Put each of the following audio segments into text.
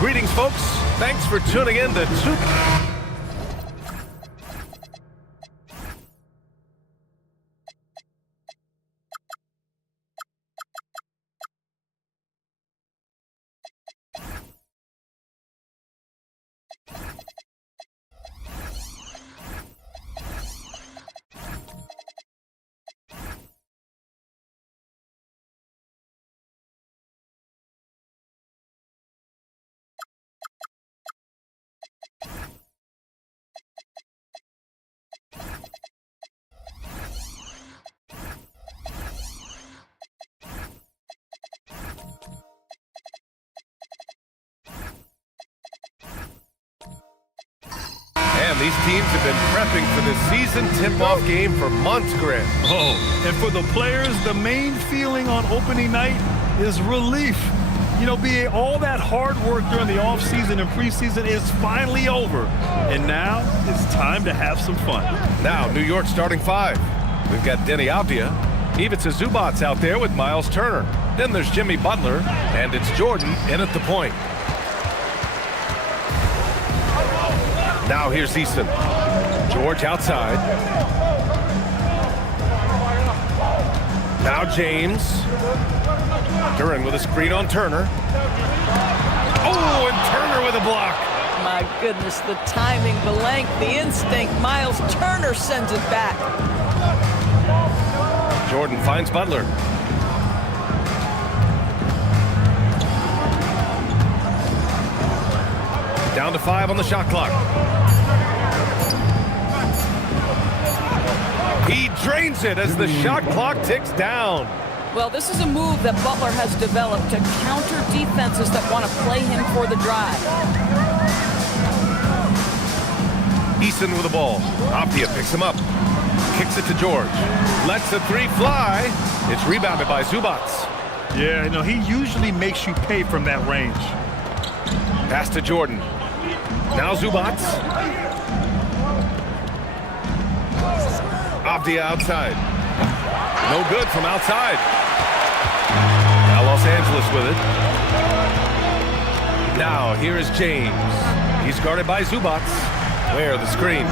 Greetings, folks. Thanks for tuning in to And these teams have been prepping for the season tip-off game for months, Grant. Oh, and for the players, the main feeling on opening night is relief. You know, BA, all that hard work during the offseason and preseason is finally over. And now it's time to have some fun. Now, New York starting five. We've got Denny Avdia. Ivica Zubac's out there with Miles Turner. Then there's Jimmy Butler, and it's Jordan in at the point. Now here's Eason. George outside. Now James. Duren with a screen on Turner. Oh, and Turner with a block. My goodness, the timing, the length, the instinct. Miles Turner sends it back. Jordan finds Butler. Down to 5 on the shot clock. He drains it as the shot clock ticks down. Well, this is a move that Butler has developed to counter defenses that want to play him for the drive. Eason with the ball. Avdia picks him up. Kicks it to George. Lets the three fly. It's rebounded by Zubac. Yeah, you know, he usually makes you pay from that range. Pass to Jordan. Now Zubac. Avdia outside. No good from outside. Now Los Angeles with it. Now here is James. He's guarded by Zubac. Where the screen?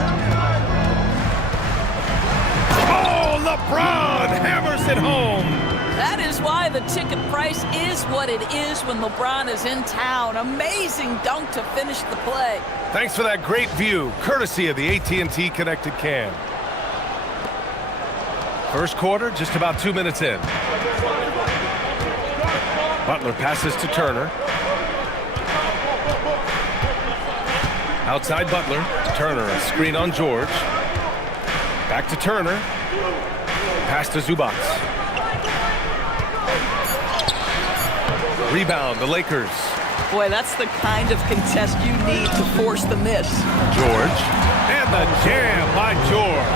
Oh, LeBron hammers it home. That is why the ticket price is what it is when LeBron is in town. Amazing dunk to finish the play. Thanks for that great view, courtesy of the AT&T Connected Cam. First quarter, just about 2 minutes in. Butler passes to Turner. Outside Butler. Turner, a screen on George. Back to Turner. Pass to Zubac. Rebound, the Lakers. Boy, that's the kind of contest you need to force the miss. George. And the jam by George.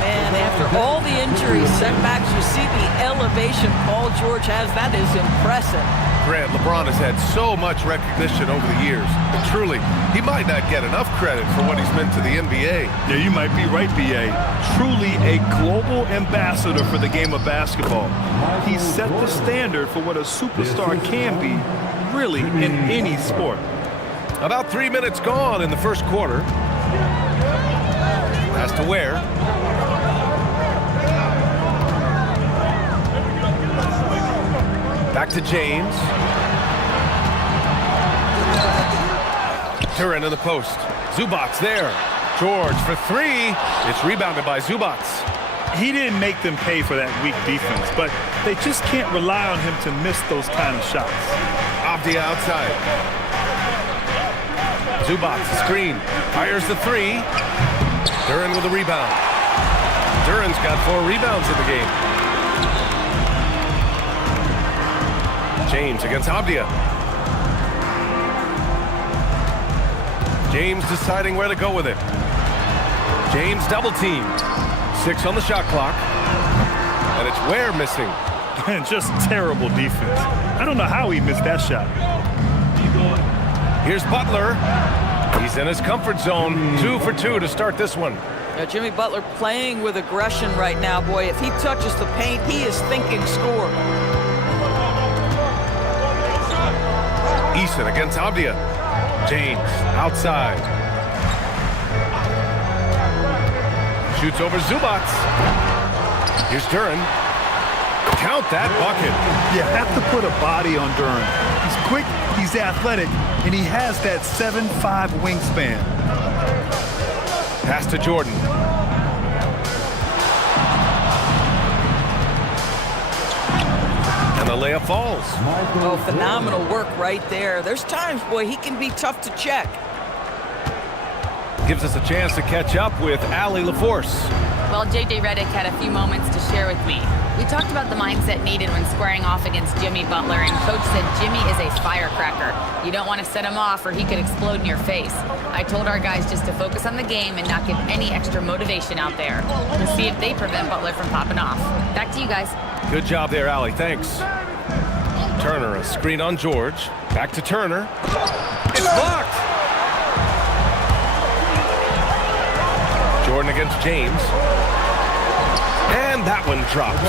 Man, after all the injuries, setbacks, you see the elevation Paul George has. That is impressive. Grant, LeBron has had so much recognition over the years. And truly, he might not get enough credit for what he's meant to the NBA. Yeah, you might be right, BA. Truly a global ambassador for the game of basketball. He set the standard for what a superstar can be, really, in any sport. About 3 minutes gone in the first quarter. Pass to Ware. Back to James. Turin in the post. Zubats there. George for three. It's rebounded by Zubats. He didn't make them pay for that weak defense, but they just can't rely on him to miss those kind of shots. Avdia outside. Zubats, screen. Fires the three. Duran with a rebound. Duran's got 4 rebounds in the game. James against Avdia. James deciding where to go with it. James double teamed. 6 on the shot clock. And it's Ware missing. And just terrible defense. I don't know how he missed that shot. Here's Butler. He's in his comfort zone. 2 for 2 to start this one. Jimmy Butler playing with aggression right now, boy. If he touches the paint, he is thinking score. Eason against Avdia. James outside. Shoots over Zubats. Here's Duran. Count that bucket. You have to put a body on Duran. He's quick, he's athletic, and he has that 7'5" wingspan. Pass to Jordan. And the layup falls. Oh, phenomenal work right there. There's times, boy, he can be tough to check. Gives us a chance to catch up with Allie LaForce. Well, J.J. Redick had a few moments to share with me. We talked about the mindset needed when squaring off against Jimmy Butler, and Coach said Jimmy is a firecracker. You don't want to set him off or he could explode in your face. I told our guys just to focus on the game and not give any extra motivation out there. We'll see if they prevent Butler from popping off. Back to you guys. Good job there, Allie. Thanks. Turner, a screen on George. Back to Turner. It's blocked. Jordan against James. And that one drops.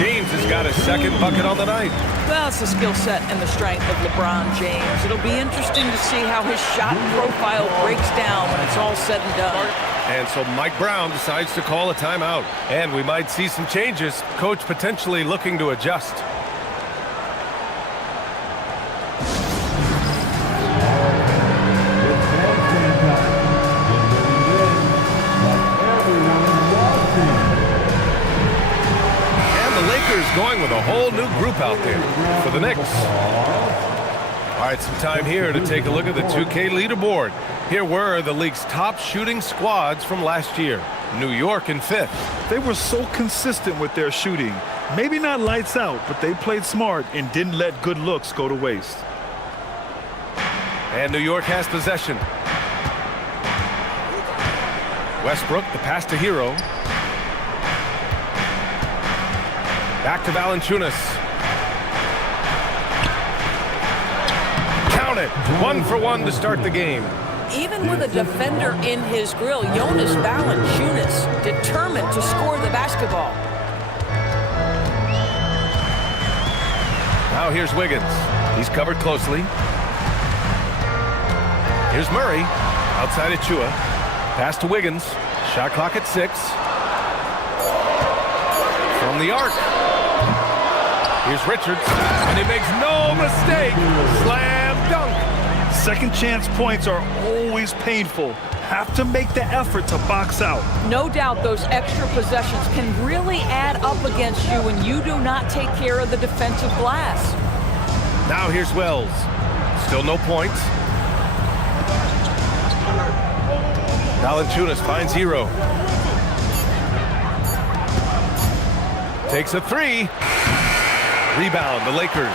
James has got his second bucket on the night. Well, it's the skill set and the strength of LeBron James. It'll be interesting to see how his shot profile breaks down when it's all said and done. And so Mike Brown decides to call a timeout. And we might see some changes. Coach potentially looking to adjust. Going with a whole new group out there for the Knicks. All right, some time here to take a look at the 2K leaderboard. Here were the league's top shooting squads from last year. New York in 5th. They were so consistent with their shooting. Maybe not lights out, but they played smart and didn't let good looks go to waste. And New York has possession. Westbrook, the pass to Hero. Back to Valanciunas. Count it. 1 for 1 to start the game. Even with a defender in his grill, Jonas Valanciunas determined to score the basketball. Now here's Wiggins. He's covered closely. Here's Murray. Outside Achua. Pass to Wiggins. Shot clock at 6. From the arc. Here's Richards, and he makes no mistake. Slam dunk. Second chance points are always painful. Have to make the effort to box out. No doubt those extra possessions can really add up against you when you do not take care of the defensive glass. Now here's Wells. Still no points. Valanciunas finds Hero. Takes a 3. Rebound, the Lakers.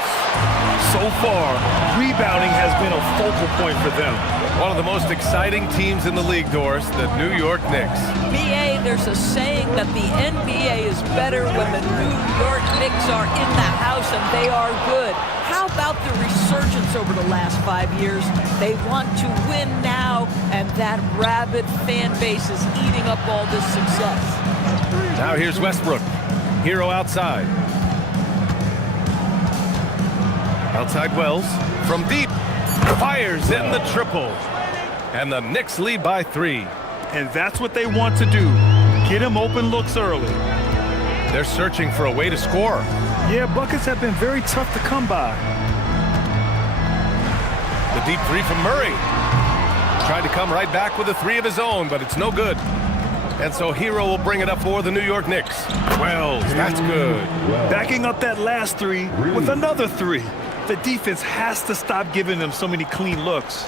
So far, rebounding has been a focal point for them. One of the most exciting teams in the league, Doris, the New York Knicks. BA, there's a saying that the NBA is better when the New York Knicks are in the house and they are good. How about the resurgence over the last 5 years? They want to win now, and that rabid fan base is eating up all this success. Now here's Westbrook. Hero outside. Outside Wells. From deep. Fires in the triple. And the Knicks lead by 3. And that's what they want to do. Get him open looks early. They're searching for a way to score. Yeah, buckets have been very tough to come by. The The deep three from Murray. Tried to come right back with a three of his own, but it's no good. And so Hero will bring it up for the New York Knicks. Wells, that's good. Backing up that last three with another three. The defense has to stop giving them so many clean looks.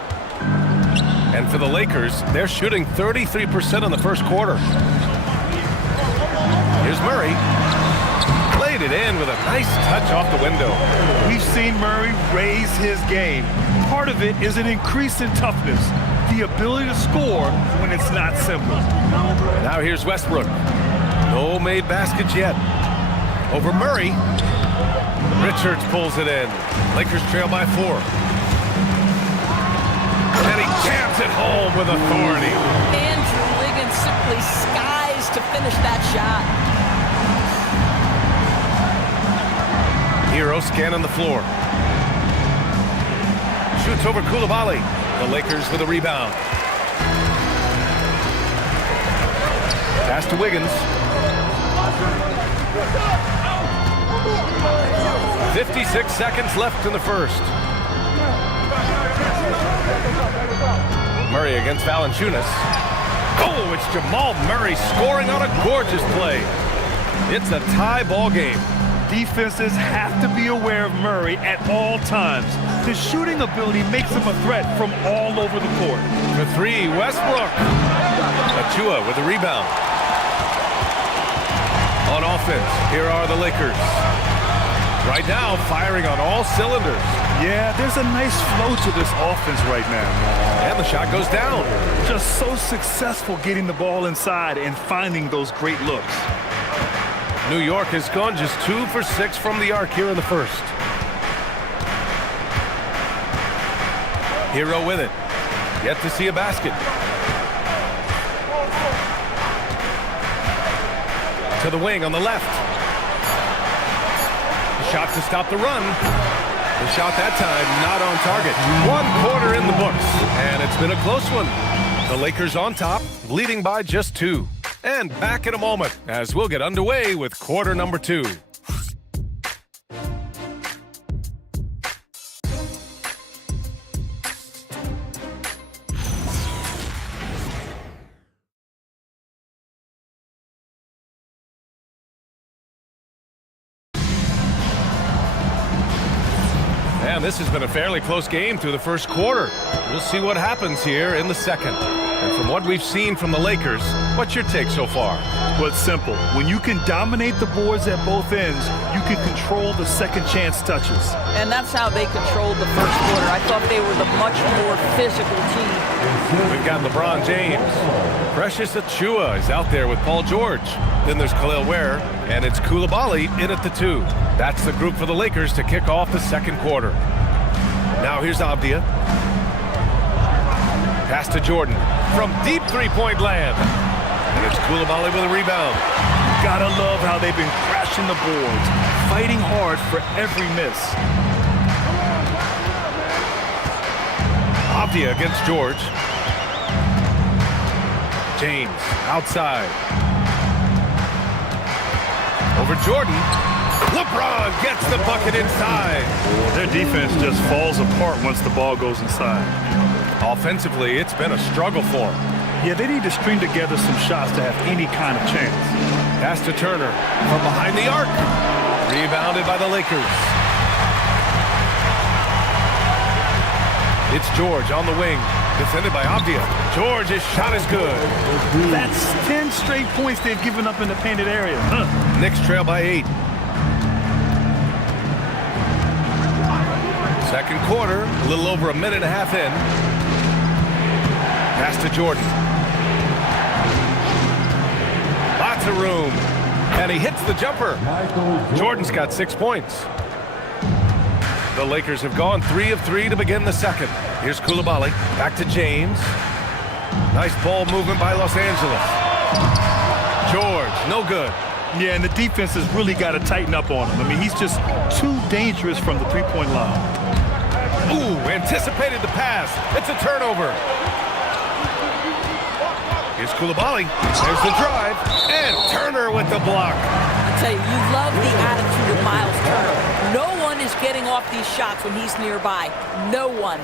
And for the Lakers, they're shooting 33% in the first quarter. Here's Murray. Played it in with a nice touch off the window. We've seen Murray raise his game. Part of it is an increase in toughness, the ability to score when it's not simple. Now here's Westbrook. No made baskets yet. Over Murray. Richards pulls it in. Lakers trail by 4. And he jams it home with authority. Andrew Wiggins simply skies to finish that shot. Hero scanning the floor. Shoots over Coulibaly. The Lakers with a rebound. Pass to Wiggins. 56 seconds left in the first. Murray against Valanciunas. Oh, it's Jamal Murray scoring on a gorgeous play. It's a tie ball game. Defenses have to be aware of Murray at all times. His shooting ability makes him a threat from all over the court. For three, Westbrook. Achua with a rebound. On offense, here are the Lakers. Right now, firing on all cylinders. Yeah, there's a nice flow to this offense right now. And the shot goes down. Just so successful getting the ball inside and finding those great looks. New York has gone just 2 for 6 from the arc here in the first. Hero with it. Yet to see a basket. To the wing on the left. The shot to stop the run. The shot that time not on target. 1 quarter in the books, and it's been a close one. The Lakers on top, leading by just 2. And back in a moment as we'll get underway with quarter number 2. And this has been a fairly close game through the first quarter. We'll see what happens here in the second. And from what we've seen from the Lakers, what's your take so far? Well, it's simple. When you can dominate the boards at both ends, you can control the second chance touches. And that's how they controlled the first quarter. I thought they were the much more physical team. We've got LeBron James. Precious Achua is out there with Paul George. Then there's Khalil Ware, and it's Coulibaly in at the 2. That's the group for the Lakers to kick off the second quarter. Now here's Avdia. Pass to Jordan from deep three-point land. And it's Coulibaly with a rebound. Gotta love how they've been crashing the boards, fighting hard for every miss. Avdia against George. James outside. Over Jordan. LeBron gets the bucket inside. Their defense just falls apart once the ball goes inside. Offensively, it's been a struggle for them. Yeah, they need to string together some shots to have any kind of chance. Pass to Turner from behind the arc. Rebounded by the Lakers. It's George on the wing. Defended by Avdia. George's shot is good. That's 10 straight points they've given up in the painted area. Knicks trail by 8. Second quarter, a little over a minute and a half in. Pass to Jordan. Lots of room. And he hits the jumper. Jordan's got 6 points. The Lakers have gone 3 of 3 to begin the second. Here's Coulibaly. Back to James. Nice ball movement by Los Angeles. George, no good. Yeah, and the defense has really got to tighten up on him. I mean, he's just too dangerous from the three-point line. Ooh, anticipated the pass. It's a turnover. Here's Coulibaly. There's the drive. And Turner with the block. I tell you, you love the attitude of Miles Turner. No one is getting off these shots when he's nearby. No one.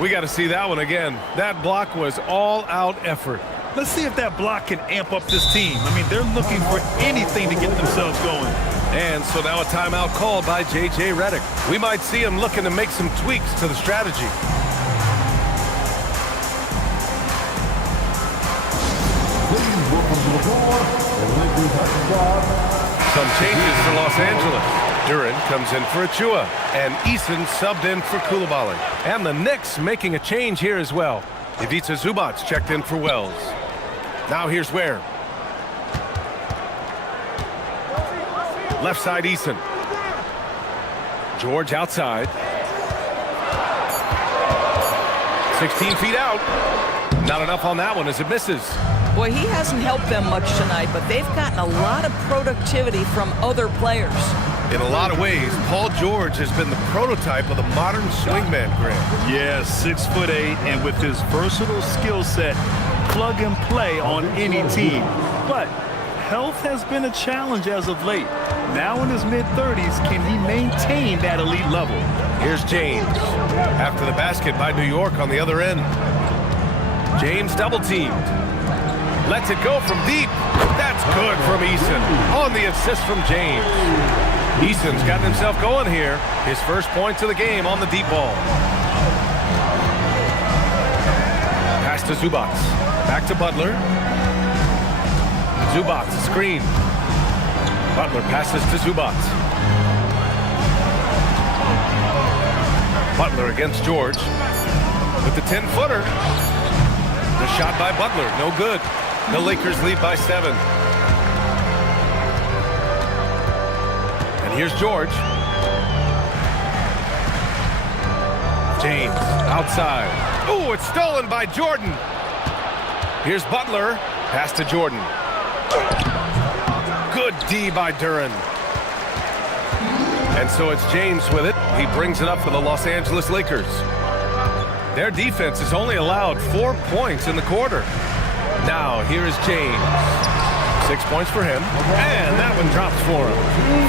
We got to see that one again. That block was all-out effort. Let's see if that block can amp up this team. I mean, they're looking for anything to get themselves going. And so now a timeout called by J.J. Redick. We might see him looking to make some tweaks to the strategy. Some changes for Los Angeles. Duren comes in for Achua, and Eason subbed in for Coulibaly. And the Knicks making a change here as well. Ivica Zubac checked in for Wells. Now here's Ware. Left side Eason. George outside. 16 feet out. Not enough on that one as it misses. Boy, he hasn't helped them much tonight, but they've gotten a lot of productivity from other players. In a lot of ways, Paul George has been the prototype of the modern swingman, Grant. Yeah, 6'8", and with his versatile skill set, plug and play on any team. But health has been a challenge as of late. Now in his mid-30s, can he maintain that elite level? Here's James. After the basket by New York on the other end. James double-teamed. Lets it go from deep. That's good from Eason. On the assist from James. Eason's gotten himself going here. His first points of the game on the deep ball. Pass to Zubac. Back to Butler. Zubac, screen. Butler passes to Zubac. Butler against George. With the 10-footer. The shot by Butler, no good. The Lakers lead by 7. And here's George. James outside. Oh, it's stolen by Jordan. Here's Butler. Pass to Jordan. Good D by Duren. And so it's James with it. He brings it up for the Los Angeles Lakers. Their defense has only allowed 4 points in the quarter. Now, here is James. 6 points for him. And that one drops for him.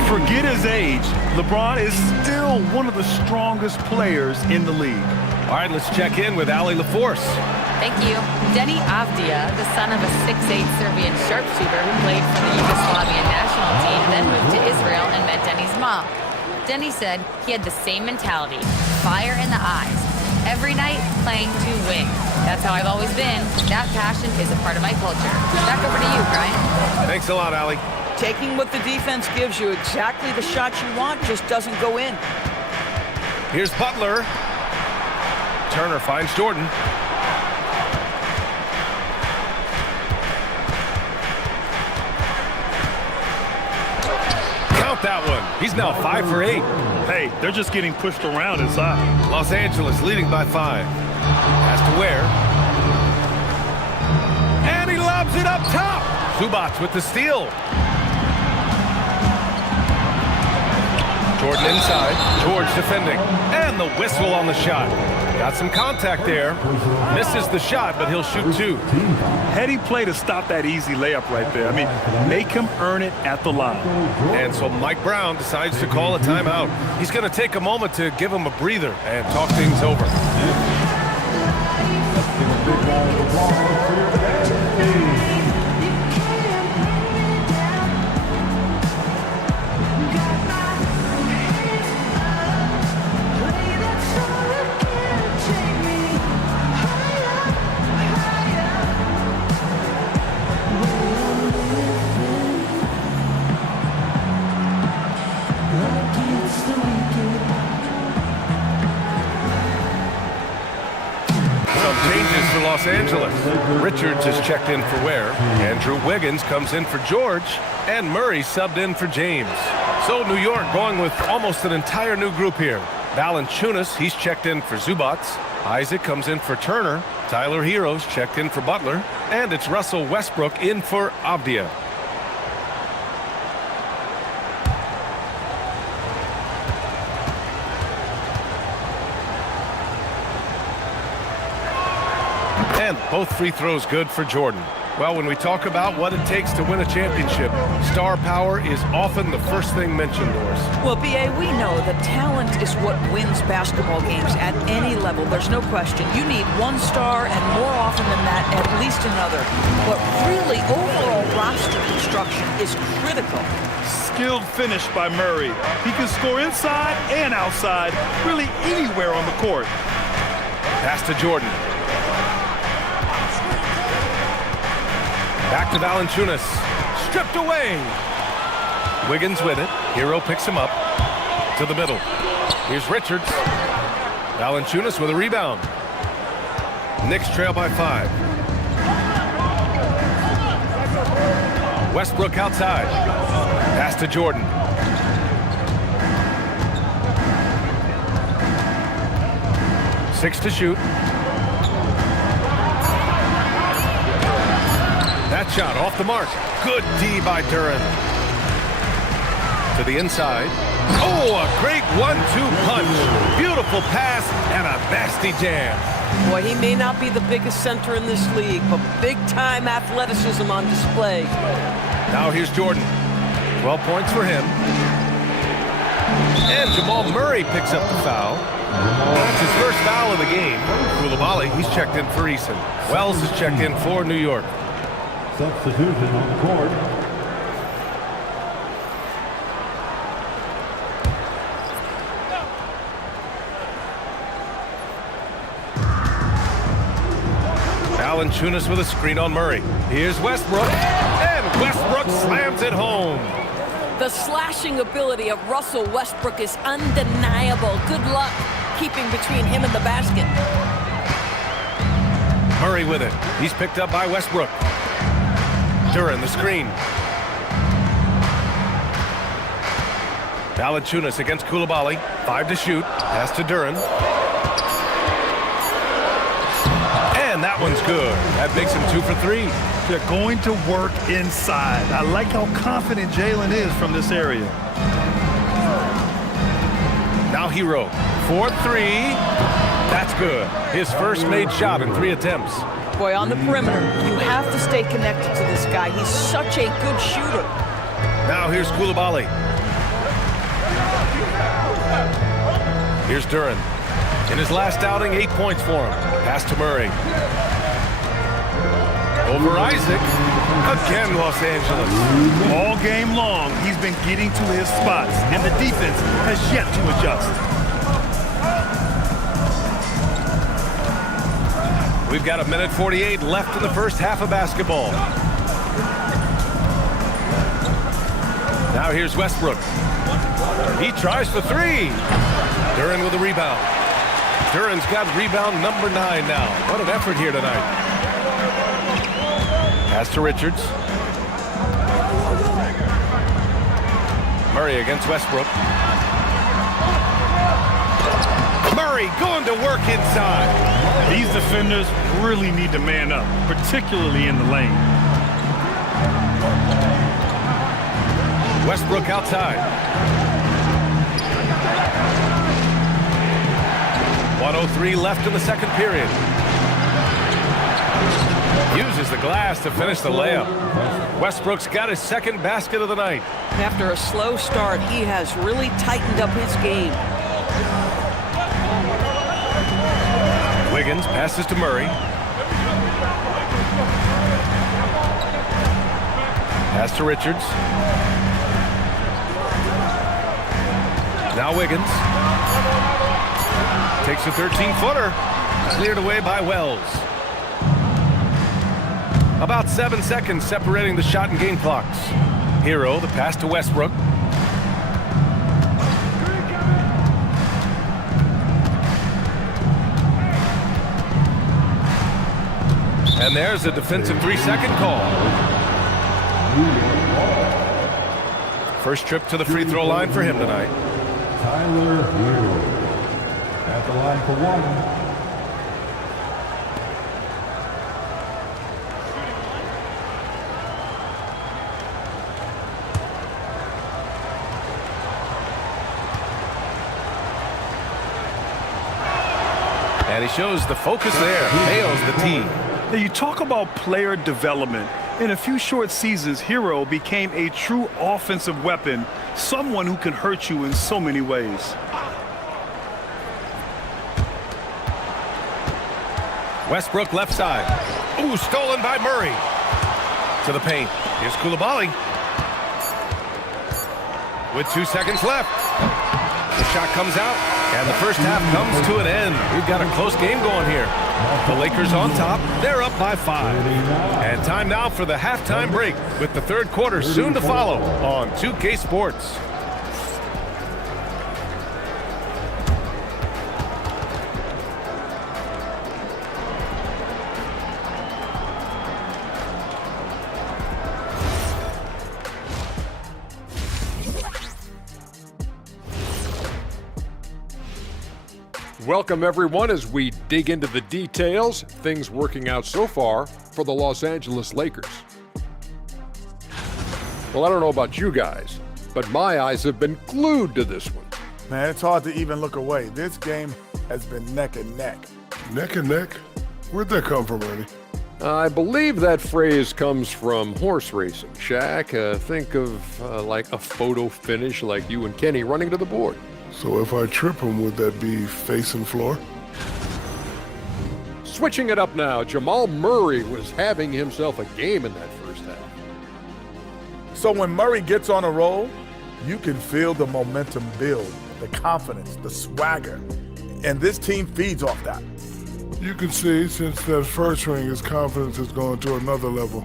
Forget his age. LeBron is still one of the strongest players in the league. All right, let's check in with Allie LaForce. Thank you. Denny Avdia, the son of a 6'8" Serbian sharpshooter who played for the Yugoslavian national team, then moved to Israel and met Denny's mom. Denny said he had the same mentality, fire in the eyes. Every night, playing to win. That's how I've always been. That passion is a part of my culture. Back over to you, Brian. Thanks a lot, Allie. Taking what the defense gives you, exactly the shot you want, just doesn't go in. Here's Butler. Turner finds Jordan. Count that one. He's now 5 for 8. Hey, they're just getting pushed around inside. Los Angeles leading by 5. Pass to Ware. And he lobs it up top. Zubac with the steal. Jordan inside. George defending. And the whistle on the shot. Got some contact there. Misses the shot, but he'll shoot 2. Heady play to stop that easy layup right there. I mean, make him earn it at the line. And so Mike Brown decides to call a timeout. He's going to take a moment to give him a breather and talk things over. Los Angeles. Richards is checked in for Ware. Andrew Wiggins comes in for George. And Murray subbed in for James. So New York going with almost an entire new group here. Valanciunas, he's checked in for Zubac. Isaac comes in for Turner. Tyler Heroes checked in for Butler. And it's Russell Westbrook in for Avdia. And both free throws good for Jordan. Well, when we talk about what it takes to win a championship, star power is often the first thing mentioned, Doris. Well, B.A., we know that talent is what wins basketball games at any level. There's no question. You need one star, and more often than that, at least another. But really, overall roster construction is critical. Skilled finish by Murray. He can score inside and outside, really anywhere on the court. Pass to Jordan. Back to Valanciunas. Stripped away. Wiggins with it. Hero picks him up. To the middle. Here's Richards. Valanciunas with a rebound. Knicks trail by 5. Westbrook outside. Pass to Jordan. Six to shoot. That shot off the mark. Good D by Duren. To the inside. Oh, a great 1-2 punch. Beautiful pass and a nasty jam. Boy, he may not be the biggest center in this league, but big-time athleticism on display. Now here's Jordan. 12 points for him. And Jamal Murray picks up the foul. That's his first foul of the game. Coulibaly, he's checked in for Eason. Wells is checked in for New York. Substitution on the court. Valanciunas with a screen on Murray. Here's Westbrook. And Westbrook slams it home. The slashing ability of Russell Westbrook is undeniable. Good luck keeping between him and the basket. Murray with it. He's picked up by Westbrook. Duren the screen. Valanciunas against Coulibaly. 5 to shoot. Pass to Duren. And that one's good. That makes him 2 for 3. They're going to work inside. I like how confident Jalen is from this area. Now Hero. 4-3. That's good. His first made shot in 3 attempts. Boy, on the perimeter, you have to stay connected to this guy. He's such a good shooter. Now here's Coulibaly. Here's Duren. In his last outing, 8 points for him. Pass to Murray. Over Isaac. Again, Los Angeles. All game long, he's been getting to his spots, and the defense has yet to adjust. We've got 1:48 left in the first half of basketball. Now here's Westbrook. He tries for 3. Duren with a rebound. Duren's got rebound number 9 now. What an effort here tonight. Pass to Richards. Murray against Westbrook. Murray going to work inside. These defenders really need to man up, particularly in the lane. Westbrook outside. 1:03 left in the second period. Uses the glass to finish the layup. Westbrook's got his second basket of the night. After a slow start, he has really tightened up his game. Wiggins passes to Murray. Pass to Richards. Now Wiggins. Takes a 13-footer. Cleared away by Wells. About 7 seconds separating the shot and game clocks. Hero, the pass to Westbrook. And there's a defensive 3-second call. First trip to the free throw line for him tonight. Tyler Hero at the line for 1. And he shows the focus there. Nails the tee. Now, you talk about player development. In a few short seasons, Hero became a true offensive weapon, someone who can hurt you in so many ways. Westbrook left side. Ooh, stolen by Murray. To the paint. Here's Coulibaly. With 2 seconds left. The shot comes out, and the first half comes to an end. We've got a close game going here. The Lakers on top. They're up by 5. And time now for the halftime break, with the third quarter soon to follow on 2K Sports. Welcome, everyone, as we dig into the details. Things working out so far for the Los Angeles Lakers. Well, I don't know about you guys, but my eyes have been glued to this one. Man, it's hard to even look away. This game has been neck and neck. Neck and neck? Where'd that come from, Ernie? I believe that phrase comes from horse racing. Shaq, think of like a photo finish like you and Kenny running to the board. So if I trip him, would that be facing floor? Switching it up now, Jamal Murray was having himself a game in that first half. So when Murray gets on a roll, you can feel the momentum build, the confidence, the swagger. And this team feeds off that. You can see since that first ring, his confidence has gone to another level.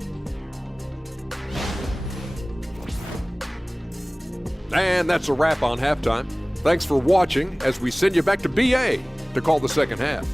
And that's a wrap on halftime. Thanks for watching as we send you back to BA to call the second half.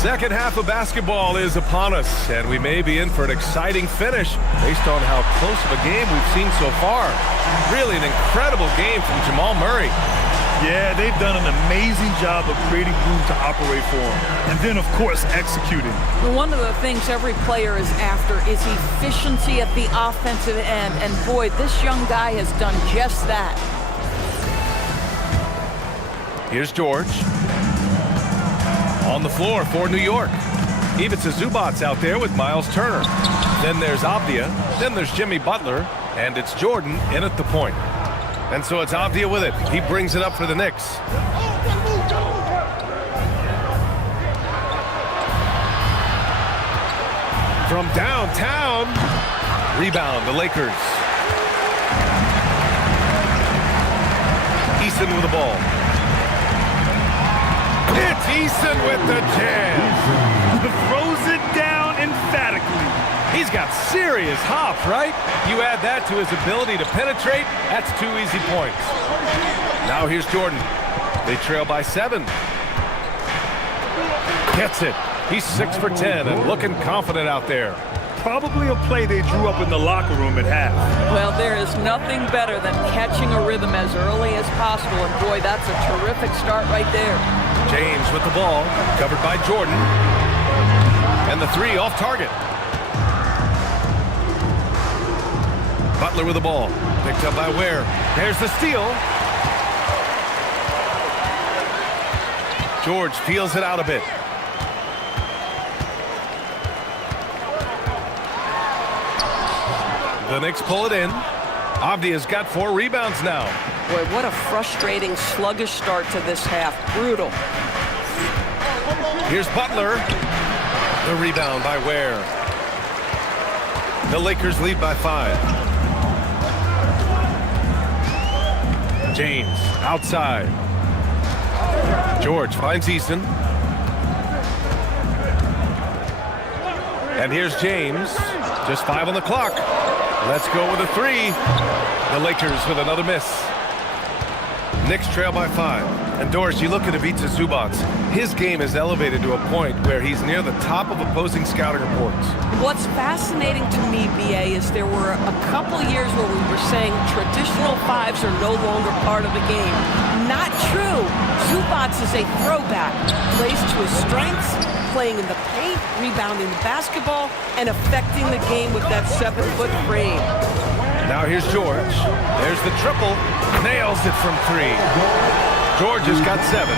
Second half of basketball is upon us, and we may be in for an exciting finish based on how close of a game we've seen so far. Really an incredible game from Jamal Murray. Yeah, they've done an amazing job of creating room to operate for him. And then, of course, executing. One of the things every player is after is efficiency at the offensive end. And boy, this young guy has done just that. Here's George. On the floor for New York. Ivica Zubac's out there with Miles Turner. Then there's Avdia. Then there's Jimmy Butler. And it's Jordan in at the point. And so it's Avdia with it. He brings it up for the Knicks. From downtown, rebound, the Lakers. Eason with the ball. It's Eason with the jam. Throws it down emphatically. He's got serious hop, right? You add that to his ability to penetrate, that's 2 easy points. Now here's Jordan. They trail by 7. Gets it. He's 6 for 10 and looking confident out there. Probably a play they drew up in the locker room at half. Well, there is nothing better than catching a rhythm as early as possible. And boy, that's a terrific start right there. James with the ball, covered by Jordan. And the 3 off target. Butler with the ball, picked up by Ware. There's the steal. George peels it out a bit. The Knicks pull it in. Avdia's got 4 rebounds now. Boy, what a frustrating, sluggish start to this half. Brutal. Here's Butler. The rebound by Ware. The Lakers lead by 5. James outside. George finds Eason. And here's James. Just 5 on the clock. Let's go with a 3. The Lakers with another miss. Knicks trail by 5. And Doris, you look at Ivica Zubac. His game is elevated to a point where he's near the top of opposing scouting reports. What's fascinating to me, BA, is there were a couple years where we were saying traditional 5s are no longer part of the game. Not true. Zubac is a throwback. Plays to his strengths, playing in the paint, rebounding the basketball, and affecting the game with that 7-foot frame. Now here's George. There's the triple. Nails it from 3. George has got 7.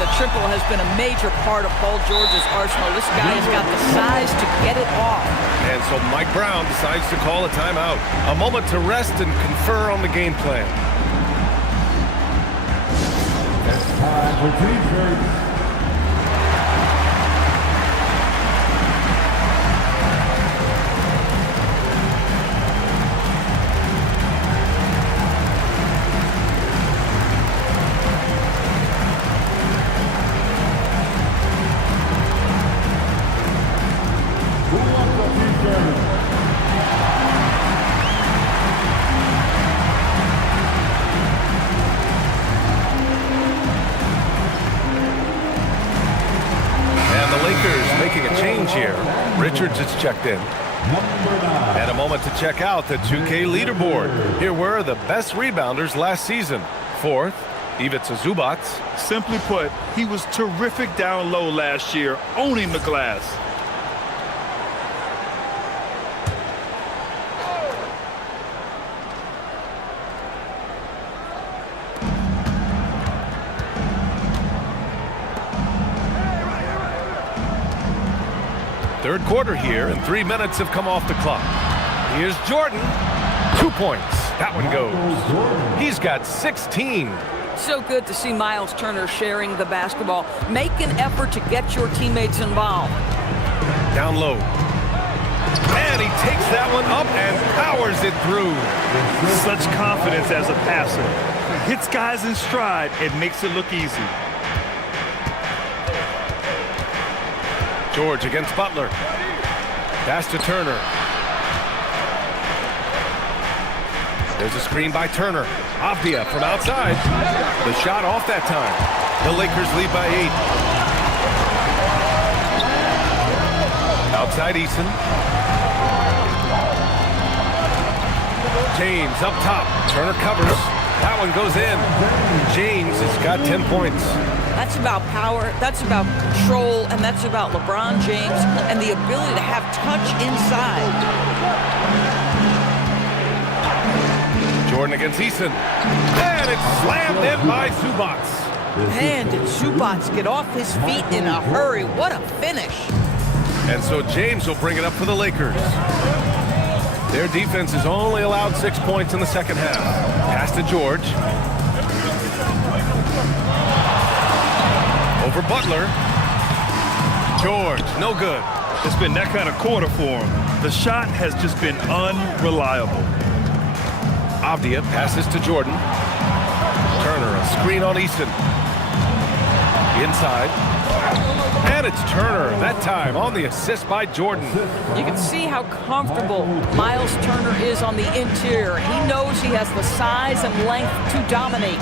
The triple has been a major part of Paul George's arsenal. This guy has got the size to get it off. And so Mike Brown decides to call a timeout. A moment to rest and confer on the game plan. It's time for T-shirts. Richards is checked in. And a moment to check out the 2K leaderboard. Here were the best rebounders last season. 4th, Ivica Zubac. Simply put, he was terrific down low last year, owning the glass. Third quarter here, and 3 minutes have come off the clock. Here's Jordan. 2 points. That one goes. He's got 16. So good to see Miles Turner sharing the basketball. Make an effort to get your teammates involved. Down low. And he takes that one up and powers it through. Such confidence as a passer. Hits guys in stride and makes it look easy. George against Butler. Pass to Turner. There's a screen by Turner. Avdia from outside. The shot off that time. The Lakers lead by 8. Outside Eason. James up top. Turner covers. That one goes in. James has got 10 points. That's about power, that's about control, and that's about LeBron James and the ability to have touch inside. Jordan against Eason. And it's slammed in by Zubac. Man, did Zubac get off his feet in a hurry. What a finish. And so James will bring it up for the Lakers. Their defense has only allowed 6 points in the second half. Pass to George. Over Butler. George, no good. It's been that kind of quarter for him. The shot has just been unreliable. Avdia passes to Jordan. Turner, a screen on Easton. Inside. And it's Turner, that time on the assist by Jordan. You can see how comfortable Miles Turner is on the interior. He knows he has the size and length to dominate.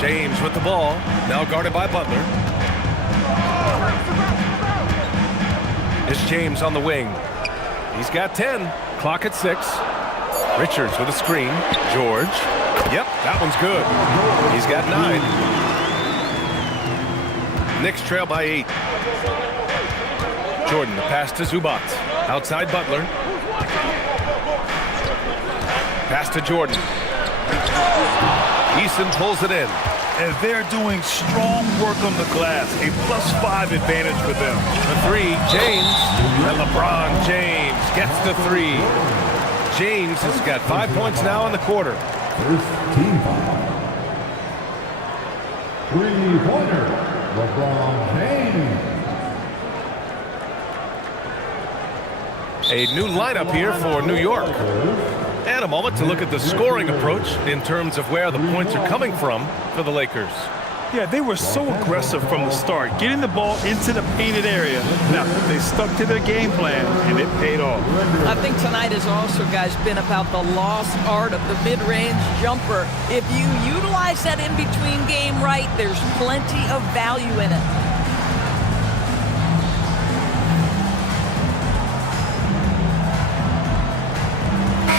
James with the ball, now guarded by Butler. It's James on the wing. He's got 10. Clock at 6. Richards with a screen. George. Yep, that one's good. He's got 9. Knicks trail by 8. Jordan, the pass to Zubac. Outside Butler. Pass to Jordan. Eason pulls it in. And they're doing strong work on the glass. A +5 advantage for them. The 3, James. And LeBron James gets the 3. James has got 5 points now in the quarter. First team foul. 3-pointer, LeBron James. A new lineup here for New York. And a moment to look at the scoring approach in terms of where the points are coming from for the Lakers. Yeah, they were so aggressive from the start, getting the ball into the painted area. Now, they stuck to their game plan, and it paid off. I think tonight has also, guys, been about the lost art of the mid-range jumper. If you utilize that in-between game right, there's plenty of value in it.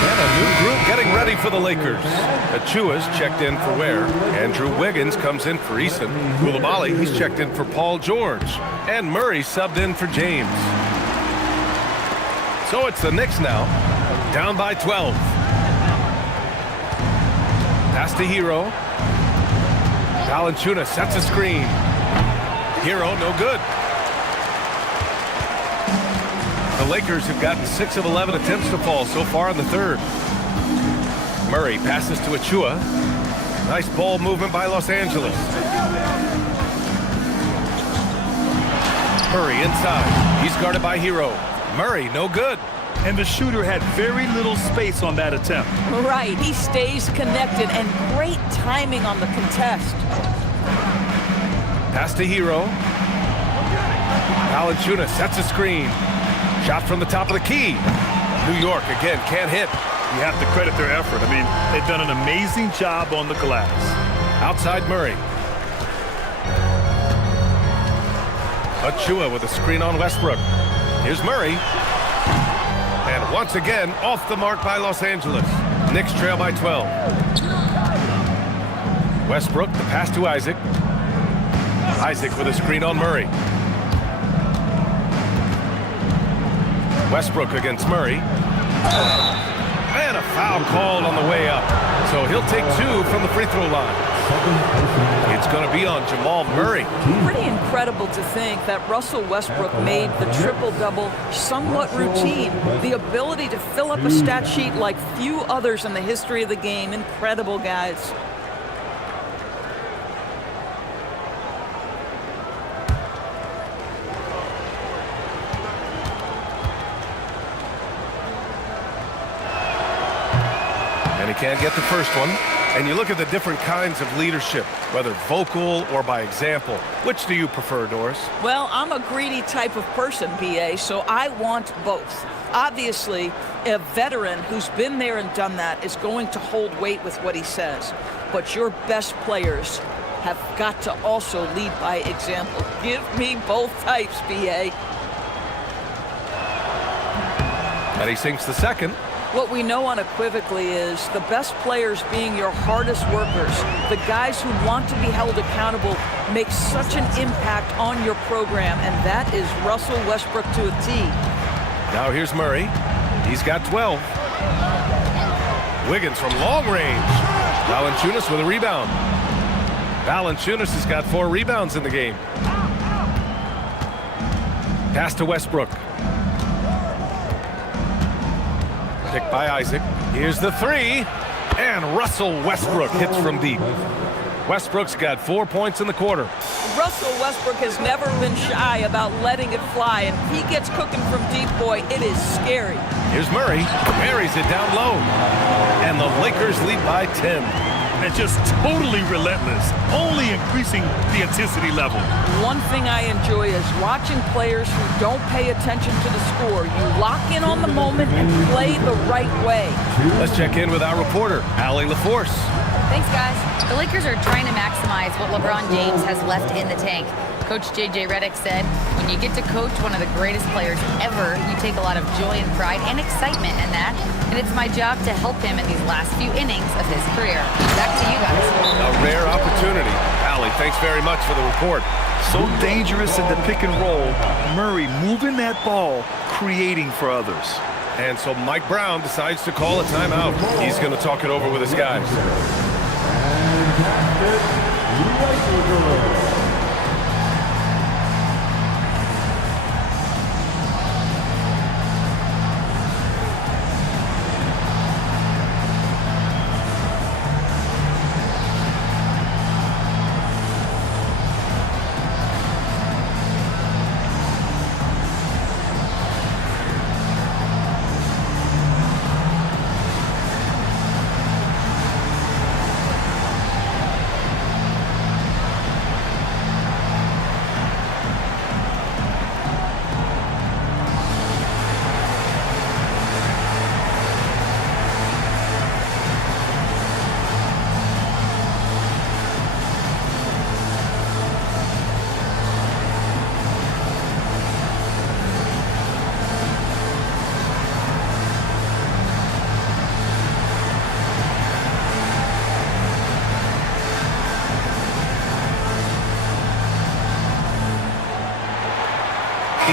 And a new group getting ready ready for the Lakers. Achua's checked in for Ware. Andrew Wiggins comes in for Easton. Koulibaly, he's checked in for Paul George. And Murray subbed in for James. So it's the Knicks now, down by 12. Pass to Hero. Valanciunas sets a screen. Hero, no good. The Lakers have gotten 6 of 11 attempts to fall so far in the third. Murray passes to Achua. Nice ball movement by Los Angeles. Murray inside. He's guarded by Hero. Murray, no good. And the shooter had very little space on that attempt. Right, he stays connected, and great timing on the contest. Pass to Hero. Valanciunas sets a screen. Shot from the top of the key. New York, again, can't hit. You have to credit their effort. I mean, they've done an amazing job on the glass. Outside Murray. Achua with a screen on Westbrook. Here's Murray. And once again, off the mark by Los Angeles. Knicks trail by 12. Westbrook, the pass to Isaac. Isaac with a screen on Murray. Westbrook against Murray. And a foul called on the way up. So he'll take 2 from the free throw line. It's going to be on Jamal Murray. Pretty incredible to think that Russell Westbrook made the triple-double somewhat routine. The ability to fill up a stat sheet like few others in the history of the game. Incredible, guys. And he can't get the first one. And you look at the different kinds of leadership, whether vocal or by example. Which do you prefer, Doris? Well, I'm a greedy type of person, B.A., so I want both. Obviously, a veteran who's been there and done that is going to hold weight with what he says. But your best players have got to also lead by example. Give me both types, B.A. And he sinks the second. What we know unequivocally is the best players being your hardest workers, the guys who want to be held accountable, make such an impact on your program, and that is Russell Westbrook to a T. Now here's Murray. He's got 12. Wiggins from long range. Valanciunas with a rebound. Valanciunas has got 4 rebounds in the game. Pass to Westbrook. Picked by Isaac. Here's the 3. And Russell Westbrook hits from deep. Westbrook's got 4 points in the quarter. Russell Westbrook has never been shy about letting it fly, and if he gets cooking from deep, boy, it is scary. Here's Murray. Buries it down low. And the Lakers lead by 10. And just totally relentless, only increasing the intensity level. One thing I enjoy is watching players who don't pay attention to the score. You lock in on the moment and play the right way. Let's check in with our reporter, Allie LaForce. Thanks, guys. The Lakers are trying to maximize what LeBron James has left in the tank. Coach J.J. Redick said, when you get to coach one of the greatest players ever, you take a lot of joy and pride and excitement in that, and it's my job to help him in these last few innings of his career. Back to you guys. A rare opportunity. Allie, thanks very much for the report. So dangerous in the pick and roll. Murray moving that ball, creating for others. And so Mike Brown decides to call a timeout. He's going to talk it over with his guys.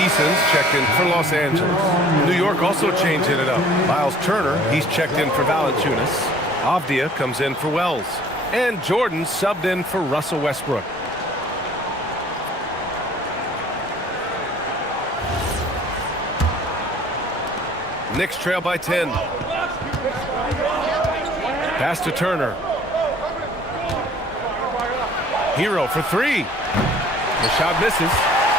Eason's checked in for Los Angeles. New York also changing it up. Miles Turner, he's checked in for Valanciunas. Avdia comes in for Wells. And Jordan subbed in for Russell Westbrook. Knicks trail by 10. Pass to Turner. Hero for three. The shot misses.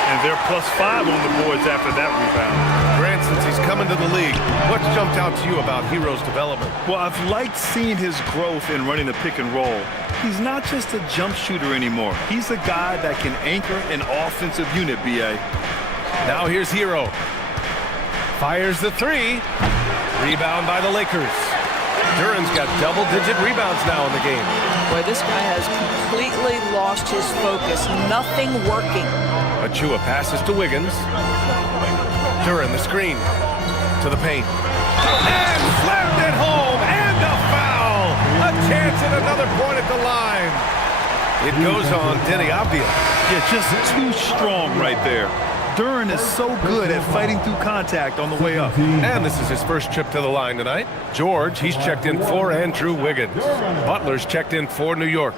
And they're +5 on the boards after that rebound. Grant, since he's come into the league, what's jumped out to you about Hero's development? Well, I've liked seeing his growth in running the pick and roll. He's not just a jump shooter anymore. He's a guy that can anchor an offensive unit, B.A. Now here's Hero. Fires the three. Rebound by the Lakers. Duran's got double-digit rebounds now in the game. Boy, this guy has completely lost his focus. Nothing working. Achua passes to Wiggins. Duran the screen. To the paint. And slammed it home. And a foul. A chance at another point at the line. It goes on Denny Avdia. Yeah, just too strong right there. Duran is so good at fighting through contact on the way up. And this is his first trip to the line tonight. George, he's checked in for Andrew Wiggins. Butler's checked in for New York.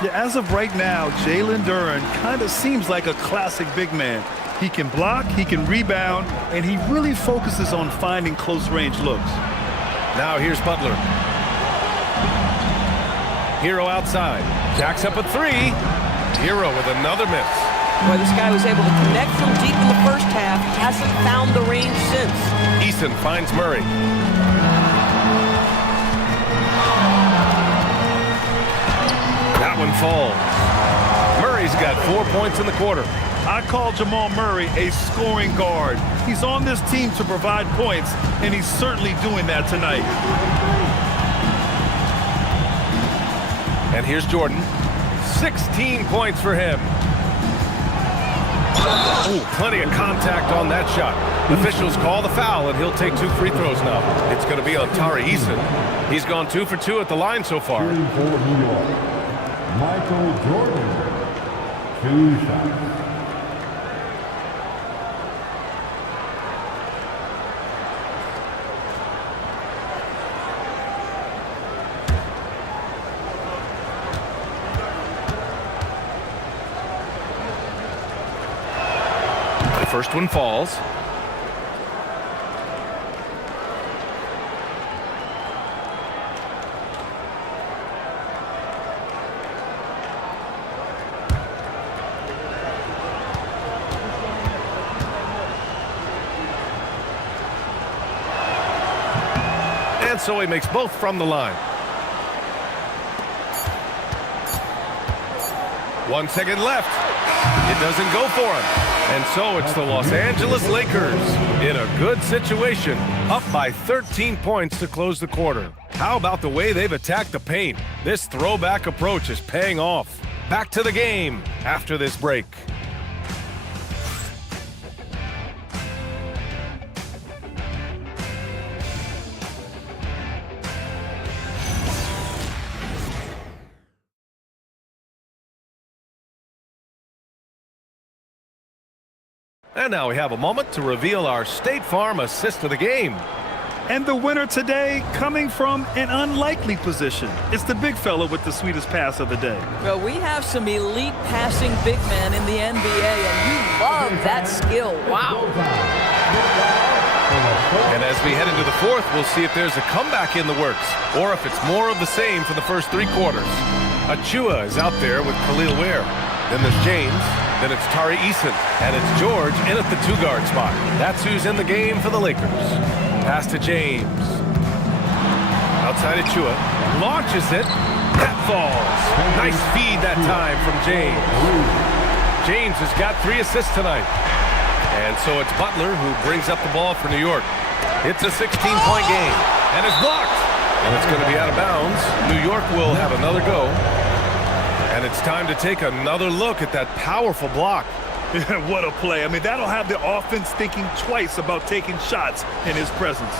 Yeah, as of right now, Jalen Duran kind of seems like a classic big man. He can block, he can rebound, and he really focuses on finding close-range looks. Now here's Butler. Hero outside. Jacks up a three. Hero with another miss. Boy, this guy was able to connect from deep in the first half. Hasn't found the range since. Eason finds Murray. That one falls. Murray's got 4 points in the quarter. I call Jamal Murray a scoring guard. He's on this team to provide points, and he's certainly doing that tonight. And here's Jordan. 16 points for him. Ooh, plenty of contact on that shot. Officials call the foul, and he'll take 2 free throws now. It's going to be on Tari Eason. He's gone 2 for 2 at the line so far. For New York, Michael Jordan. 2 shots. First one falls. And so he makes both from the line. 1 second left. It doesn't go for him. And so it's the Los Angeles Lakers in a good situation, up by 13 points to close the quarter. How about the way they've attacked the paint? This throwback approach is paying off. Back to the game after this break. And now we have a moment to reveal our State Farm assist of the game. And the winner today coming from an unlikely position. It's the big fella with the sweetest pass of the day. Well, we have some elite passing big men in the NBA, and you love that skill. Wow. And as we head into the fourth, we'll see if there's a comeback in the works, or if it's more of the same for the first 3 quarters. Achua is out there with Khalil Ware. Then there's James. Then it's Tari Eason. And it's George in at the 2-guard spot. That's who's in the game for the Lakers. Pass to James. Outside Achua. Launches it. That falls. Nice feed that time from James. James has got 3 assists tonight. And so it's Butler who brings up the ball for New York. It's a 16-point game. And it's blocked. And it's going to be out of bounds. New York will have another go. And it's time to take another look at that powerful block. What a play. I mean, that'll have the offense thinking twice about taking shots in his presence.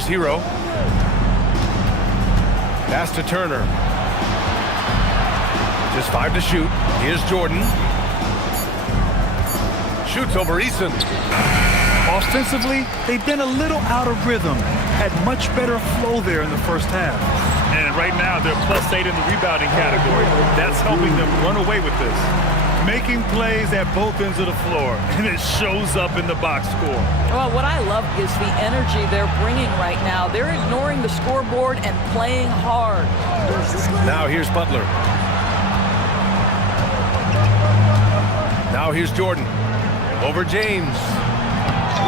Here's Hero. Pass to Turner. Just 5 to shoot. Here's Jordan. Shoots over Eason. Offensively, they've been a little out of rhythm. Had much better flow there in the first half. And right now, they're +8 in the rebounding category. That's helping them run away with this. Making plays at both ends of the floor, and it shows up in the box score. Well, what I love is the energy they're bringing right now. They're ignoring the scoreboard and playing hard. Now here's Butler. Now here's Jordan. Over James.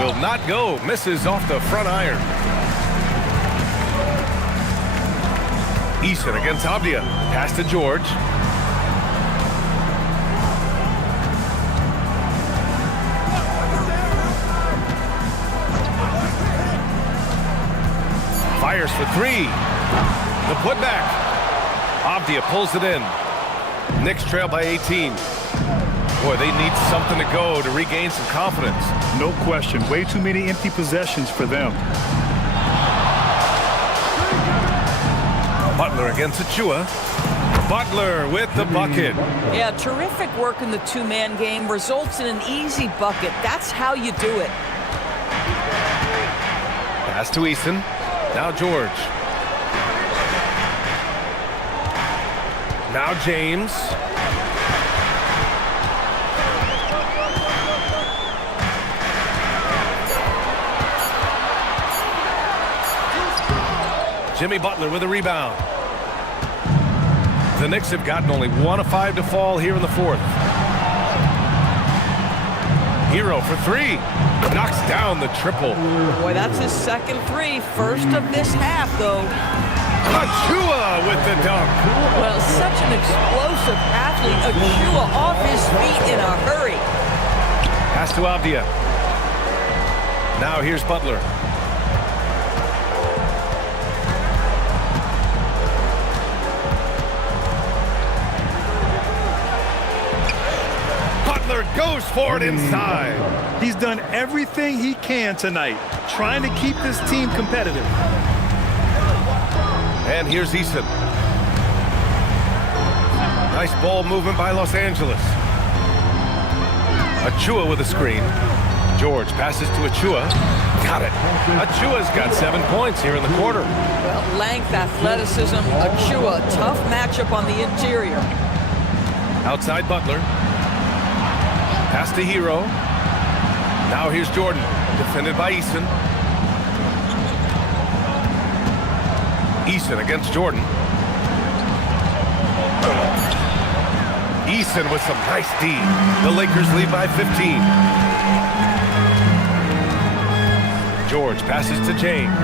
Will not go. Misses off the front iron. Eason against Avdia. Pass to George. Fires for 3. The putback. Avdia pulls it in. Knicks trail by 18. Boy, they need something to go to regain some confidence. No question. Way too many empty possessions for them. Butler against Achua. Butler with the bucket. Yeah, terrific work in the two-man game results in an easy bucket. That's how you do it. Pass to Eason. Now George. Now James. Jimmy Butler with a rebound. The Knicks have gotten only 1 of 5 to fall here in the fourth. Hero for 3. Knocks down the triple. Boy, that's his second 3. First of this half, though. Achua with the dunk. Well, such an explosive athlete. Achua off his feet in a hurry. Pass to Avdia. Now here's Butler. Butler goes for it inside. He's done everything he can tonight, trying to keep this team competitive. And here's Eason. Nice ball movement by Los Angeles. Achua with a screen. George passes to Achua. Got it. Achua's got 7 points here in the quarter. Well, length, athleticism, Achua, tough matchup on the interior. Outside Butler. Pass to Hero. Now here's Jordan. Defended by Eason. Eason against Jordan. Eason with some nice D. The Lakers lead by 15. George passes to James.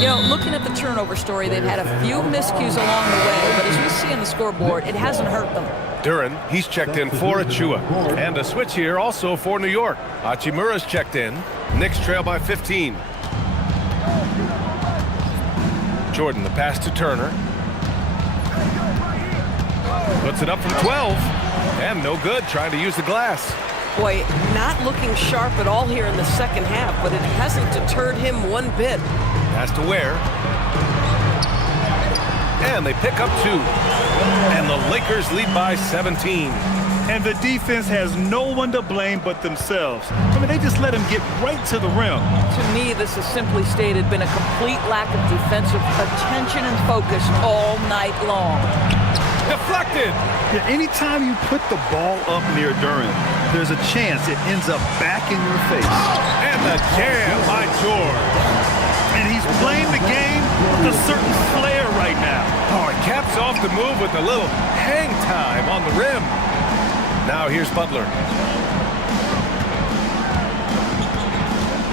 You know, looking at the turnover story, they've had a few miscues along the way, but as we see on the scoreboard, it hasn't hurt them. Duran, he's checked in for Achua. And a switch here also for New York. Hachimura's checked in. Knicks trail by 15. Jordan, the pass to Turner. Puts it up from 12. And no good, trying to use the glass. Boy, not looking sharp at all here in the second half, but it hasn't deterred him one bit. Pass to Ware. And they pick up 2. And the Lakers lead by 17. And the defense has no one to blame but themselves. I mean, they just let him get right to the rim. To me, this has simply stated been a complete lack of defensive attention and focus all night long. Deflected. Yeah, anytime you put the ball up near Duran, there's a chance it ends up back in your face. And the jam by George. And he's playing the game with a certain flair right now. Oh, he caps off the move with a little hang time on the rim. Now here's Butler.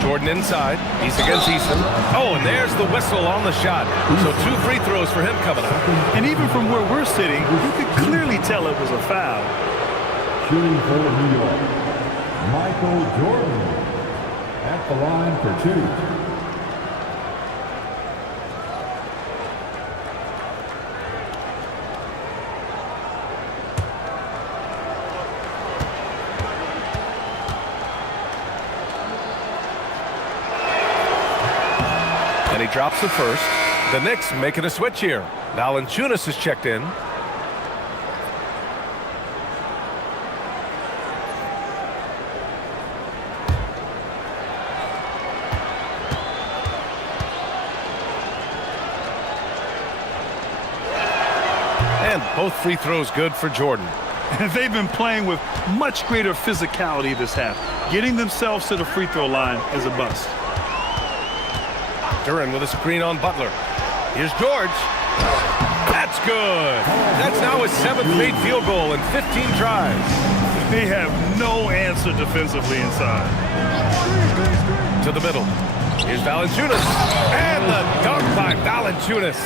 Jordan inside. He's against Eason. Oh, and there's the whistle on the shot. So 2 free throws for him coming up. And even from where we're sitting, you could clearly tell it was a foul. Shooting for New York, Michael Jordan at the line for 2. drops the first. The Knicks making a switch here. Valanciunas is checked in. And both free throws good for Jordan. And they've been playing with much greater physicality this half. Getting themselves to the free throw line is a bust. Duren with a screen on Butler. Here's George. That's good. That's now his 7th made field goal in 15 tries. They have no answer defensively inside. To the middle. Here's Valanciunas. And the dunk by Valanciunas.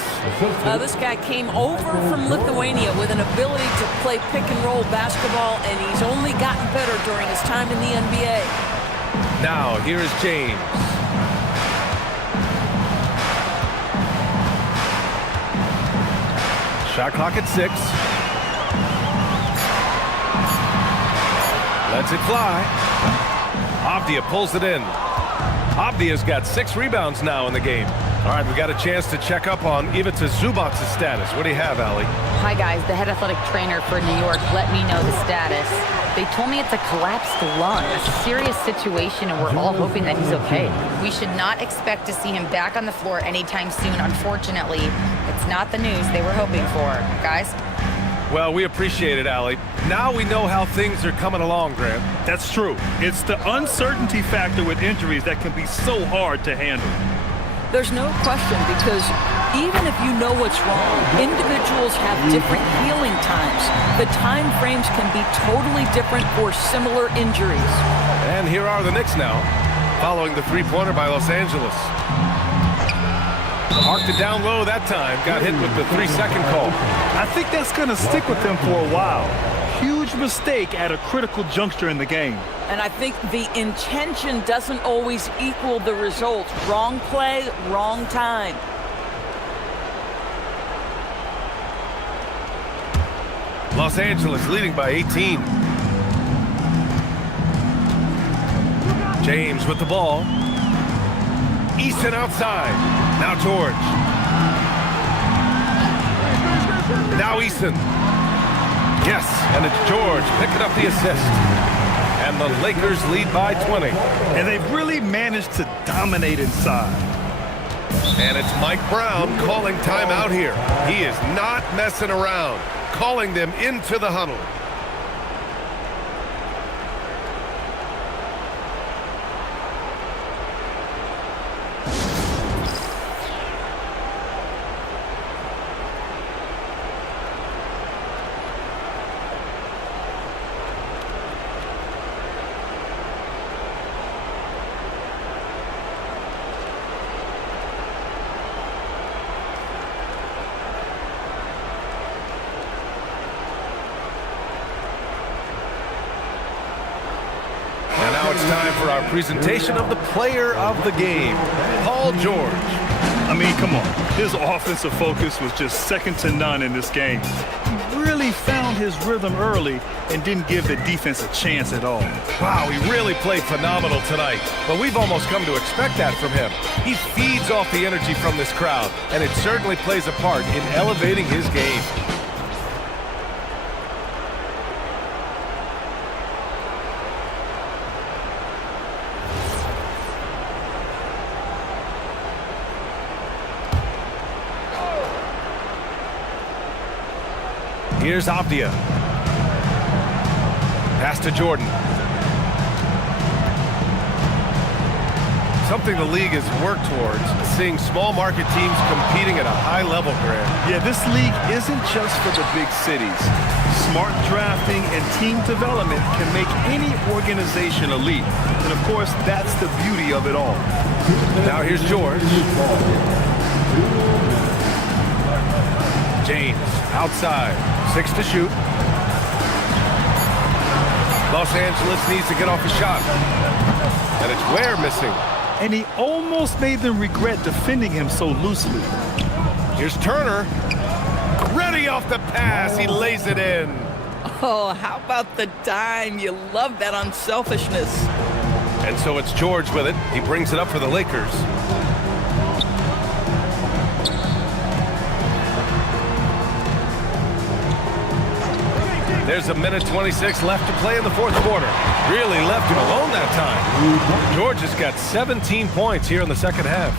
This guy came over from Lithuania with an ability to play pick-and-roll basketball, and he's only gotten better during his time in the NBA. Now, here is James. Shot clock at 6. Lets it fly. Avdija pulls it in. Avdija's got 6 rebounds now in the game. All right, we got a chance to check up on Ivica Zubac's status. What do you have, Allie? Hi, guys. The head athletic trainer for New York let me know the status. They told me it's a collapsed lung, a serious situation, and we're all hoping that he's okay. We should not expect to see him back on the floor anytime soon, unfortunately. It's not the news they were hoping for. Guys? Well, we appreciate it, Allie. Now we know how things are coming along, Grant. That's true. It's the uncertainty factor with injuries that can be so hard to handle. There's no question, because even if you know what's wrong, individuals have different healing times. The time frames can be totally different for similar injuries. And here are the Knicks now, following the three-pointer by Los Angeles. Marked it down low that time, got hit with the 3-second call. I think that's going to stick with them for a while. Huge mistake at a critical juncture in the game. And I think the intention doesn't always equal the result. Wrong play, wrong time. Los Angeles leading by 18. James with the ball. Easton outside. Now George. Now Easton. Yes, and it's George picking up the assist. And the Lakers lead by 20. And they've really managed to dominate inside. And it's Mike Brown calling timeout here. He is not messing around, calling them into the huddle. It's time for our presentation of the player of the game, Paul George. I mean, come on. His offensive focus was just second to none in this game. He really found his rhythm early and didn't give the defense a chance at all. Wow, he really played phenomenal tonight. But we've almost come to expect that from him. He feeds off the energy from this crowd, and it certainly plays a part in elevating his game. Here's Avdija. Pass to Jordan. Something the league has worked towards, seeing small market teams competing at a high level, Grant. Yeah, this league isn't just for the big cities. Smart drafting and team development can make any organization elite. And of course, that's the beauty of it all. Now here's George. James outside. 6 to shoot. Los Angeles needs to get off a shot. And it's Ware missing. And he almost made them regret defending him so loosely. Here's Turner. Ready off the pass. He lays it in. Oh, how about the dime? You love that unselfishness. And so it's George with it. He brings it up for the Lakers. There's 1:26 left to play in the fourth quarter. Really left him alone that time. Georgia's got 17 points here in the second half.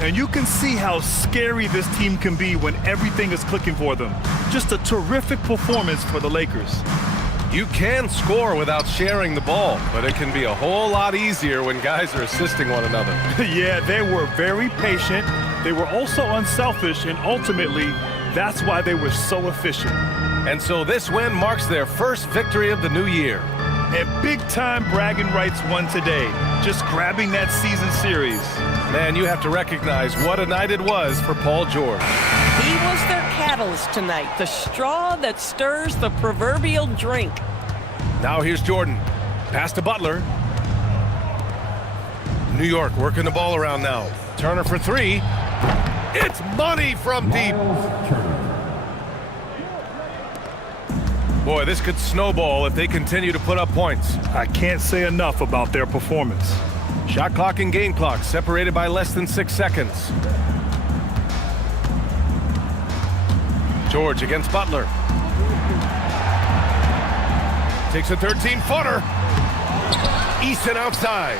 And you can see how scary this team can be when everything is clicking for them. Just a terrific performance for the Lakers. You can score without sharing the ball, but it can be a whole lot easier when guys are assisting one another. Yeah, they were very patient. They were also unselfish, and ultimately, that's why they were so efficient. And so this win marks their first victory of the new year. And big-time bragging rights won today, just grabbing that season series. Man, you have to recognize what a night it was for Paul George. He was their catalyst tonight, the straw that stirs the proverbial drink. Now here's Jordan. Pass to Butler. New York working the ball around now. Turner for three. It's money from deep. Boy, this could snowball if they continue to put up points. I can't say enough about their performance. Shot clock and game clock separated by less than 6 seconds. George against Butler. Takes a 13-footer. Easton outside.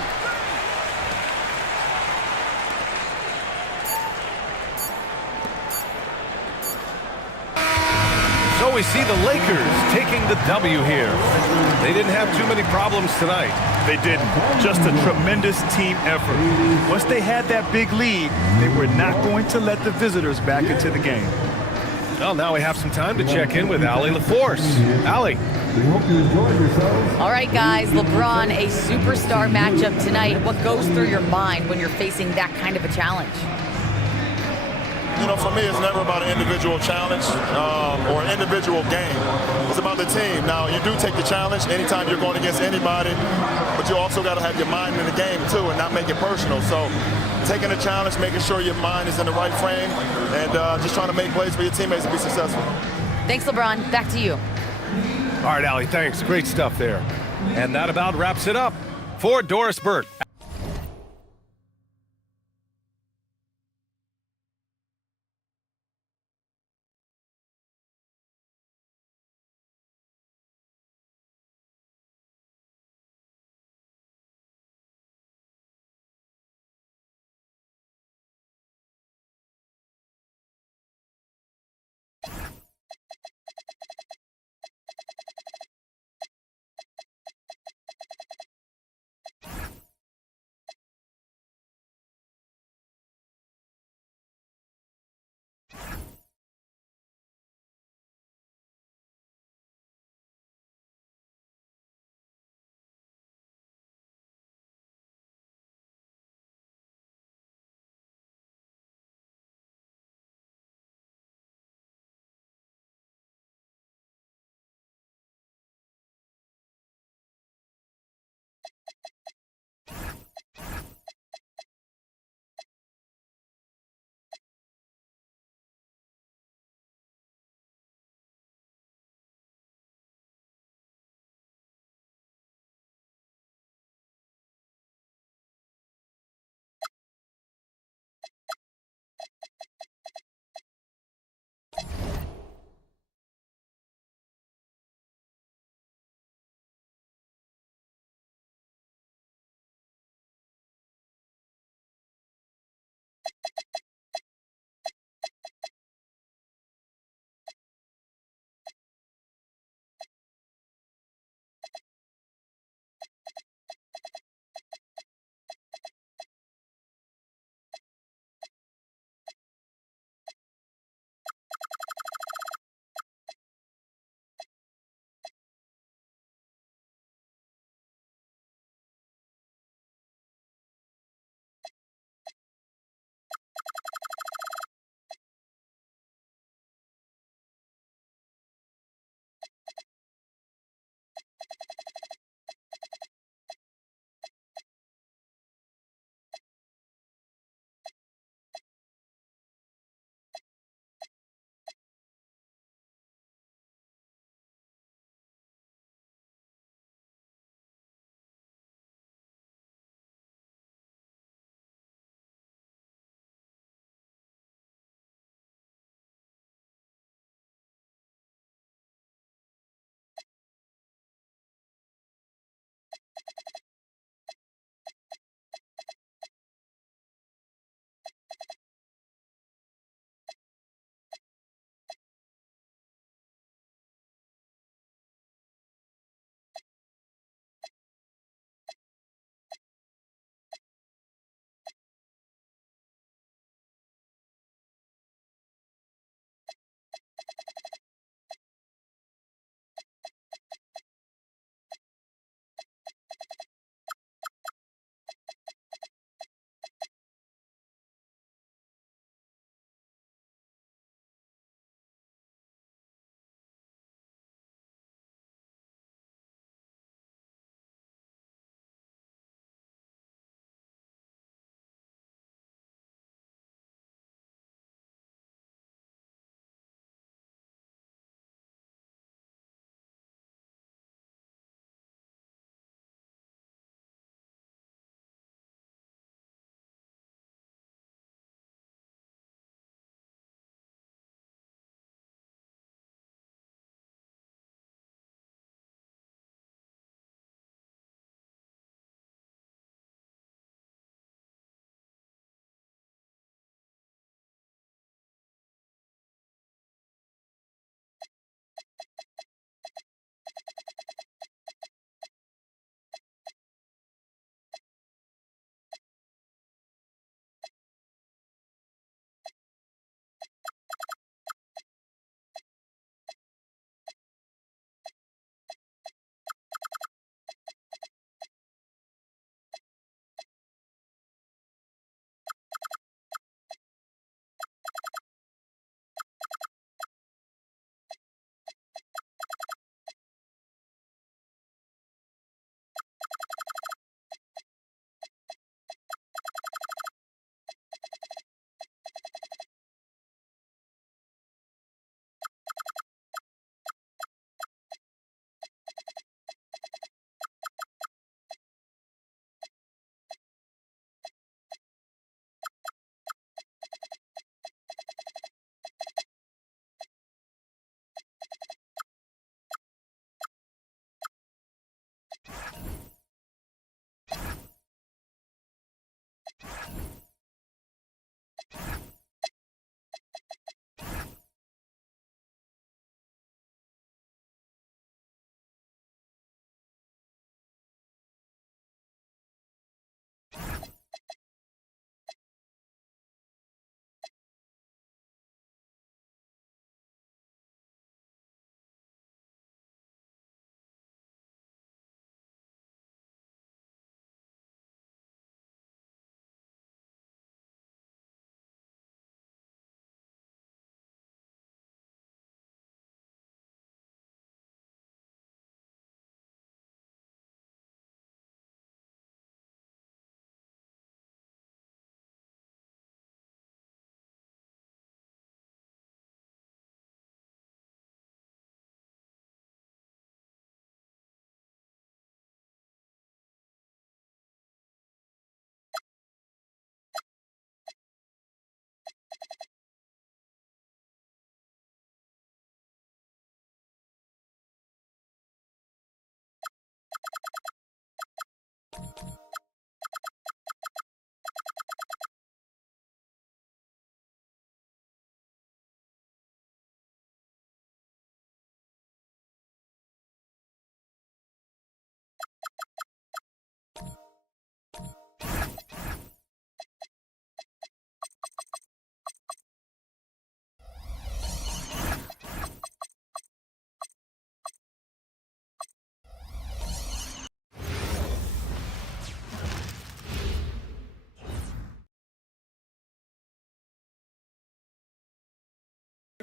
So we see the Lakers taking the W here. They didn't have too many problems tonight. They didn't. Just a tremendous team effort. Once they had that big lead, they were not going to let the visitors back into the game. Well, now we have some time to check in with Allie LaForce. Allie. We hope you enjoyed yourselves. All right, guys, LeBron, a superstar matchup tonight. What goes through your mind when you're facing that kind of a challenge? You know, for me, it's never about an individual challenge or an individual game. It's about the team. Now, you do take the challenge anytime you're going against anybody, but you also got to have your mind in the game, too, and not make it personal. So taking the challenge, making sure your mind is in the right frame, and just trying to make plays for your teammates to be successful. Thanks, LeBron. Back to you. All right, Allie, thanks. Great stuff there. And that about wraps it up for Doris Burke.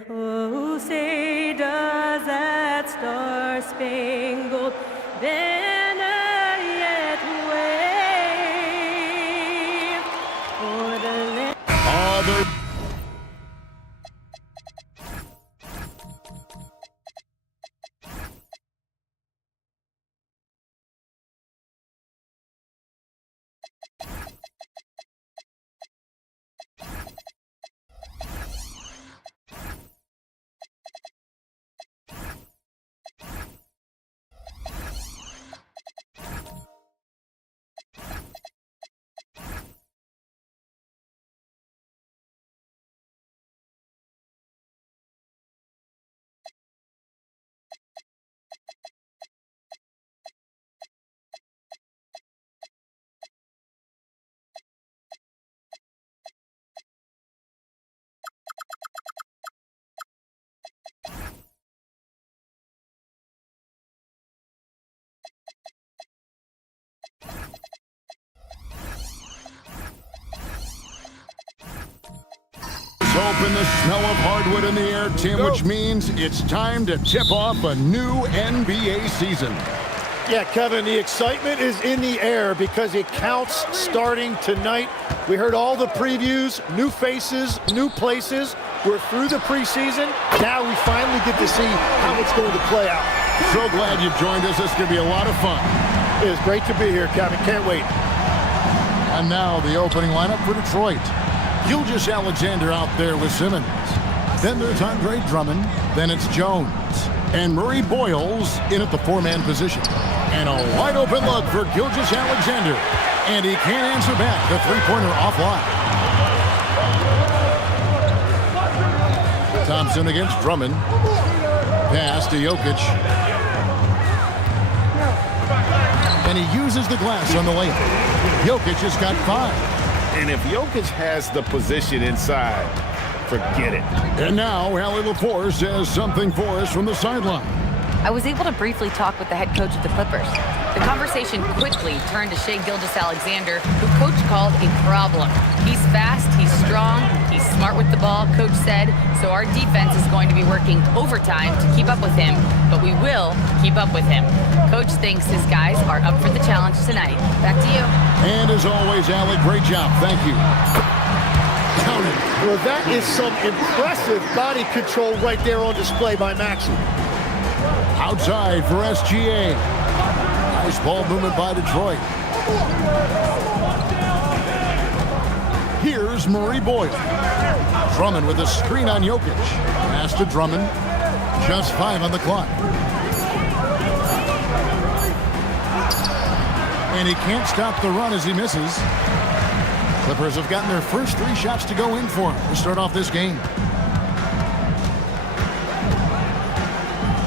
Oh, say does that star-spangled banner yet wave o'er the land? Open, the smell of hardwood in the air, Tim, which means it's time to tip off a new NBA season. Yeah, Kevin, the excitement is in the air because it counts starting tonight. We heard all the previews, new faces, new places. We're through the preseason. Now we finally get to see how it's going to play out. So glad you joined us. This is going to be a lot of fun. It is great to be here, Kevin. Can't wait. And now the opening lineup for Detroit. Gilgeous-Alexander out there with Simmons. Then there's Andre Drummond. Then it's Jones. And Murray Boyles in at the four-man position. And a wide-open look for Gilgeous-Alexander. And he can't answer back. The three-pointer offline. Thompson against Drummond. Pass to Jokic. And he uses the glass on the layup. Jokic has got 5. And if Jokic has the position inside, forget it. And now, Allie LaForce says something for us from the sideline. I was able to briefly talk with the head coach of the Clippers. The conversation quickly turned to Shai Gilgeous-Alexander, who Coach called a problem. He's fast, he's strong, he's smart with the ball, Coach said, so our defense is going to be working overtime to keep up with him, but we will keep up with him. Coach thinks his guys are up for the challenge tonight. Back to you. And as always, Allie, great job. Thank you. Counted. Well, that is some impressive body control right there on display by Maxey. Outside for SGA. Nice ball movement by Detroit. Here's Murray Boyle. Drummond with a screen on Jokic. Pass to Drummond. Just 5 on the clock. And he can't stop the run as he misses. Clippers have gotten their first 3 shots to go in for them to start off this game.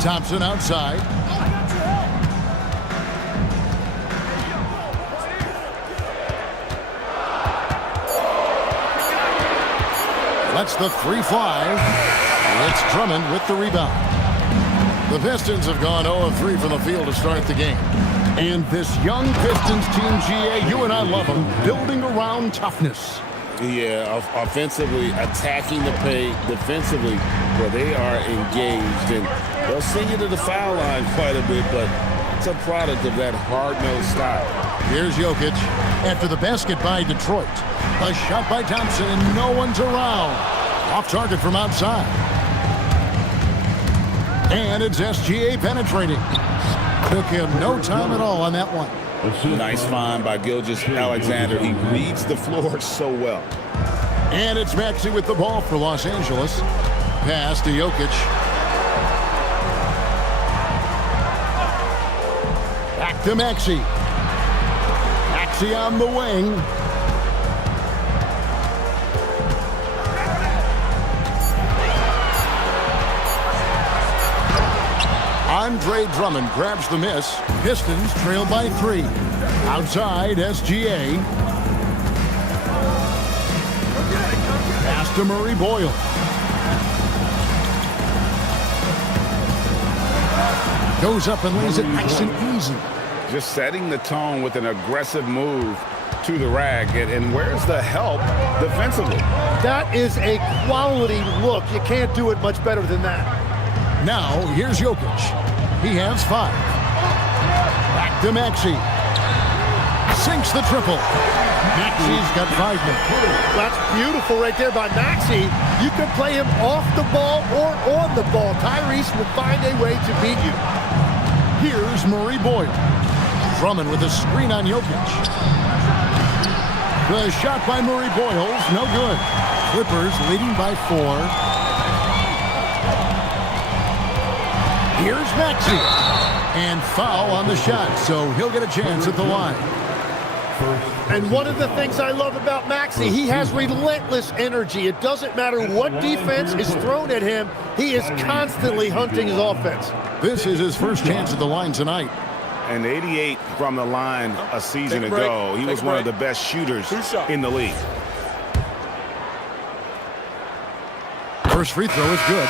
Thompson outside. Lets the 3 fly. It's Drummond with the rebound. The Pistons have gone 0 of 3 from the field to start the game. And this young Pistons team, GA, you and I love them, building around toughness. Yeah, offensively, attacking the paint, defensively, where they are engaged. And they'll send you to the foul line quite a bit, but it's a product of that hard-nosed style. Here's Jokic after the basket by Detroit. A shot by Thompson, and no one's around. Off target from outside. And it's SGA penetrating. Took him no time at all on that one. Nice find by Gilgeous-Alexander. He reads the floor so well. And it's Maxey with the ball for Los Angeles. Pass to Jokic. Back to Maxey. Maxey on the wing. Andre Drummond grabs the miss. Pistons trail by 3. Outside, SGA. Pass to Murray Boyle. Goes up and lays it nice and easy. Just setting the tone with an aggressive move to the rack. And where's the help defensively? That is a quality look. You can't do it much better than that. Now, here's Jokic. He has 5. Back to Maxey. Sinks the triple. Maxey's got 5 minutes. That's beautiful right there by Maxey. You can play him off the ball or on the ball. Tyrese will find a way to beat you. Here's Murray Boyle. Drummond with a screen on Jokic. The shot by Murray Boyle's no good. Clippers leading by 4. Here's Maxey. And foul on the shot, so he'll get a chance at the line. And one of the things I love about Maxey, he has relentless energy. It doesn't matter what defense is thrown at him, he is constantly hunting his offense. This is his first chance at the line tonight. And 88 from the line a season ago. He was one of the best shooters in the league. First free throw is good.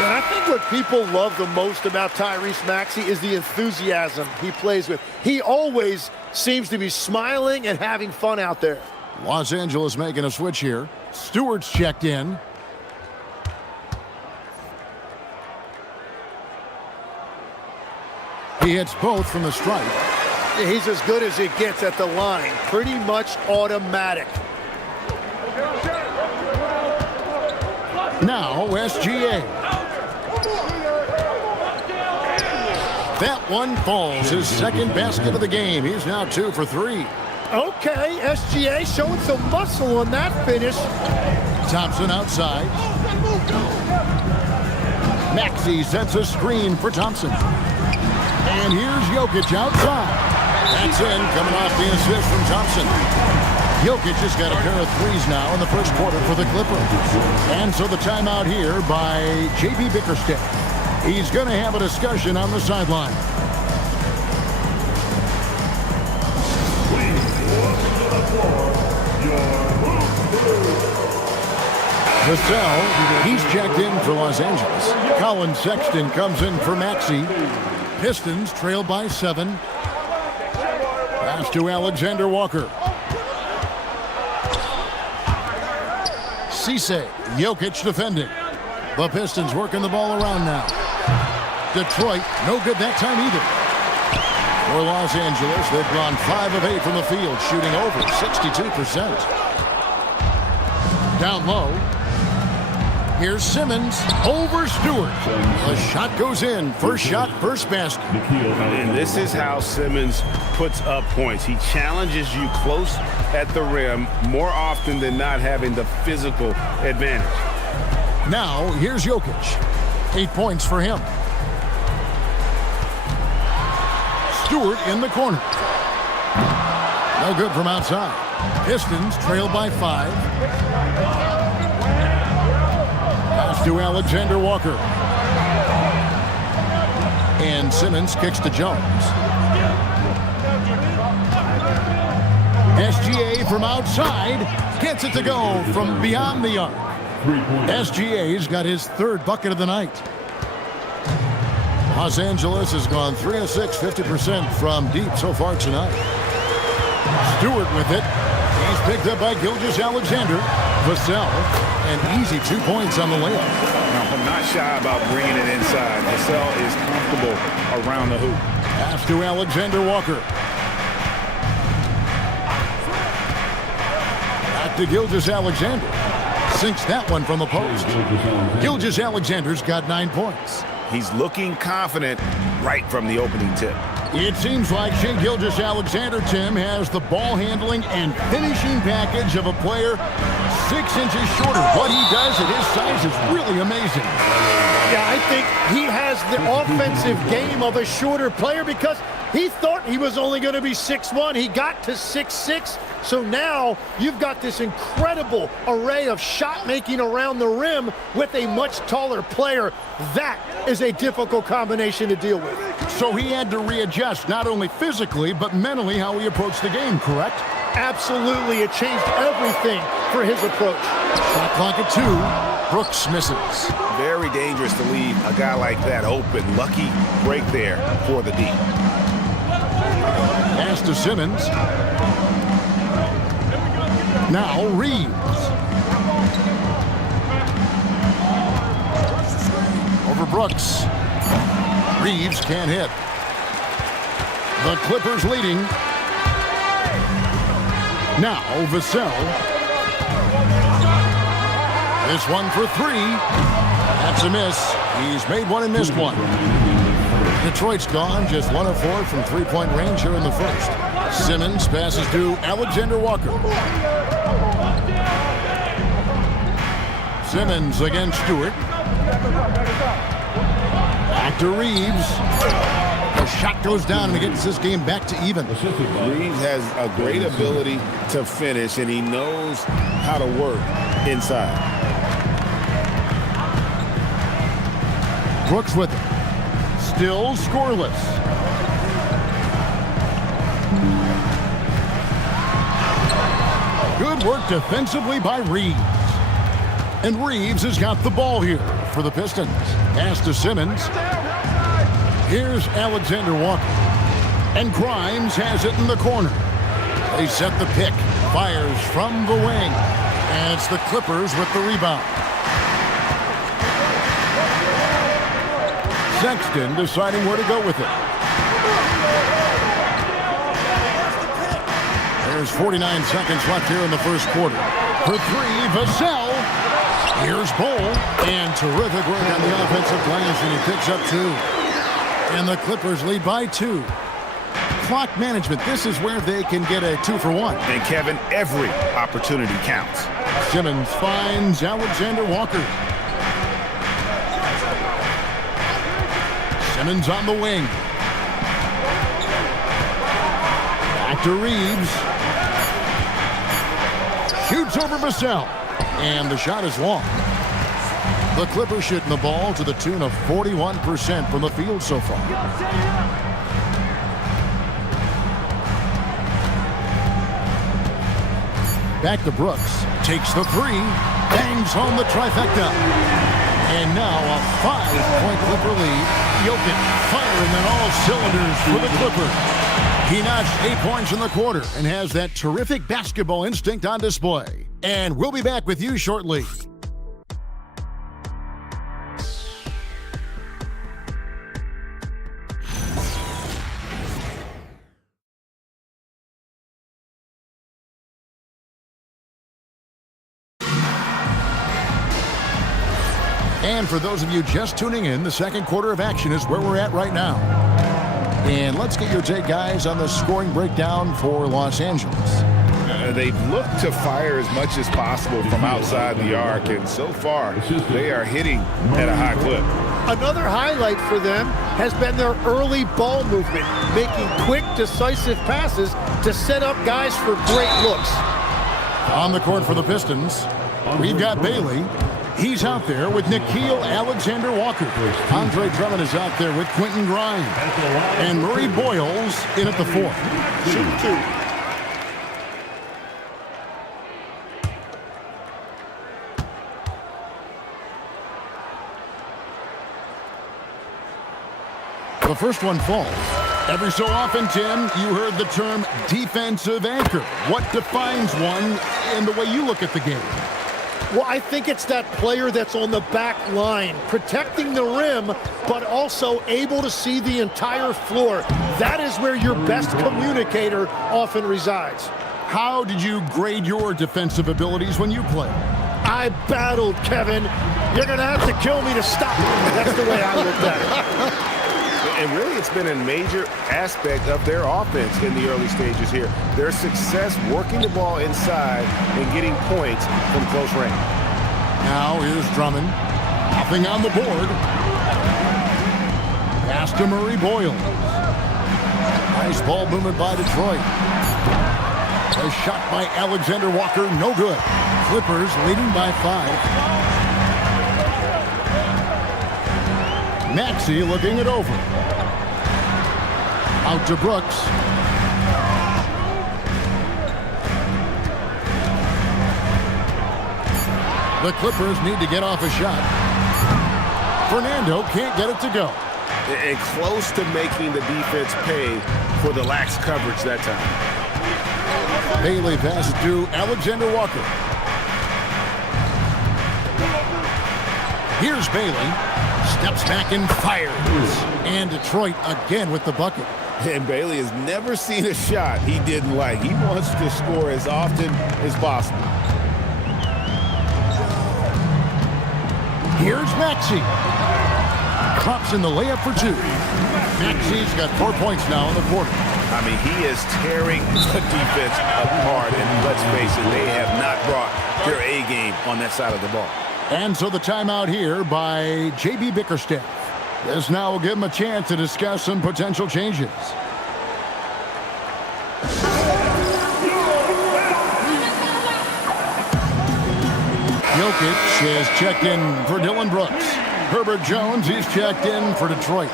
And I think what people love the most about Tyrese Maxey is the enthusiasm he plays with. He always seems to be smiling and having fun out there. Los Angeles making a switch here. Stewart's checked in. He hits both from the stripe. He's as good as it gets at the line. Pretty much automatic. Now SGA. That one falls. His second basket of the game. He's now 2 for 3. Okay, SGA showing some muscle on that finish. Thompson outside. Maxey sets a screen for Thompson. And here's Jokic outside. That's in, coming off the assist from Thompson. Jokic has got a pair of 3s now in the first quarter for the Clippers. And so the timeout here by J.B. Bickerstaff. He's going to have a discussion on the sideline. Vassell, he's checked in for Los Angeles. Colin Sexton comes in for Maxey. Pistons trail by 7. Pass to Alexander Walker. Cisse, Jokic defending. The Pistons working the ball around now. Detroit, no good that time either. For Los Angeles, they've gone 5 of 8 from the field, shooting over 62%. Down low. Here's Simmons over Stewart. A shot goes in. First shot, first basket. And this is how Simmons puts up points. He challenges you close at the rim more often than not, having the physical advantage. Now, here's Jokic. 8 points for him. Stewart in the corner. No good from outside. Pistons trail by 5. Pass to Alexander Walker. And Simmons kicks to Jones. SGA from outside gets it to go from beyond the arc. SGA's got his 3rd bucket of the night. Los Angeles has gone 3 of 6, 50% from deep so far tonight. Stewart with it. He's picked up by Gilgeous-Alexander. Vassell, an easy 2 points on the layup. Now, I'm not shy about bringing it inside. Vassell is comfortable around the hoop. Pass to Alexander Walker. Back to Gilgeous-Alexander. Sinks that one from the post. Gilgeous-Alexander's got 9 points. He's looking confident right from the opening tip. It seems like Shai Gilgeous-Alexander, Tim, has the ball handling and finishing package of a player 6 inches shorter. What he does at his size is really amazing. Yeah, I think he has the offensive game of a shorter player because he thought he was only going to be 6'1". He got to 6'6". So now you've got this incredible array of shot making around the rim with a much taller player. That is a difficult combination to deal with. So he had to readjust not only physically but mentally how he approached the game, correct? Absolutely. It changed everything for his approach. Shot clock at 2. Brooks misses. Very dangerous to leave a guy like that open. Lucky break there for the D. Pass to Simmons. Now Reeves. Over Brooks. Reeves can't hit. The Clippers leading. Now Vassell. This one for 3. That's a miss. He's made one and missed one. Detroit's gone just 1 of 4 from 3-point range here in the first. Simmons passes to Alexander Walker. Simmons against Stewart. Back to Reeves. The shot goes down and it gets this game back to even. Reeves has a great ability to finish, and he knows how to work inside. Brooks with it. Still scoreless. Good work defensively by Reeves. And Reeves has got the ball here for the Pistons. Pass to Simmons. Here's Alexander Walker. And Grimes has it in the corner. They set the pick. Fires from the wing. And it's the Clippers with the rebound. Sexton deciding where to go with it. There's 49 seconds left here in the first quarter. For 3, Vassell. Here's Bol. And terrific work on the offensive glass, and he picks up 2. And the Clippers lead by 2. Clock management, this is where they can get a 2-for-1. And Kevin, every opportunity counts. Simmons finds Alexander Walker. Simmons on the wing. Back to Reeves. Shoots over Vassell. And the shot is long. The Clippers shooting the ball to the tune of 41% from the field so far. Back to Brooks. Takes the 3. Bangs home the trifecta. And now a 5-point Clipper lead. Jokic firing on all cylinders for the Clippers. He notched 8 points in the quarter and has that terrific basketball instinct on display. And we'll be back with you shortly. And for those of you just tuning in, the second quarter of action is where we're at right now. And let's get your take, guys, on the scoring breakdown for Los Angeles. They've looked to fire as much as possible from outside the arc, and so far they are hitting at a high clip. Another highlight for them has been their early ball movement, making quick, decisive passes to set up guys for great looks. On the court for the Pistons, we've got Bailey. He's out there with Nickeil Alexander-Walker. Andre Drummond is out there with Quentin Grimes. And Murray Boyles in at the 4. Shoot 2. The first one falls. Every so often, Tim, you heard the term defensive anchor. What defines one in the way you look at the game? Well, I think it's that player that's on the back line, protecting the rim, but also able to see the entire floor. That is where your best communicator often resides. How did you grade your defensive abilities when you played? I battled, Kevin. You're going to have to kill me to stop me. That's the way I looked at it. And really, it's been a major aspect of their offense in the early stages here. Their success working the ball inside and getting points from close range. Now here's Drummond. Nothing on the board. Pass to Murray Boyles. Nice ball movement by Detroit. A shot by Alexander Walker, no good. Clippers leading by 5. Maxey looking it over. Out to Brooks. The Clippers need to get off a shot. Fernando can't get it to go. And close to making the defense pay for the lax coverage that time. Bailey passes to Alexander Walker. Here's Bailey. Steps back and fires. And Detroit again with the bucket. And Bailey has never seen a shot he didn't like. He wants to score as often as possible. Here's Maxey. Drops in the layup for 2. Maxey's got 4 points now in the quarter. I mean, he is tearing the defense apart. And let's face it, they have not brought their A game on that side of the ball. And so the timeout here by J.B. Bickerstaff. This now will give him a chance to discuss some potential changes. Jokic is checked in for Dillon Brooks. Herbert Jones, he's checked in for Detroit.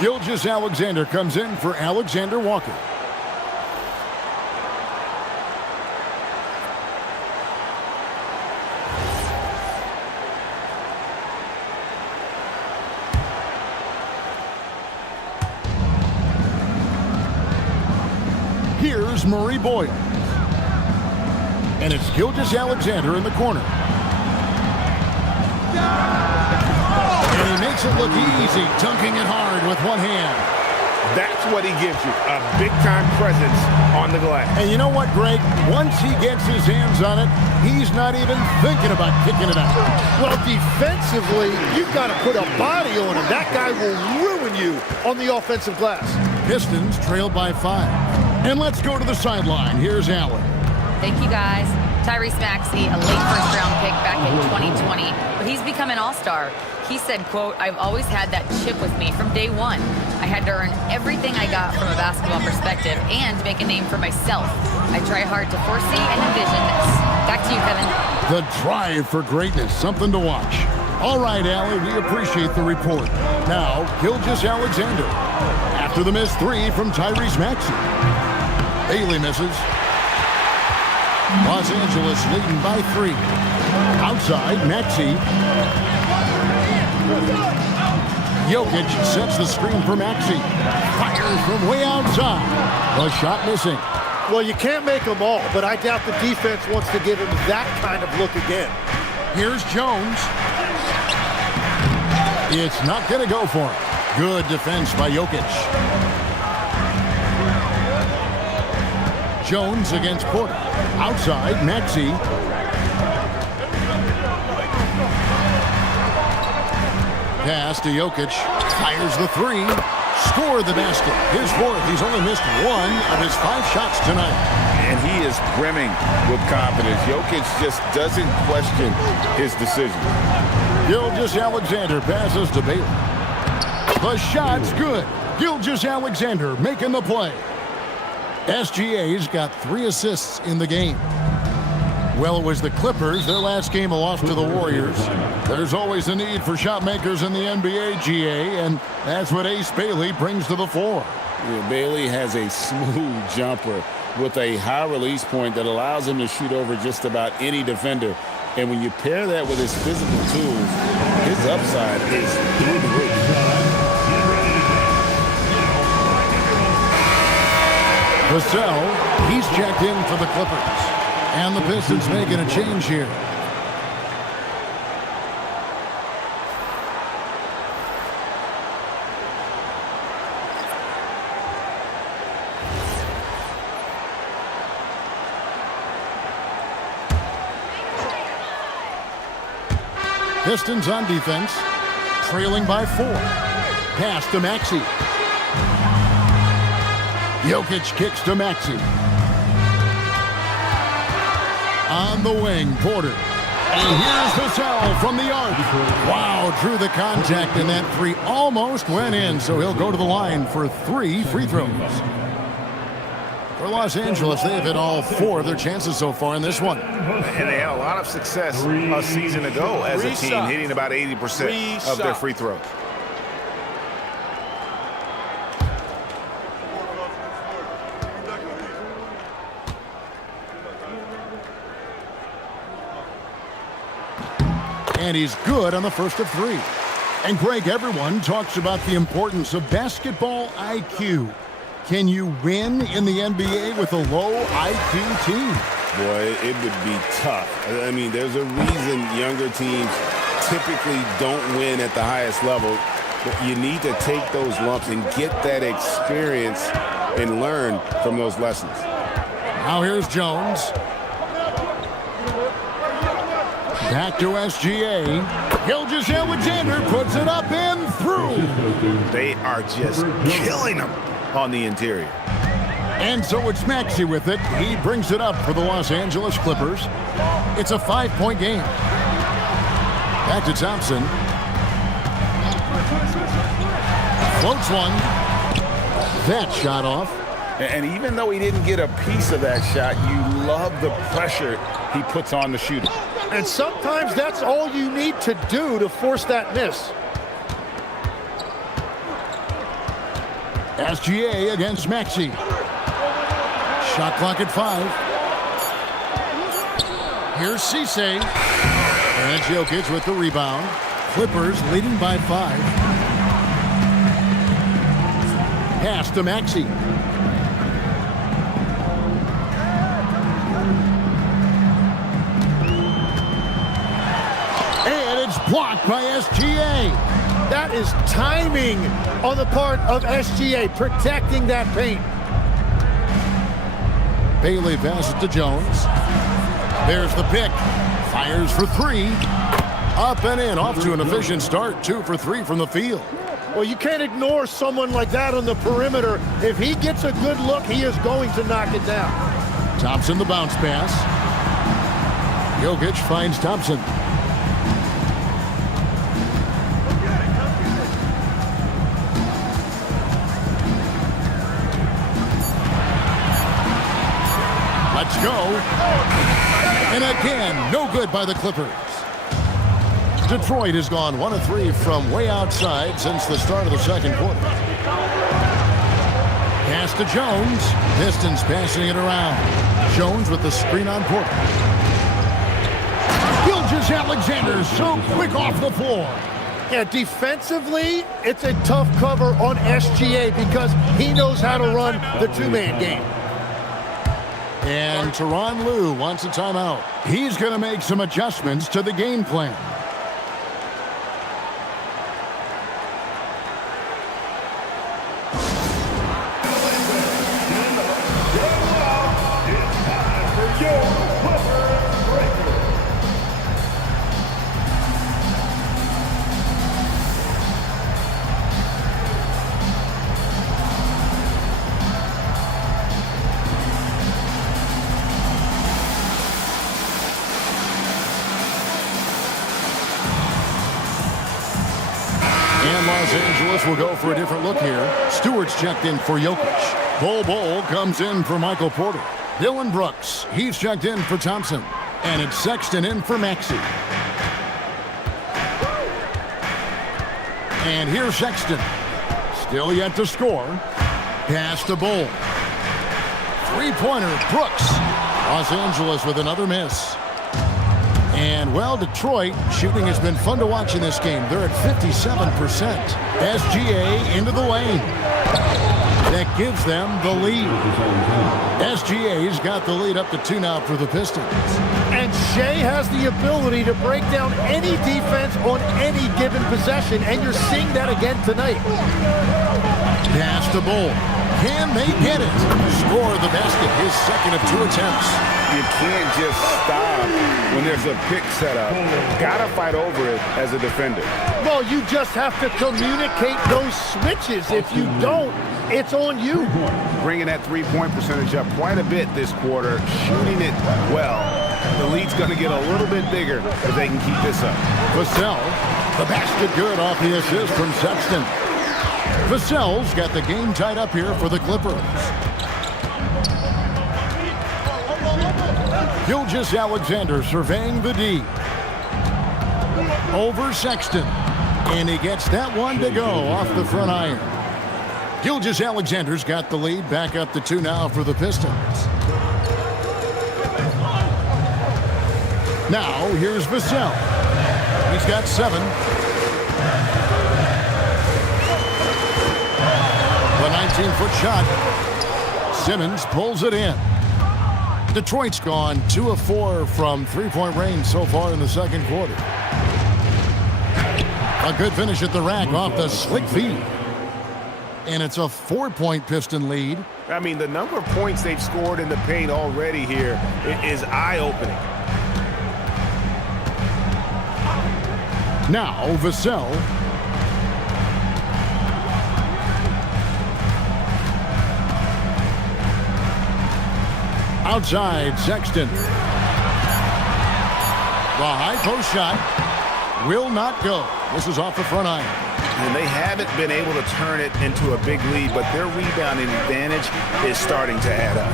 Gilgeous-Alexander comes in for Alexander Walker. Here's Murray Boyles. And it's Gilgeous-Alexander in the corner. And he makes it look easy, dunking it hard with one hand. That's what he gives you, a big-time presence on the glass. And you know what, Greg? Once he gets his hands on it, he's not even thinking about kicking it out. Well, defensively, you've got to put a body on him. That guy will ruin you on the offensive glass. Pistons trailed by 5. And let's go to the sideline. Here's Allen. Thank you, guys. Tyrese Maxey, a late first-round pick back in 2020, but he's become an all-star. He said, quote, "I've always had that chip with me from day one. I had to earn everything I got from a basketball perspective and make a name for myself. I try hard to foresee and envision this." Back to you, Kevin. The drive for greatness, something to watch. All right, Allie, we appreciate the report. Now, Gilgeous-Alexander. After the missed 3 from Tyrese Maxey. Bailey misses. Los Angeles leading by 3. Outside, Maxey. Jokic sets the screen for Maxey. Fires from way outside. The shot missing. Well, you can't make them all, but I doubt the defense wants to give him that kind of look again. Here's Jones. It's not going to go for him. Good defense by Jokic. Jones against Porter. Outside, Maxey. Pass to Jokic. Fires the 3. Scored the basket. His 4th. He's only missed 1 of his 5 shots tonight. And he is brimming with confidence. Jokic just doesn't question his decision. Gilgeous-Alexander passes to Bailey. The shot's good. Gilgeous-Alexander making the play. SGA's got 3 assists in the game. Well, it was the Clippers. Their last game lost to the Warriors. There's always a need for shot makers in the NBA, GA, and that's what Ace Bailey brings to the floor. Yeah, Bailey has a smooth jumper with a high release point that allows him to shoot over just about any defender. And when you pair that with his physical tools, his upside is through the roof. Vassell, he's checked in for the Clippers. And the Pistons making a change here. Pistons on defense, trailing by 4. Pass to Maxey. Jokic kicks to Maxey. On the wing, Porter. And here's Vassell from the arc. Wow, drew the contact, and that 3 almost went in, so he'll go to the line for 3 free throws. For Los Angeles, they have hit all 4 of their chances so far in this one. And they had a lot of success a season ago as a team, hitting about 80% of their free throws. And he's good on the first of 3. And Greg, everyone talks about the importance of basketball IQ. Can you win in the NBA with a low IQ team? Boy, it would be tough. I mean, there's a reason younger teams typically don't win at the highest level. But you need to take those lumps and get that experience and learn from those lessons. Now here's Jones. Back to SGA. Gilgeous-Alexander puts it up and through. They are just killing them on the interior. And so it's Maxey with it. He brings it up for the Los Angeles Clippers. It's a 5-point game. Back to Thompson. Floats one. That shot off. And even though he didn't get a piece of that shot, you love the pressure he puts on the shooter. And sometimes that's all you need to do to force that miss. SGA against Maxey. Shot clock at 5. Here's Cisse. And Jokic with the rebound. Clippers leading by 5. Pass to Maxey. Blocked by SGA. That is timing on the part of SGA, protecting that paint. Bailey passes to Jones. There's the pick. Fires for 3. Up and in, off to an efficient start. 2 for 3 from the field. Well, you can't ignore someone like that on the perimeter. If he gets a good look, he is going to knock it down. Thompson the bounce pass. Jokic finds Thompson. Let's go. And again, no good by the Clippers. Detroit has gone 1 of 3 from way outside since the start of the second quarter. Pass to Jones. Pistons passing it around. Jones with the screen on Porter. Gilgeous-Alexander so quick off the floor. Yeah, defensively, it's a tough cover on SGA because he knows how to run the 2-man game. And Tyronn Lue wants a timeout. He's going to make some adjustments to the game plan. Los Angeles will go for a different look here. Stewart's checked in for Jokic. Bol comes in for Michael Porter. Dylan Brooks, he's checked in for Thompson. And it's Sexton in for Maxey. And here's Sexton. Still yet to score. Pass to Bol. Three-pointer, Brooks. Los Angeles with another miss. And, well, Detroit shooting has been fun to watch in this game. They're at 57%. SGA into the lane. That gives them the lead. SGA's got the lead up to 2 now for the Pistons. And Shea has the ability to break down any defense on any given possession, and you're seeing that again tonight. Pass to Bol. Can they get it? Score the basket, his second of 2 attempts. You can't just stop when there's a pick set up. Gotta fight over it as a defender. Well, you just have to communicate those switches. If you don't, it's on you. Bringing that three-point percentage up quite a bit this quarter, shooting it well. The lead's going to get a little bit bigger if they can keep this up. Vassell, the basket good off the assist from Sexton. Vassell's got the game tied up here for the Clippers. Gilgeous-Alexander surveying the D. Over Sexton. And he gets that one to go off the front iron. Gilgeous-Alexander's got the lead back up to 2 now for the Pistons. Now here's Vassell. He's got 7. The 19-foot shot. Simmons pulls it in. Detroit's gone 2 of 4 from three-point range so far in the second quarter. A good finish at the rack off the slick feed. And it's a 4-point Piston lead. I mean, the number of points they've scored in the paint already here is eye-opening. Now Vassell. Outside, Sexton. The high post shot will not go. This is off the front iron. And they haven't been able to turn it into a big lead, but their rebounding advantage is starting to add up.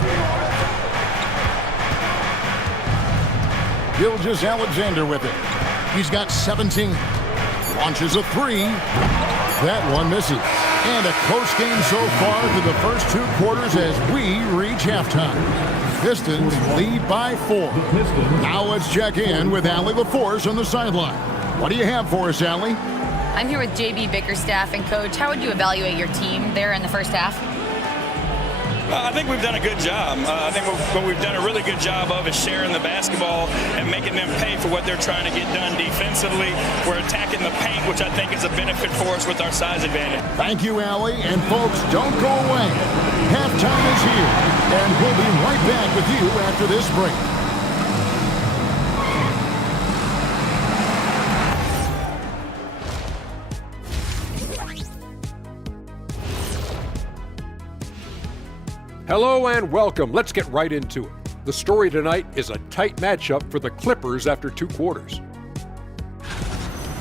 Gilgeous-Alexander with it. He's got 17. Launches a 3. That one misses. And a close game so far through the first 2 quarters as we reach halftime. Pistons lead by 4. Now let's check in with Allie LaForce on the sideline. What do you have for us, Allie? I'm here with J.B. Bickerstaff. And, Coach, how would you evaluate your team there in the first half? I think we've done a good job. I think what we've done a really good job of is sharing the basketball and making them pay for what they're trying to get done defensively. We're attacking the paint, which I think is a benefit for us with our size advantage. Thank you, Allie. And, folks, don't go away. Halftime is here, and we'll be right back with you after this break. Hello and welcome. Let's get right into it. The story tonight is a tight matchup for the Clippers after 2 quarters.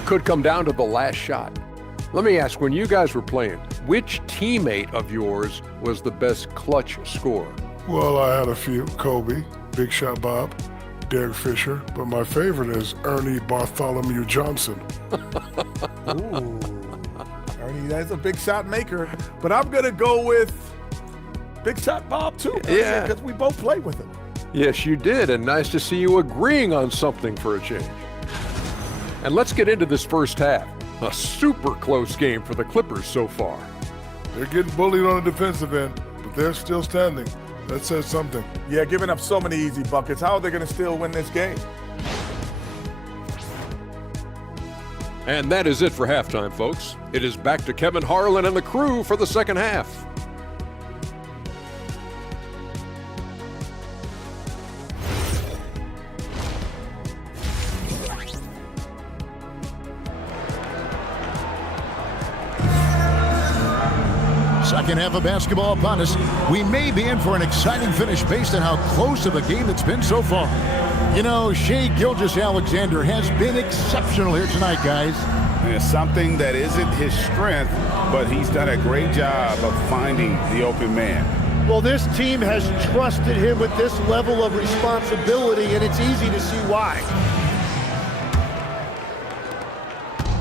Could come down to the last shot. Let me ask, when you guys were playing, which teammate of yours was the best clutch scorer? Well, I had a few. Kobe, Big Shot Bob, Derek Fisher, but my favorite is Ernie Bartholomew Johnson. Ooh, Ernie, that's a big shot maker. But I'm going to go with Big Shot Bob, too. Yeah. Because we both played with him. Yes, you did, and nice to see you agreeing on something for a change. And let's get into this first half. A super close game for the Clippers so far. They're getting bullied on the defensive end, but they're still standing. That says something. Yeah, giving up so many easy buckets. How are they going to still win this game? And that is it for halftime, folks. It is back to Kevin Harlan and the crew for the second half. Second half of basketball upon us. We may be in for an exciting finish based on how close of a game it's been so far. You know, Shai Gilgeous-Alexander has been exceptional here tonight, guys. And it's something that isn't his strength, but he's done a great job of finding the open man. Well, this team has trusted him with this level of responsibility, and it's easy to see why.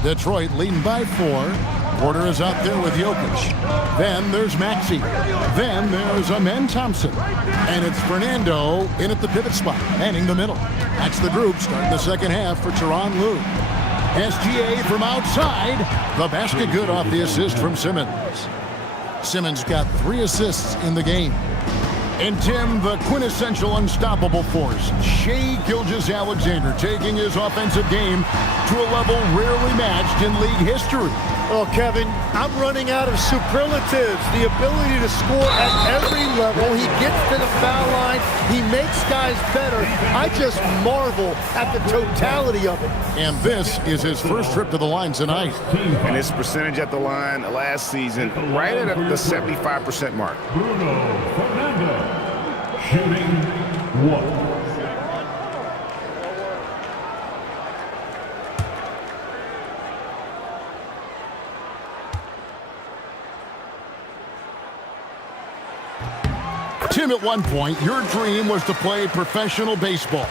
Detroit leading by 4. Porter is out there with Jokic. Then there's Maxey. Then there's Amen Thompson. And it's Fernando in at the pivot spot, manning the middle. That's the group starting the second half for Tyronn Lue. SGA from outside. The basket good off the assist from Simmons. Simmons got 3 assists in the game. And Tim, the quintessential unstoppable force, Shai Gilgeous-Alexander, taking his offensive game to a level rarely matched in league history. Well, Kevin, I'm running out of superlatives. The ability to score at every level. He gets to the foul line. He makes guys better. I just marvel at the totality of it. And this is his first trip to the line tonight. And his percentage at the line last season, right at the 75% mark. Bruno Fernando, shooting 1. Tim, at one point, your dream was to play professional baseball.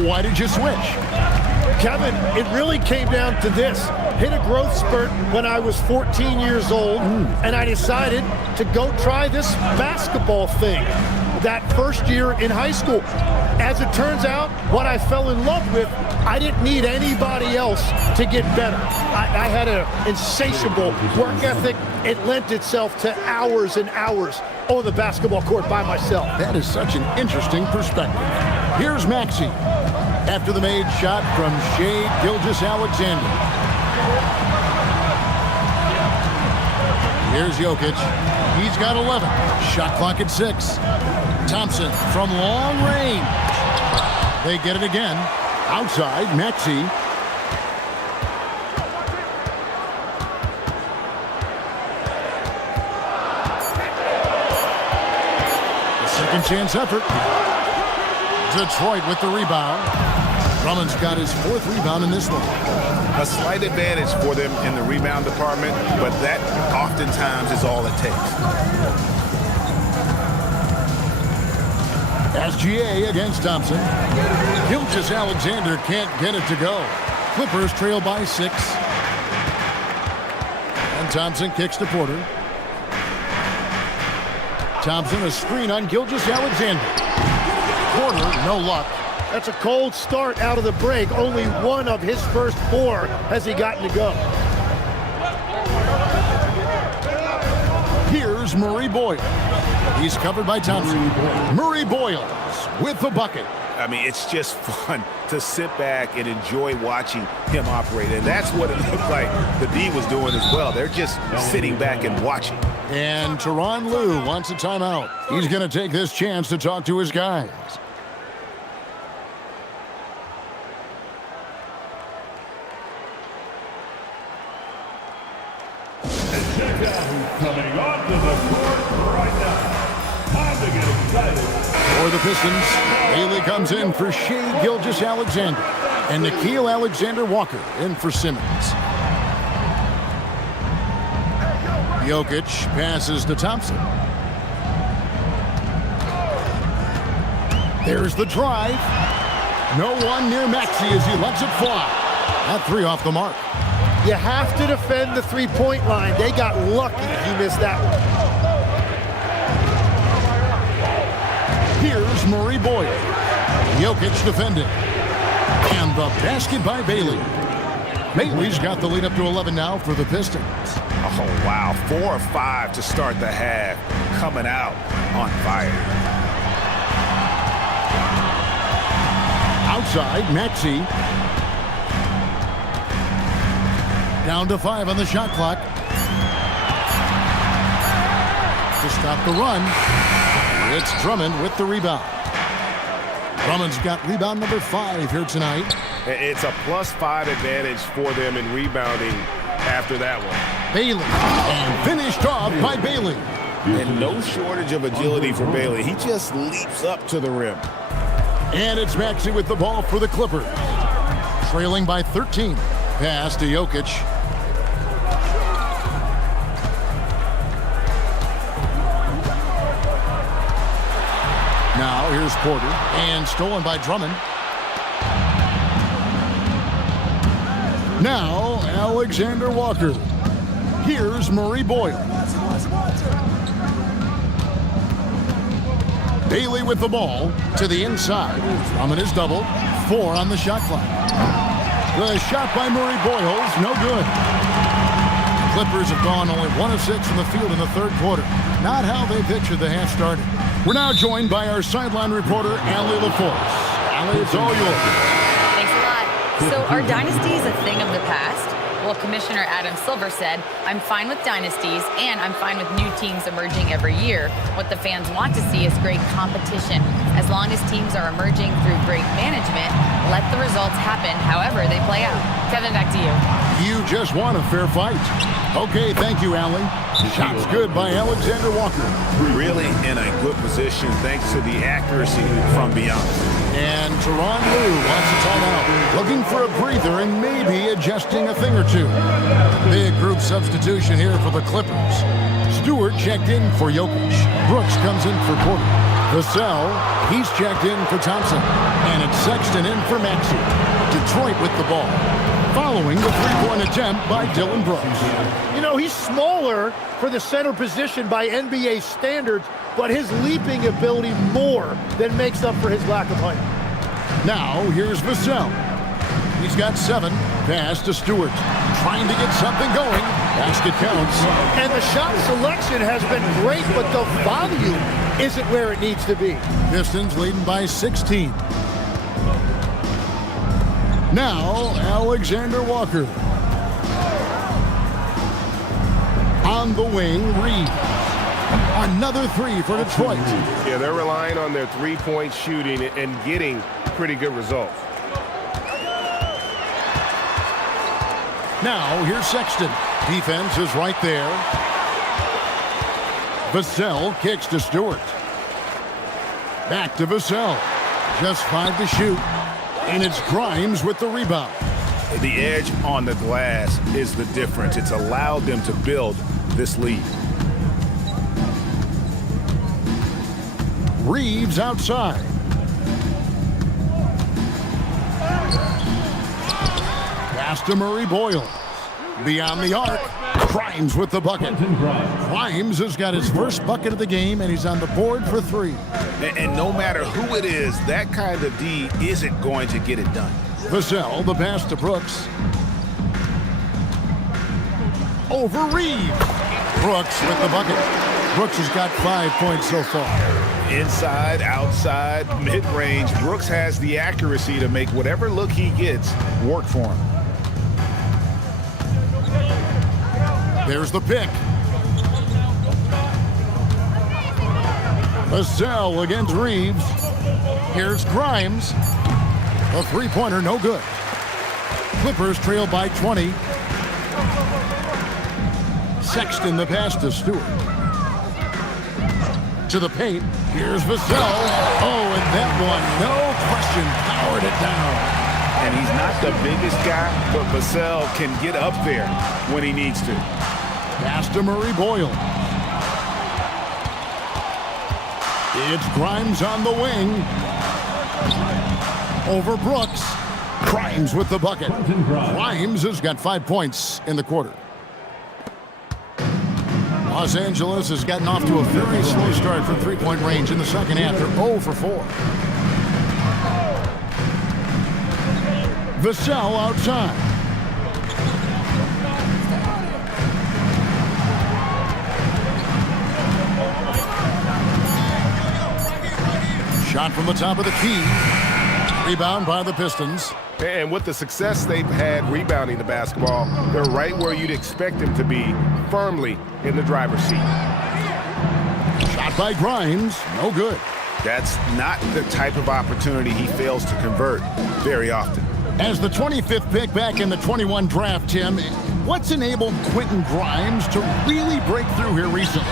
Why did you switch? Kevin, it really came down to this. Hit a growth spurt when I was 14 years old, and I decided to go try this basketball thing that first year in high school. As it turns out, what I fell in love with, I didn't need anybody else to get better. I had an insatiable work ethic. It lent itself to hours and hours on the basketball court by myself. That is such an interesting perspective. Here's Maxey after the made shot from Shai Gilgeous-Alexander. Here's Jokic. He's got 11. Shot clock at 6. Thompson from long range. They get it again. Outside, Maxey. Second chance effort. Detroit with the rebound. Drummond's got his 4th rebound in this one. A slight advantage for them in the rebound department, but that oftentimes is all it takes. SGA against Thompson. Gilgeous-Alexander can't get it to go. Clippers trail by 6. And Thompson kicks to Porter. Thompson, a screen on Gilgeous-Alexander. Porter, no luck. That's a cold start out of the break. Only one of his first 4 has he gotten to go. Here's Murray Boyle. He's covered by Thompson. Murray Boyles with the bucket. I mean, it's just fun to sit back and enjoy watching him operate. And that's what it looked like the D was doing as well. They're just sitting back and watching. And Tyronn Lue wants a timeout. He's going to take this chance to talk to his guys. Check out who's coming onto the court right now. Time to get excited. For the Pistons, Bailey comes in for Shai Gilgeous-Alexander. And Nickeil Alexander-Walker in for Simmons. Jokic passes to Thompson. There's the drive. No one near Maxey as he lets it fly. That 3 off the mark. You have to defend the three-point line. They got lucky he missed that one. Here's Murray Boyle. Jokic defending. And the basket by Bailey. Bailey's got the lead up to 11 now for the Pistons. Oh, wow. 4 of 5 to start the half. Coming out on fire. Outside, Maxey. Down to 5 on the shot clock. To stop the run, it's Drummond with the rebound. Drummond's got rebound number 5 here tonight. It's a +5 advantage for them in rebounding after that one. Bailey, and finished off by Bailey. And no shortage of agility for Bailey. He just leaps up to the rim. And it's Maxey with the ball for the Clippers. Trailing by 13. Pass to Jokic. Now here's Porter, and stolen by Drummond. Now Alexander Walker. Here's Murray Boyle. Bailey with the ball to the inside. Drummond is doubled. 4 on the shot clock. The shot by Murray Boyles, no good. Clippers have gone only 1 of 6 from the field in the third quarter. Not how they pictured the half started. We're now joined by our sideline reporter, Allie LaForce. Allie, it's all yours. Thanks a lot. So are dynasties a thing of the past? Well, Commissioner Adam Silver said, I'm fine with dynasties and I'm fine with new teams emerging every year. What the fans want to see is great competition. As long as teams are emerging through great management, let the results happen however they play out. Kevin, back to you. You just want a fair fight. Okay, thank you, Allie. Shots good by Alexander Walker. Really in a good position thanks to the accuracy from beyond. And Tyronn Lue wants a timeout. Looking for a breather and maybe adjusting a thing or two. Big group substitution here for the Clippers. Stewart checked in for Jokic. Brooks comes in for Porter. Vassell, he's checked in for Thompson. And it's Sexton in for Maxey. Detroit with the ball. Following the three-point attempt by Dillon Brooks. You know, he's smaller for the center position by NBA standards, but his leaping ability more than makes up for his lack of height. Now, here's Vassell. He's got 7. Pass to Stewart. Trying to get something going. Basket counts. And the shot selection has been great, but the volume isn't where it needs to be. Pistons leading by 16. Now, Alexander Walker. On the wing, Reed. Another 3 for Detroit. Yeah, they're relying on their three-point shooting and getting pretty good results. Now, here's Sexton. Defense is right there. Vassell kicks to Stewart. Back to Vassell. Just 5 to shoot. And it's Grimes with the rebound. The edge on the glass is the difference. It's allowed them to build this lead. Reeves outside. Pass to Murray Boyle. Beyond the arc. Grimes with the bucket. Grimes has got his first bucket of the game, and he's on the board for 3. And no matter who it is, that kind of D isn't going to get it done. Vassell, the pass to Brooks. Over Reeves. Brooks with the bucket. Brooks has got 5 points so far. Inside, outside, mid-range, Brooks has the accuracy to make whatever look he gets work for him. There's the pick. Vassell against Reeves. Here's Grimes. A three-pointer, no good. Clippers trail by 20. Sexton, the pass to Stewart. To the paint. Here's Vassell. Oh, and that one, no question, powered it down. And he's not the biggest guy, but Vassell can get up there when he needs to. Pass to Murray Boyle. It's Grimes on the wing. Over Brooks. Grimes with the bucket. Grimes has got 5 points in the quarter. Los Angeles has gotten off to a very slow start from three-point range in the second half. They're 0 for 4. Vassell outside. Shot from the top of the key. Rebound by the Pistons. And with the success they've had rebounding the basketball, they're right where you'd expect them to be, firmly in the driver's seat. Shot by Grimes, no good. That's not the type of opportunity he fails to convert very often. As the 25th pick back in the 21 draft, Tim, what's enabled Quentin Grimes to really break through here recently?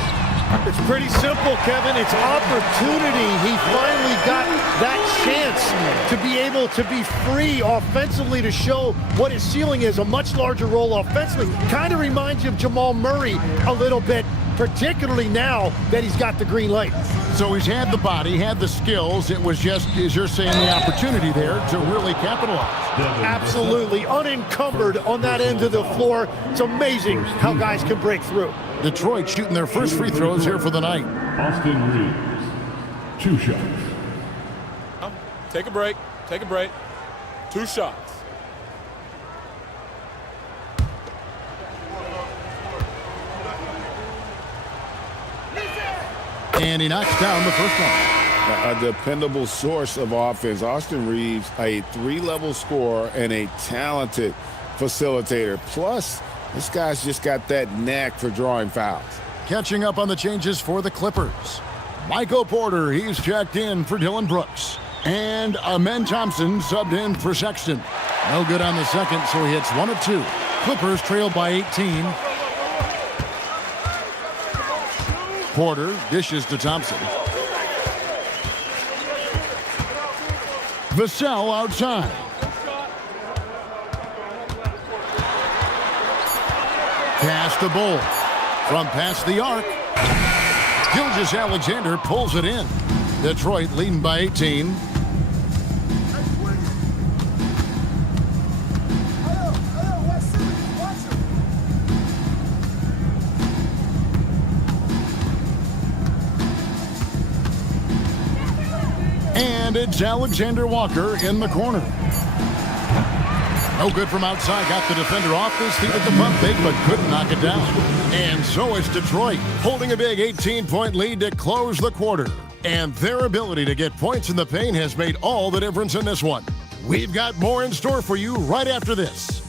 It's pretty simple, Kevin. It's opportunity. He finally got that chance to be able to be free offensively, to show what his ceiling is, a much larger role offensively. Kind of reminds you of Jamal Murray a little bit particularly now that he's got the green light. So he's had the body, had the skills. It was just, as you're saying, the opportunity there to really capitalize. Absolutely. Unencumbered on that end of the floor. It's amazing how guys can break through. Detroit shooting their first free throws here for the night. Austin Reeves, 2 shots. Take a break. Take a break. 2 shots. And he knocks down the first one. A dependable source of offense. Austin Reeves, a 3-level scorer and a talented facilitator. Plus, this guy's just got that knack for drawing fouls. Catching up on the changes for the Clippers. Michael Porter, he's checked in for Dylan Brooks. And Amen Thompson subbed in for Sexton. No good on the second, so he hits 1 of 2. Clippers trail by 18. Porter dishes to Thompson. Vassell outside. Pass to Bull. From past the arc. Gilgeous-Alexander pulls it in. Detroit leading by 18. And it's Alexander Walker in the corner. No good from outside. Got the defender off his feet at the pump fake, but couldn't knock it down. And so it's Detroit holding a big 18-point lead to close the quarter. And their ability to get points in the paint has made all the difference in this one. We've got more in store for you right after this.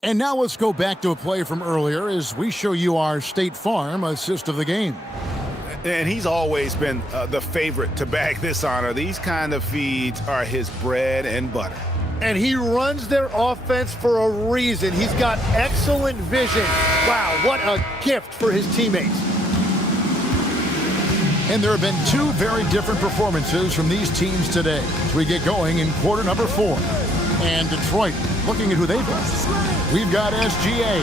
And now let's go back to a play from earlier as we show you our State Farm assist of the game. And he's always been the favorite to bag this honor. These kind of feeds are his bread and butter. And he runs their offense for a reason. He's got excellent vision. Wow, what a gift for his teammates. And there have been 2 very different performances from these teams today as we get going in quarter number 4. And Detroit looking at who they've got. We've got SGA.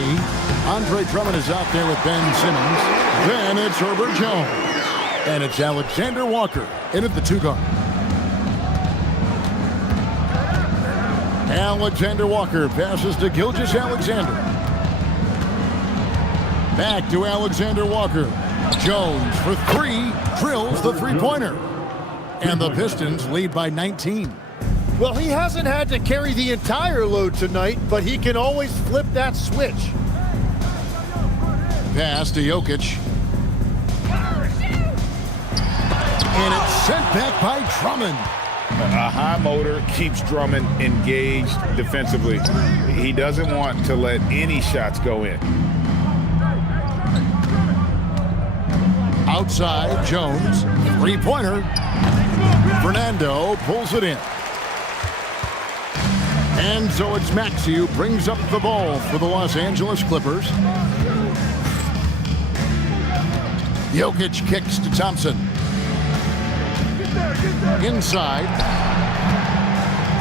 Andre Drummond is out there with Ben Simmons. Then it's Herbert Jones. And it's Alexander Walker in at the 2 guard. Alexander Walker passes to Gilgeous-Alexander. Back to Alexander Walker. Jones for 3, drills the 3-pointer. And the Pistons lead by 19. Well, he hasn't had to carry the entire load tonight, but he can always flip that switch. Pass to Jokic. And it's sent back by Drummond. A high motor keeps Drummond engaged defensively. He doesn't want to let any shots go in. Outside, Jones. 3-pointer. Fernando pulls it in. And so it's Maxey who brings up the ball for the Los Angeles Clippers. Jokic kicks to Thompson. Inside.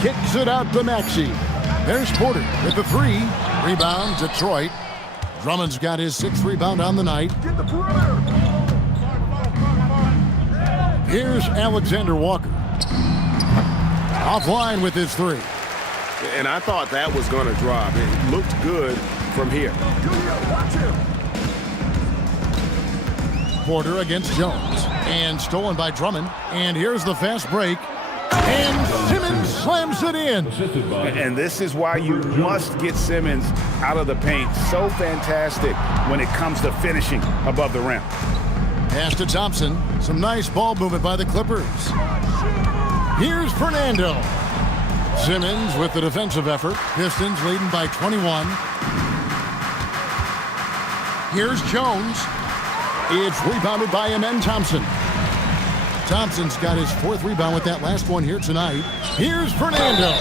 Kicks it out to Maxey. There's Porter with the 3. Rebound, Detroit. Drummond's got his 6th rebound on the night. Here's Alexander Walker. Offline with his 3. And I thought that was going to drop. It looked good from here. Porter against Jones. And stolen by Drummond. And here's the fast break. And Simmons slams it in. And this is why you must get Simmons out of the paint. So fantastic when it comes to finishing above the rim. Pass to Thompson. Some nice ball movement by the Clippers. Here's Fernando. Simmons with the defensive effort. Pistons leading by 21. Here's Jones. It's rebounded by Amen Thompson. Thompson's got his 4th rebound with that last one here tonight. Here's Fernando.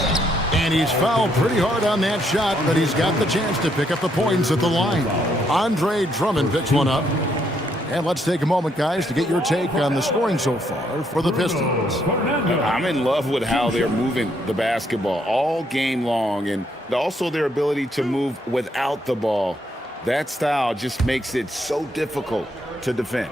And he's fouled pretty hard on that shot, but he's got the chance to pick up the points at the line. Andre Drummond picks one up. And let's take a moment, guys, to get your take on the scoring so far for the Pistons. I'm in love with how they're moving the basketball all game long, and also their ability to move without the ball. That style just makes it so difficult to defend.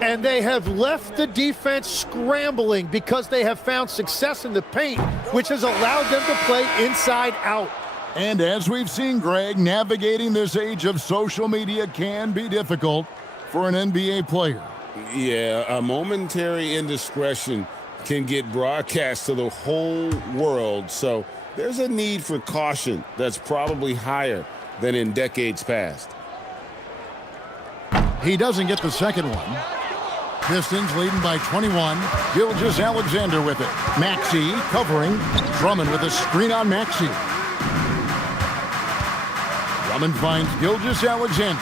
And they have left the defense scrambling because they have found success in the paint, which has allowed them to play inside out. And as we've seen, Greg, navigating this age of social media can be difficult for an NBA player. Yeah, a momentary indiscretion can get broadcast to the whole world, so there's a need for caution that's probably higher than in decades past. He doesn't get the second one. Pistons leading by 21. Gilgeous-Alexander with it. Maxey covering. Drummond with a screen on Maxey. Drummond finds Gilgeous-Alexander.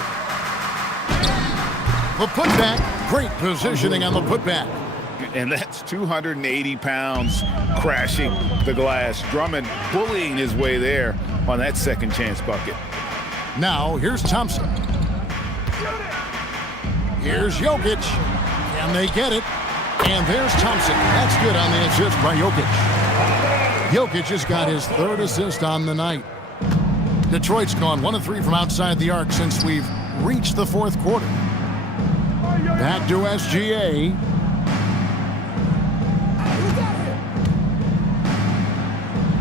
The putback. Great positioning on the putback. And that's 280 pounds crashing the glass. Drummond bullying his way there on that second chance bucket. Now, here's Thompson. Here's Jokic. Can they get it? And there's Thompson. That's good on the assist by Jokic. Jokic has got his third assist on the night. Detroit's gone 1 of 3 from outside the arc since we've reached the fourth quarter. Back to SGA.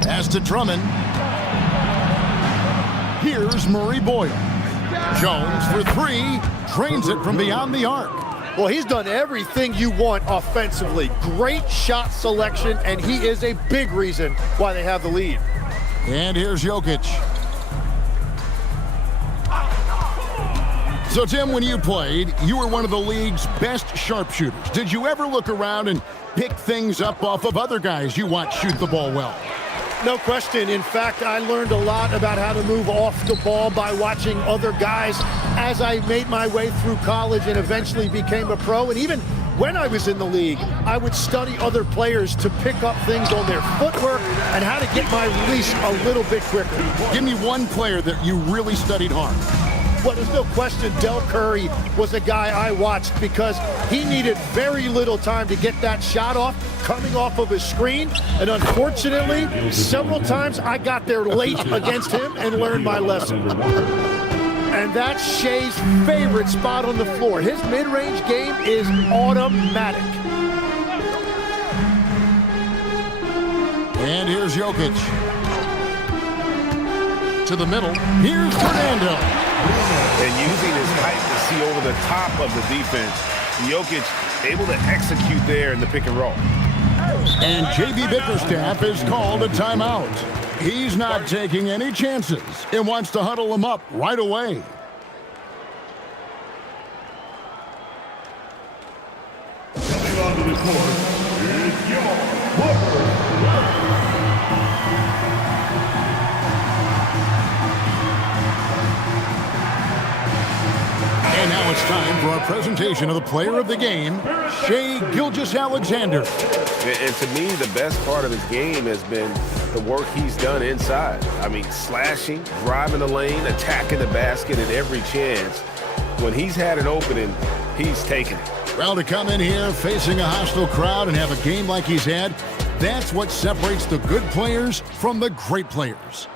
Pass to Drummond. Here's Murray Boyle. Jones for 3. Drains it from beyond the arc. Well, he's done everything you want offensively. Great shot selection, and he is a big reason why they have the lead. And here's Jokic. So, Tim, when you played, you were one of the league's best sharpshooters. Did you ever look around and pick things up off of other guys you watch shoot the ball well? No question. In fact, I learned a lot about how to move off the ball by watching other guys as I made my way through college and eventually became a pro. And even when I was in the league, I would study other players to pick up things on their footwork and how to get my release a little bit quicker. Give me one player that you really studied hard. Well, there's no question Del Curry was a guy I watched because he needed very little time to get that shot off coming off of his screen. And unfortunately, several times I got there late against him and learned my lesson. And that's Shea's favorite spot on the floor. His mid-range game is automatic. And here's Jokic. To the middle. Here's Fernando. And using his height to see over the top of the defense. Jokic able to execute there in the pick and roll. And J.B. Bickerstaff is called a timeout. He's not taking any chances and wants to huddle him up right away. Coming onto the court is John Booker. And now it's time for our presentation of the player of the game, Shai Gilgeous-Alexander. And to me, the best part of his game has been the work he's done inside. I mean, slashing, driving the lane, attacking the basket at every chance. When he's had an opening, he's taken it. Well, to come in here facing a hostile crowd and have a game like he's had, that's what separates the good players from the great players.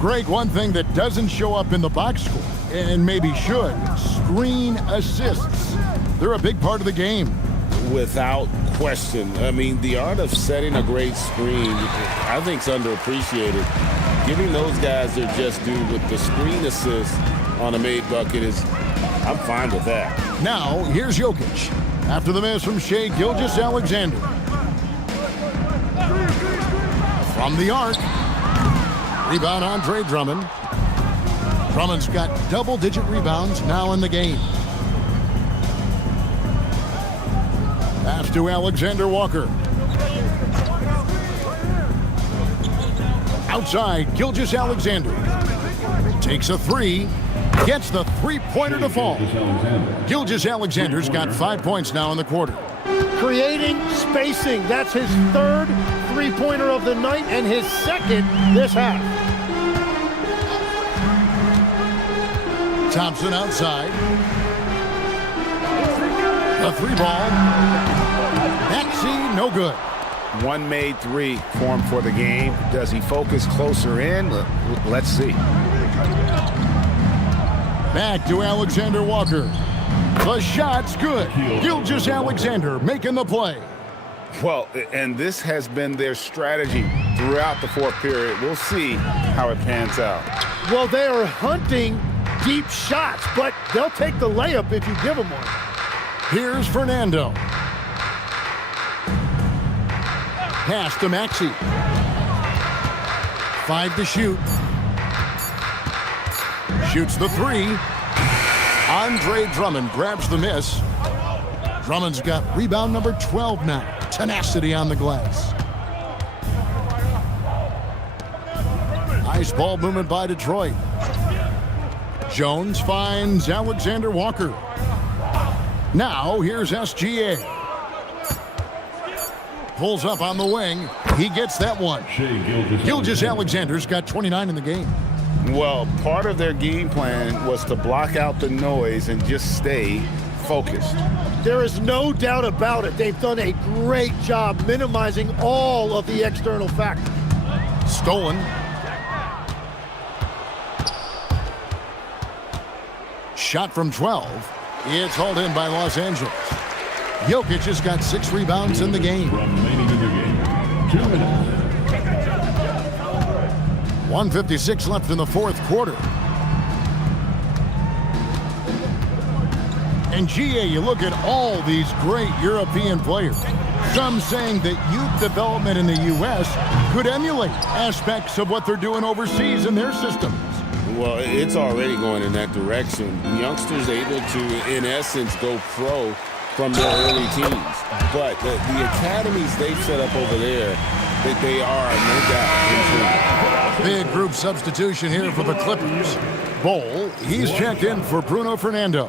Greg, one thing that doesn't show up in the box score, and maybe should, screen assists. They're a big part of the game. Without question. I mean, the art of setting a great screen, I think, is underappreciated. Giving those guys their just due with the screen assist on a made bucket is, I'm fine with that. Now, here's Jokic. After the miss from Shai Gilgeous-Alexander. From the arc. Rebound, Andre Drummond. Drummond's got double-digit rebounds now in the game. Pass to Alexander Walker. Outside, Gilgeous-Alexander takes a three, gets the three-pointer to fall. Gilgeous-Alexander's got 5 points now in the quarter. Creating spacing. That's his third three-pointer of the night and his second this half. Thompson outside. The three ball. Maxey, no good. One made three for him for the game. Does he focus closer in? Let's see. Back to Alexander Walker. The shot's good. Gilgeous-Alexander making the play. Well, and this has been their strategy throughout the fourth period. We'll see how it pans out. Well, they are hunting deep shots, but they'll take the layup if you give them one. Here's Fernando. Pass to Maxey. 5 to shoot. Shoots the three. Andre Drummond grabs the miss. Drummond's got rebound number 12 now. Tenacity on the glass. Nice ball movement by Detroit. Jones finds Alexander Walker. Now here's SGA. Pulls up on the wing. He gets that one. Gilgeous-Alexander's got 29 in the game. Well, part of their game plan was to block out the noise and just stay focused. There is no doubt about it. They've done a great job minimizing all of the external factors. Stolen. Shot from 12. It's hauled in by Los Angeles. Jokic has got 6 rebounds in the game. Remaining in the game. 2 minutes. 1:56 left in the fourth quarter. And GA, you look at all these great European players. Some saying that youth development in the U.S. could emulate aspects of what they're doing overseas in their systems. Well, it's already going in that direction. Youngsters able to, in essence, go pro from their early teens. But the academies they've set up over there, that they are, no doubt, improving. Big group substitution here for the Clippers. Bol, he's checked in for Bruno Fernando.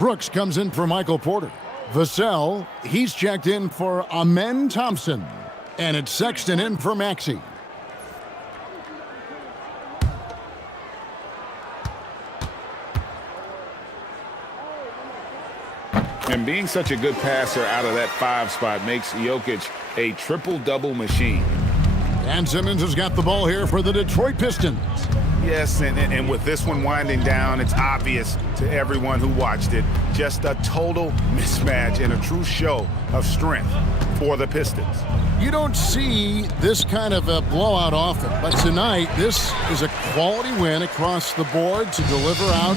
Brooks comes in for Michael Porter. Vassell, he's checked in for Amen Thompson. And it's Sexton in for Maxey. And being such a good passer out of that 5 spot makes Jokic a triple-double machine. And Simmons has got the ball here for the Detroit Pistons. Yes, and with this one winding down, it's obvious to everyone who watched it. Just a total mismatch and a true show of strength for the Pistons. You don't see this kind of a blowout often, but tonight this is a quality win across the board to deliver out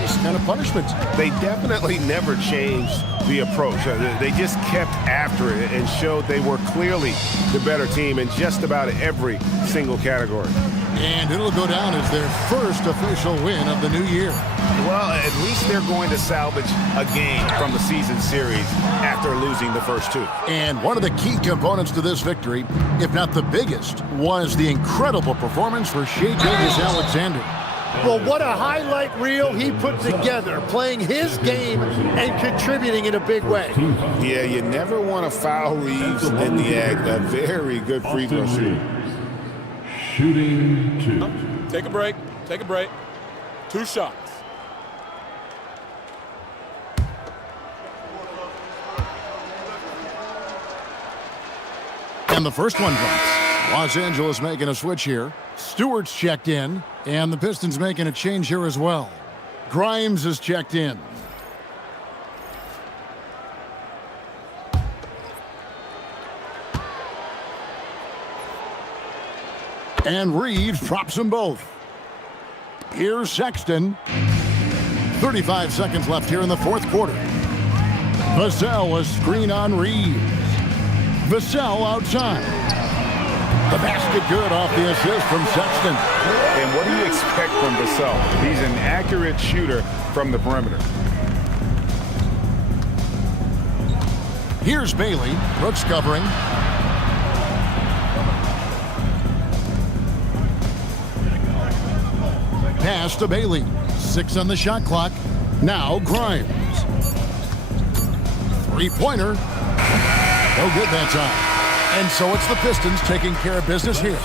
this kind of punishment. They definitely never changed the approach. They just kept after it and showed they were clearly the better team in just about every single category. And it'll go down as their first official win of the new year. Well, at least they're going to salvage a game from the season series after losing the first 2. And one of the key components to this victory, if not the biggest, was the incredible performance for Shai Gilgeous-Alexander. Well, what a highlight reel he put together, playing his game and contributing in a big way. Yeah, you never want to foul Reeves in the act. A very good free throw shooter. Shooting 2. Take a break. Take a break. 2 shots. And the first one drops. Los Angeles making a switch here. Stewart's checked in, and the Pistons making a change here as well. Grimes is checked in. And Reeves drops them both. Here's Sexton. 35 seconds left here in the fourth quarter. Vassell a screen on Reeves. Vassell outside. The basket good off the assist from Sexton. And what do you expect from Vassell? He's an accurate shooter from the perimeter. Here's Bailey. Brooks covering. pass to Bailey. 6 on the shot clock. Now Grimes. Three-pointer. No good that time. And so it's the Pistons taking care of business here.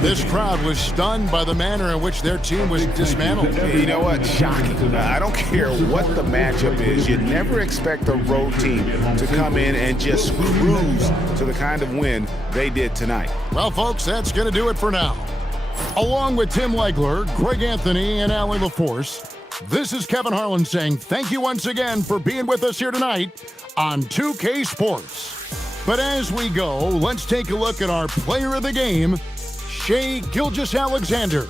This crowd was stunned by the manner in which their team was dismantled. You know what? Shocking. I don't care what the matchup is. You never expect a road team to come in and just cruise to the kind of win they did tonight. Well, folks, that's going to do it for now. Along with Tim Legler, Greg Anthony, and Allie LaForce, this is Kevin Harlan saying thank you once again for being with us here tonight on 2K Sports. But as we go, let's take a look at our player of the game, Shai Gilgeous-Alexander.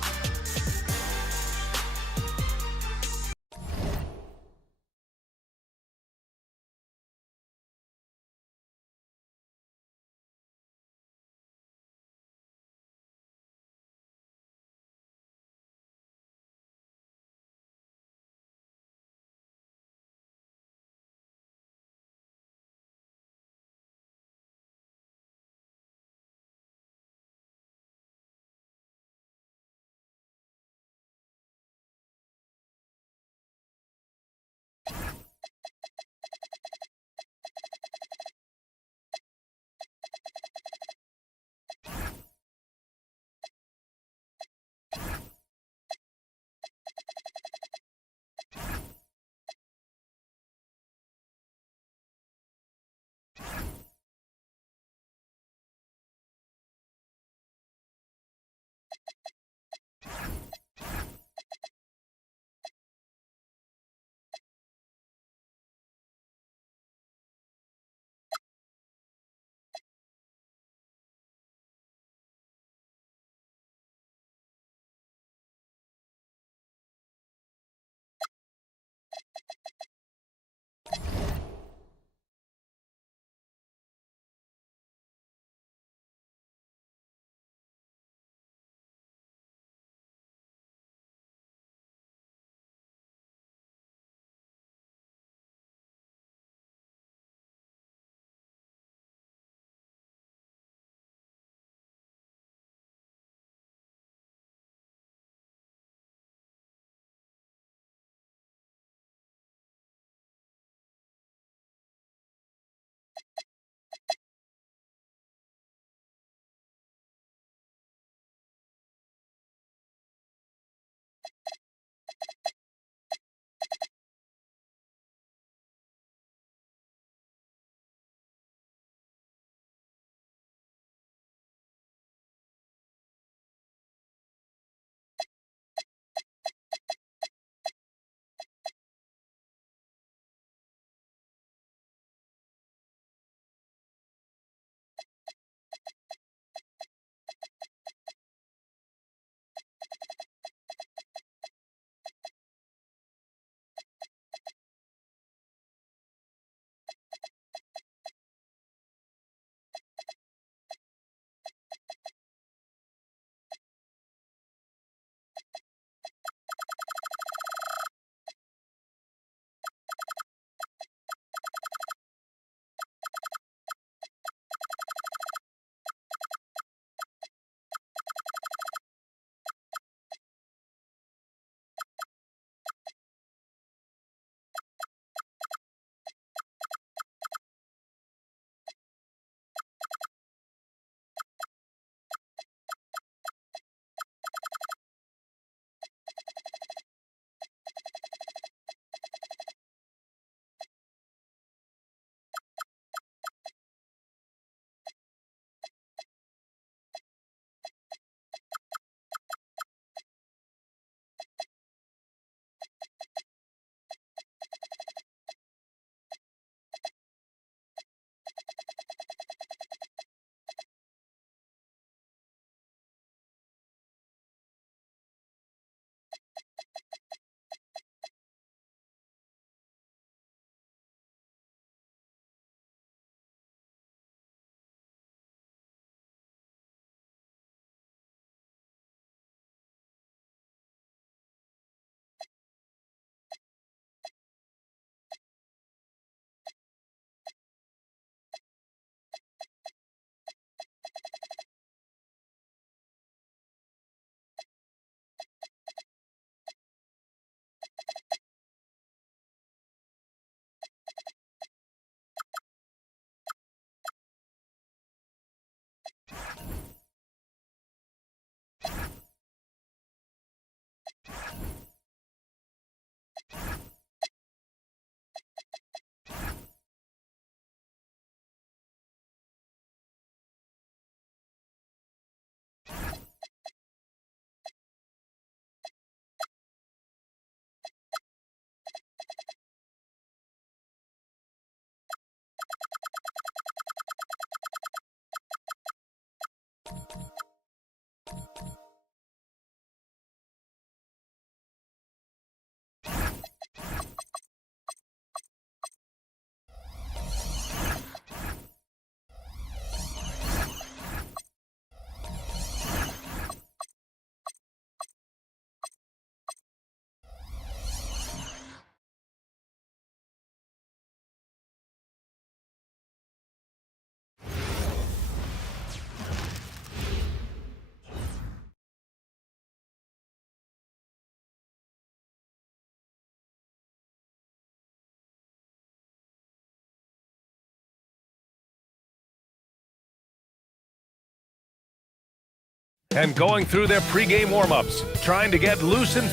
And going through their pregame warm-ups, trying to get loose and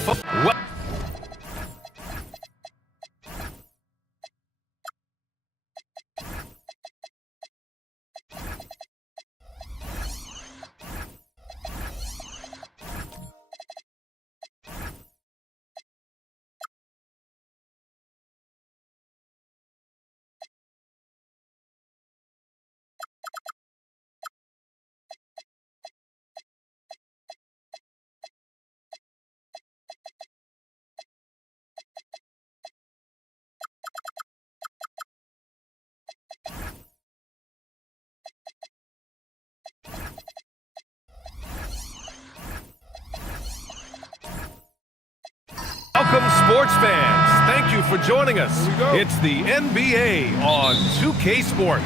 Welcome, sports fans. Thank you for joining us. It's the NBA on 2K Sports.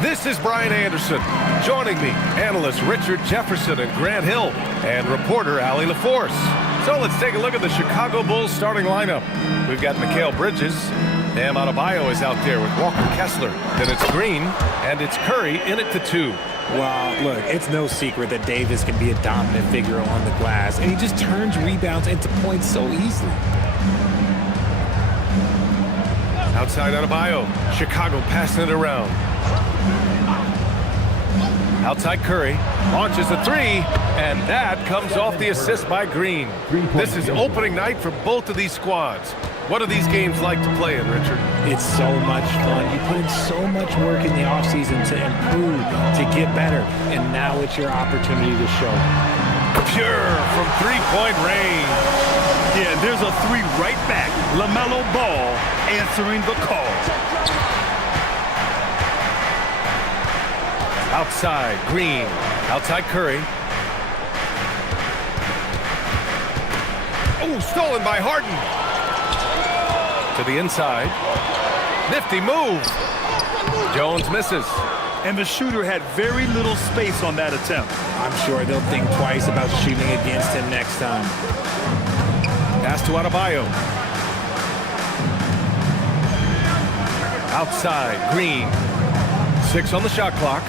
This is Brian Anderson. Joining me, analysts Richard Jefferson and Grant Hill, and reporter Allie LaForce. So let's take a look at the Chicago Bulls starting lineup. We've got Mikal Bridges. Bam Adebayo is out there with Walker Kessler. Then it's Green, and it's Curry in at the 2. Well, look, it's no secret that Davis can be a dominant figure on the glass, and he just turns rebounds into points so easily. Outside Adebayo, Chicago passing it around. Outside Curry, launches a 3, and that comes off the assist by Green. This is opening night for both of these squads. What are these games like to play in, Richard? It's so much fun. You put in so much work in the offseason to improve, to get better, and now it's your opportunity to show. Pure from three-point range. Yeah, there's a 3 right back. LaMelo Ball answering the call. Outside, Green. Outside, Curry. Oh, stolen by Harden. To the inside. Nifty move. Jones misses. And the shooter had very little space on that attempt. I'm sure they'll think twice about shooting against him next time. Pass to Adebayo. Outside, Green. 6 on the shot clock.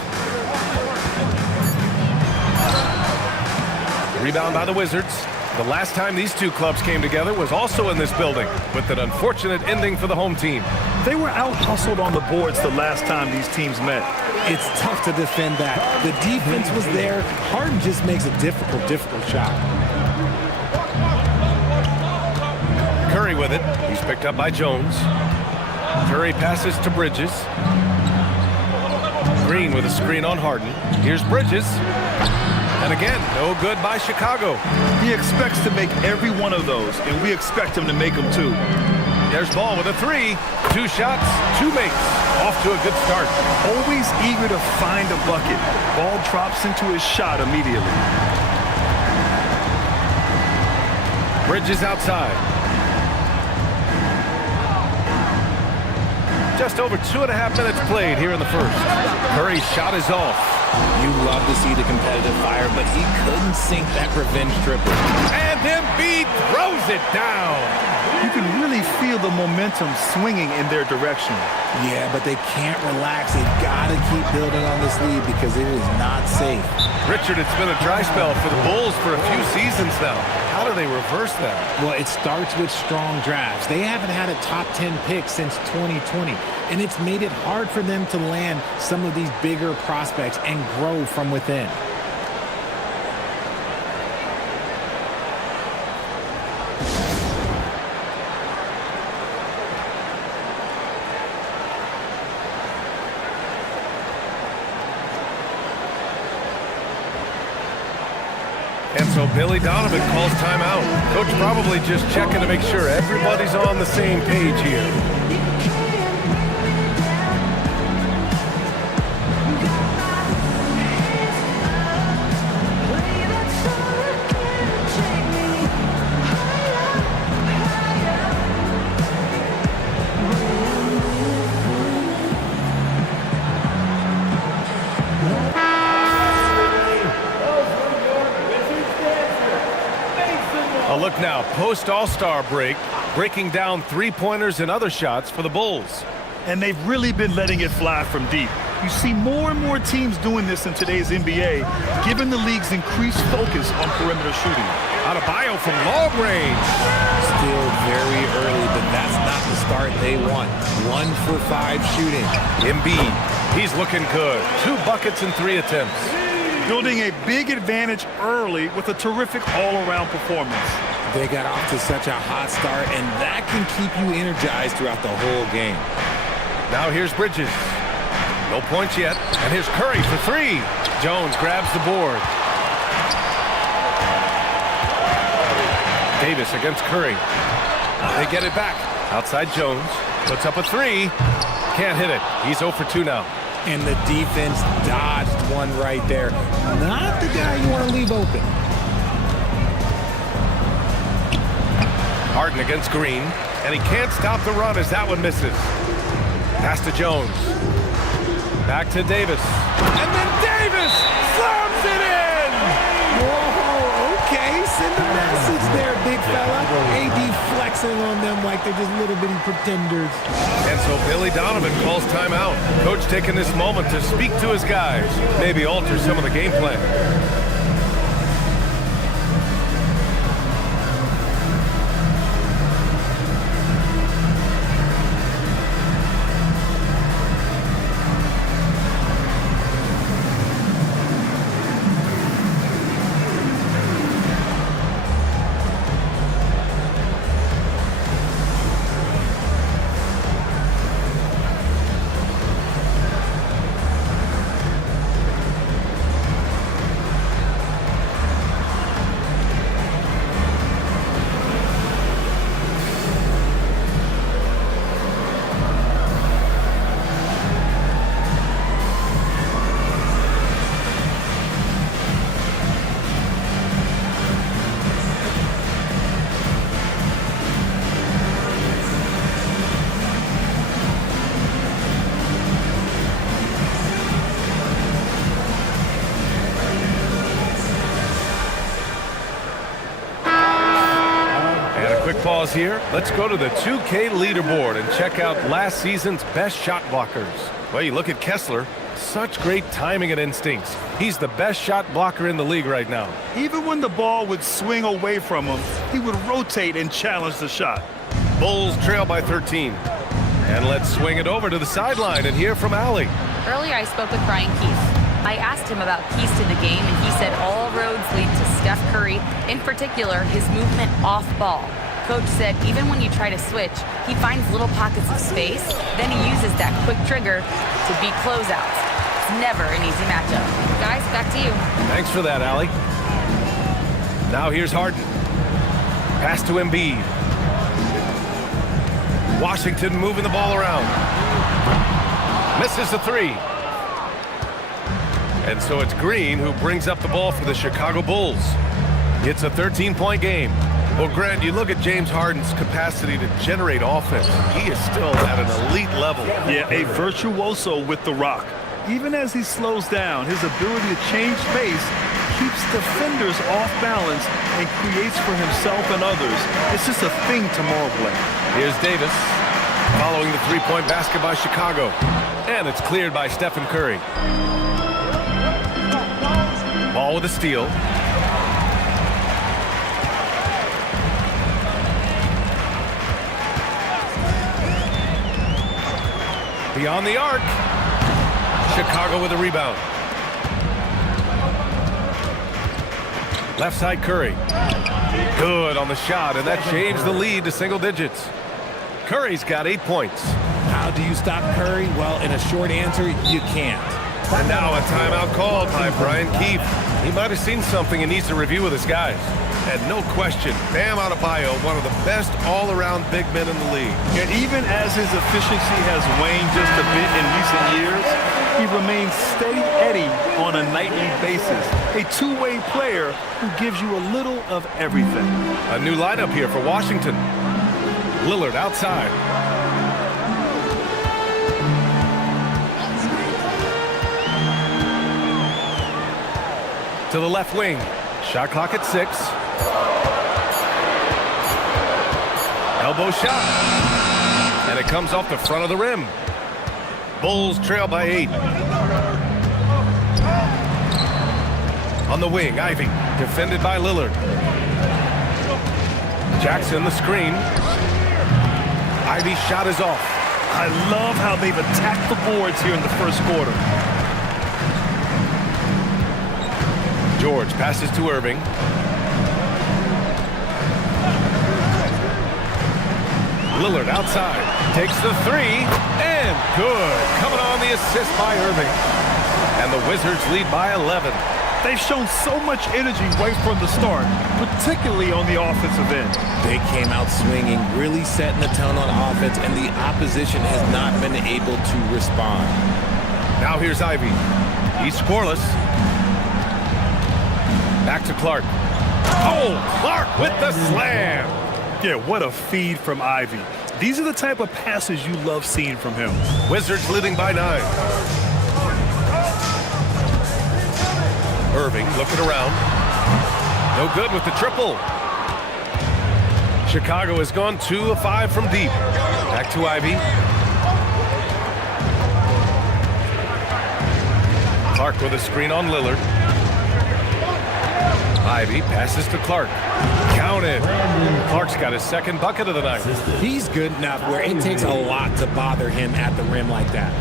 Rebound by the Wizards. The last time these two clubs came together was also in this building, with an unfortunate ending for the home team. They were out-hustled on the boards the last time these teams met. It's tough to defend that. The defense was there. Harden just makes a difficult shot. Curry with it. He's picked up by Jones. Curry passes to Bridges. Green with a screen on Harden. Here's Bridges. And again, no good by Chicago. He expects to make every one of those, and we expect him to make them too. There's Ball with a 3. 2 shots, 2 makes. Off to a good start. Always eager to find a bucket. Ball drops into his shot immediately. Bridges outside. Just over 2.5 minutes played here in the first. Curry's shot is off. You love to see the competitive fire, but he couldn't sink that revenge triple. And Embiid throws it down. you can really feel the momentum swinging in their direction. Yeah, but they can't relax. They've got to keep building on this lead because it is not safe. Richard, it's been a dry spell for the Bulls for a few seasons now. How do they reverse that? Well, it starts with strong drafts. They haven't had a top 10 pick since 2020, and it's made it hard for them to land some of these bigger prospects and grow from within. And so Billy Donovan calls timeout. Coach probably just checking to make sure everybody's on the same page here. A look now, post-All-Star break, breaking down three-pointers and other shots for the Bulls. And they've really been letting it fly from deep. You see more and more teams doing this in today's NBA, given the league's increased focus on perimeter shooting. Adebayo from long range. Still very early, but that's not the start they want. 1 for 5 shooting. Embiid, he's looking good. 2 buckets and 3 attempts. Building a big advantage early with a terrific all-around performance. They got off to such a hot start, and that can keep you energized throughout the whole game. Now here's Bridges. No points yet. And here's Curry for 3. Jones grabs the board. Davis against Curry. They get it back. Outside Jones. Puts up a 3. Can't hit it. He's 0 for 2 now. And the defense dodged one right there. Not the guy you want to leave open. Harden against Green. And he can't stop the run as that one misses. Pass to Jones. Back to Davis. And then Davis slams it in! Whoa, okay. Send a message there, big fella. AD flexing on them like they're just little bitty pretenders. And so Billy Donovan calls timeout. Coach taking this moment to speak to his guys. Maybe alter some of the game plan. Pause here. Let's go to the 2K leaderboard and check out last season's best shot blockers. Well, you look at Kessler. Such great timing and instincts. He's the best shot blocker in the league right now. Even when the ball would swing away from him, he would rotate and challenge the shot. Bulls trail by 13. And let's swing it over to the sideline and hear from Allie. Earlier, I spoke with Brian Keefe. I asked him about keys to the game, and he said all roads lead to Steph Curry, in particular, his movement off ball. Coach said even when you try to switch, he finds little pockets of space, then he uses that quick trigger to beat closeouts. It's never an easy matchup. Guys, back to you. Thanks for that, Allie. Now here's Harden. Pass to Embiid. Washington moving the ball around. Misses the 3. And so it's Green who brings up the ball for the Chicago Bulls. It's a 13-point game. Well, Grant, you look at James Harden's capacity to generate offense. He is still at an elite level. Yeah, a virtuoso with the rock. Even as he slows down, his ability to change pace keeps defenders off balance and creates for himself and others. It's just a thing tomorrow play. Here's Davis following the three-point basket by Chicago. And it's cleared by Stephen Curry. Ball with a steal. Beyond the arc. Chicago with a rebound. Left side Curry. Good on the shot, and that changed the lead to single digits. Curry's got 8 points. How do you stop Curry? Well, in a short answer, you can't. And now a timeout called by Brian Keefe. He might have seen something and needs to review with his guys. And no question, Bam Adebayo, one of the best all-around big men in the league. And even as his efficiency has waned just a bit in recent years, he remains steady Eddie on a nightly basis. A two-way player who gives you a little of everything. A new lineup here for Washington. Lillard outside. To the left wing. Shot clock at 6. Elbow shot. And it comes off the front of the rim. Bulls trail by 8. On the wing, Ivy. Defended by Lillard. Jackson the screen. Ivy's shot is off. I love how they've attacked the boards here in the first quarter. George passes to Irving. Lillard outside. Takes the 3. And good. Coming on the assist by Irving. And the Wizards lead by 11. They've shown so much energy right from the start, particularly on the offensive end. They came out swinging, really setting the tone on offense, and the opposition has not been able to respond. Now here's Ivy. He's scoreless. Back to Clark. Oh, Clark with the slam. Yeah, what a feed from Ivy. These are the type of passes you love seeing from him. Wizards leading by 9. Irving looking around. No good with the triple. Chicago has gone 2 of 5 from deep. Back to Ivy. Clark with a screen on Lillard. Ivy passes to Clark. Counted. Clark's got his second bucket of the night. He's good enough where it takes a lot to bother him at the rim like that.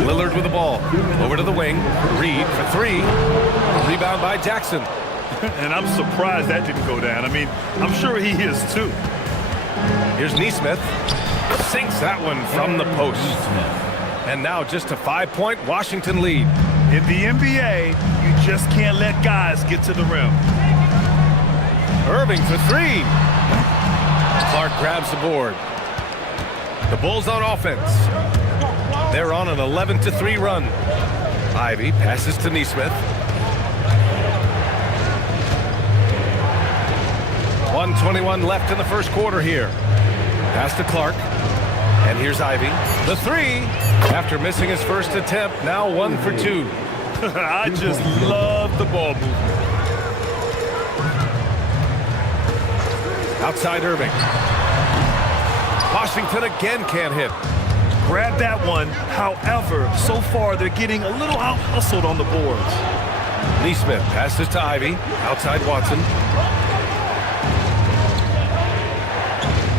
Lillard with the ball. Over to the wing. Reed for 3. Rebound by Jackson. And I'm surprised that didn't go down. I mean, I'm sure he is too. Here's Nesmith. Sinks that one from the post. And now just a 5-point Washington lead. In the NBA, you just can't let guys get to the rim. Irving for 3. Clark grabs the board. The Bulls on offense. They're on an 11-3 run. Ivy passes to Nesmith. 1:21 left in the first quarter here. Pass to Clark. And here's Ivy. The 3. After missing his first attempt, now 1 for 2. I just love the ball movement. Outside Irving. Washington again can't hit. Grab that one. However, so far they're getting a little out-hustled on the boards. Nesmith passes to Ivy. Outside Watson.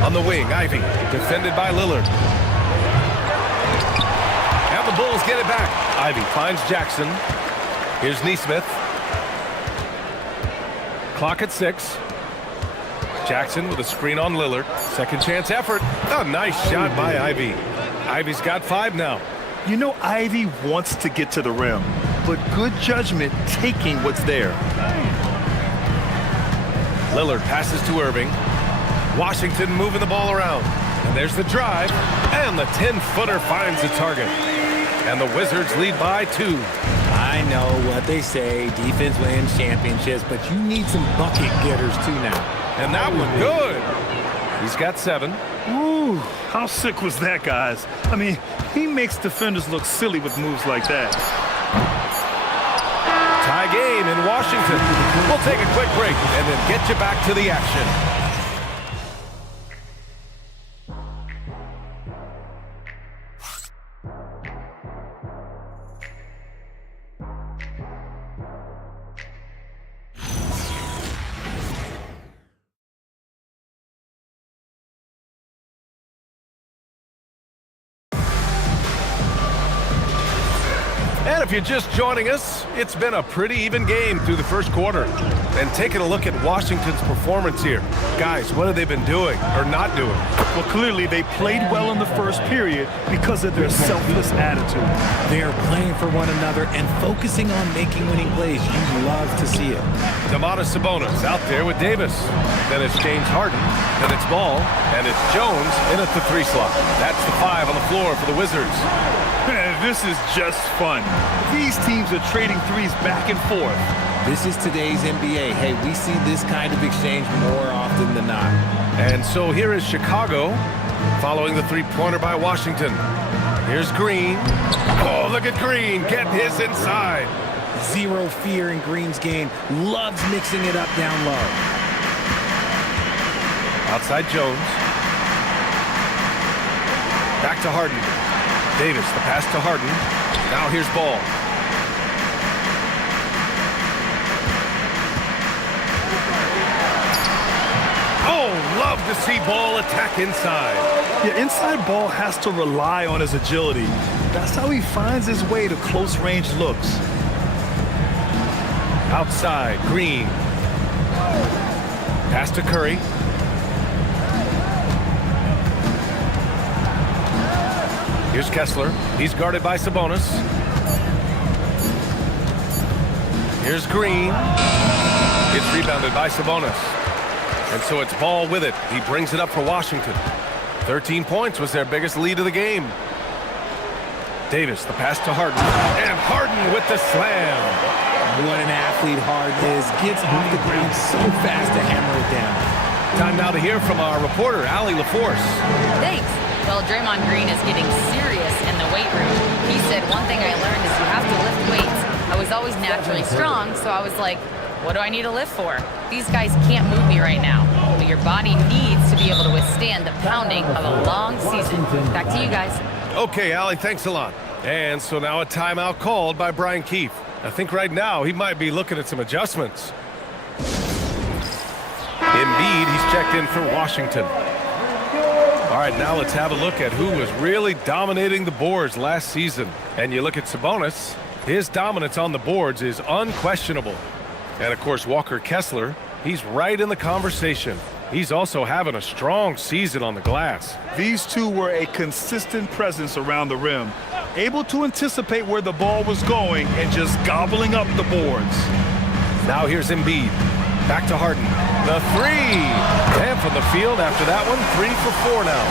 On the wing, Ivy. Defended by Lillard. And the Bulls get it back. Ivy finds Jackson. Here's Nesmith. Clock at 6. Jackson with a screen on Lillard. Second chance effort. A nice shot by Ivy. Ivy's got 5 now. You know Ivy wants to get to the rim, but good judgment taking what's there. Lillard passes to Irving. Washington moving the ball around. And there's the drive. And the 10-footer finds the target. And the Wizards lead by 2. I know what they say, defense wins championships, but you need some bucket getters too now. And that one good. He's got 7. Ooh, how sick was that, guys? I mean, he makes defenders look silly with moves like that. Tie game in Washington. We'll take a quick break and then get you back to the action. And if you're just joining us, it's been a pretty even game through the first quarter. And taking a look at Washington's performance here. Guys, what have they been doing or not doing? Well, clearly they played well in the first period because of their selfless attitude. They are playing for one another and focusing on making winning plays. You love to see it. Domantas Sabonis out there with Davis. Then it's James Harden. Then it's Ball. And it's Jones in at the 3 slot. That's the 5 on the floor for the Wizards. This is just fun. These teams are trading threes back and forth. This is today's NBA. Hey, we see this kind of exchange more often than not. And so here is Chicago following the 3-pointer by Washington. Here's Green. Oh, look at Green getting his inside. Zero fear in Green's game. Loves mixing it up down low. Outside Jones. Back to Harden. Davis, the pass to Harden. Now here's Ball. Oh, love to see Ball attack inside. Yeah, inside Ball has to rely on his agility. That's how he finds his way to close-range looks. Outside, Green. Pass to Curry. Here's Kessler. He's guarded by Sabonis. Here's Green. It's rebounded by Sabonis. And so it's Ball with it. He brings it up for Washington. 13 points was their biggest lead of the game. Davis, the pass to Harden. And Harden with the slam. What an athlete Harden is. Gets off the ground so fast to hammer it down. Time now to hear from our reporter, Allie LaForce. Thanks. Well, Draymond Green is getting serious in the weight room. He said, one thing I learned is you have to lift weights. I was always naturally strong, so I was like, what do I need to lift for? These guys can't move me right now. But your body needs to be able to withstand the pounding of a long season. Back to you guys. Okay, Allie, thanks a lot. And so now a timeout called by Brian Keefe. I think right now he might be looking at some adjustments. Embiid, he's checked in for Washington. All right, now let's have a look at who was really dominating the boards last season. And you look at Sabonis, his dominance on the boards is unquestionable. And, of course, Walker Kessler, he's right in the conversation. He's also having a strong season on the glass. These two were a consistent presence around the rim, able to anticipate where the ball was going and just gobbling up the boards. Now here's Embiid. Back to Harden. The 3. And from the field after that one, 3 for 4 now.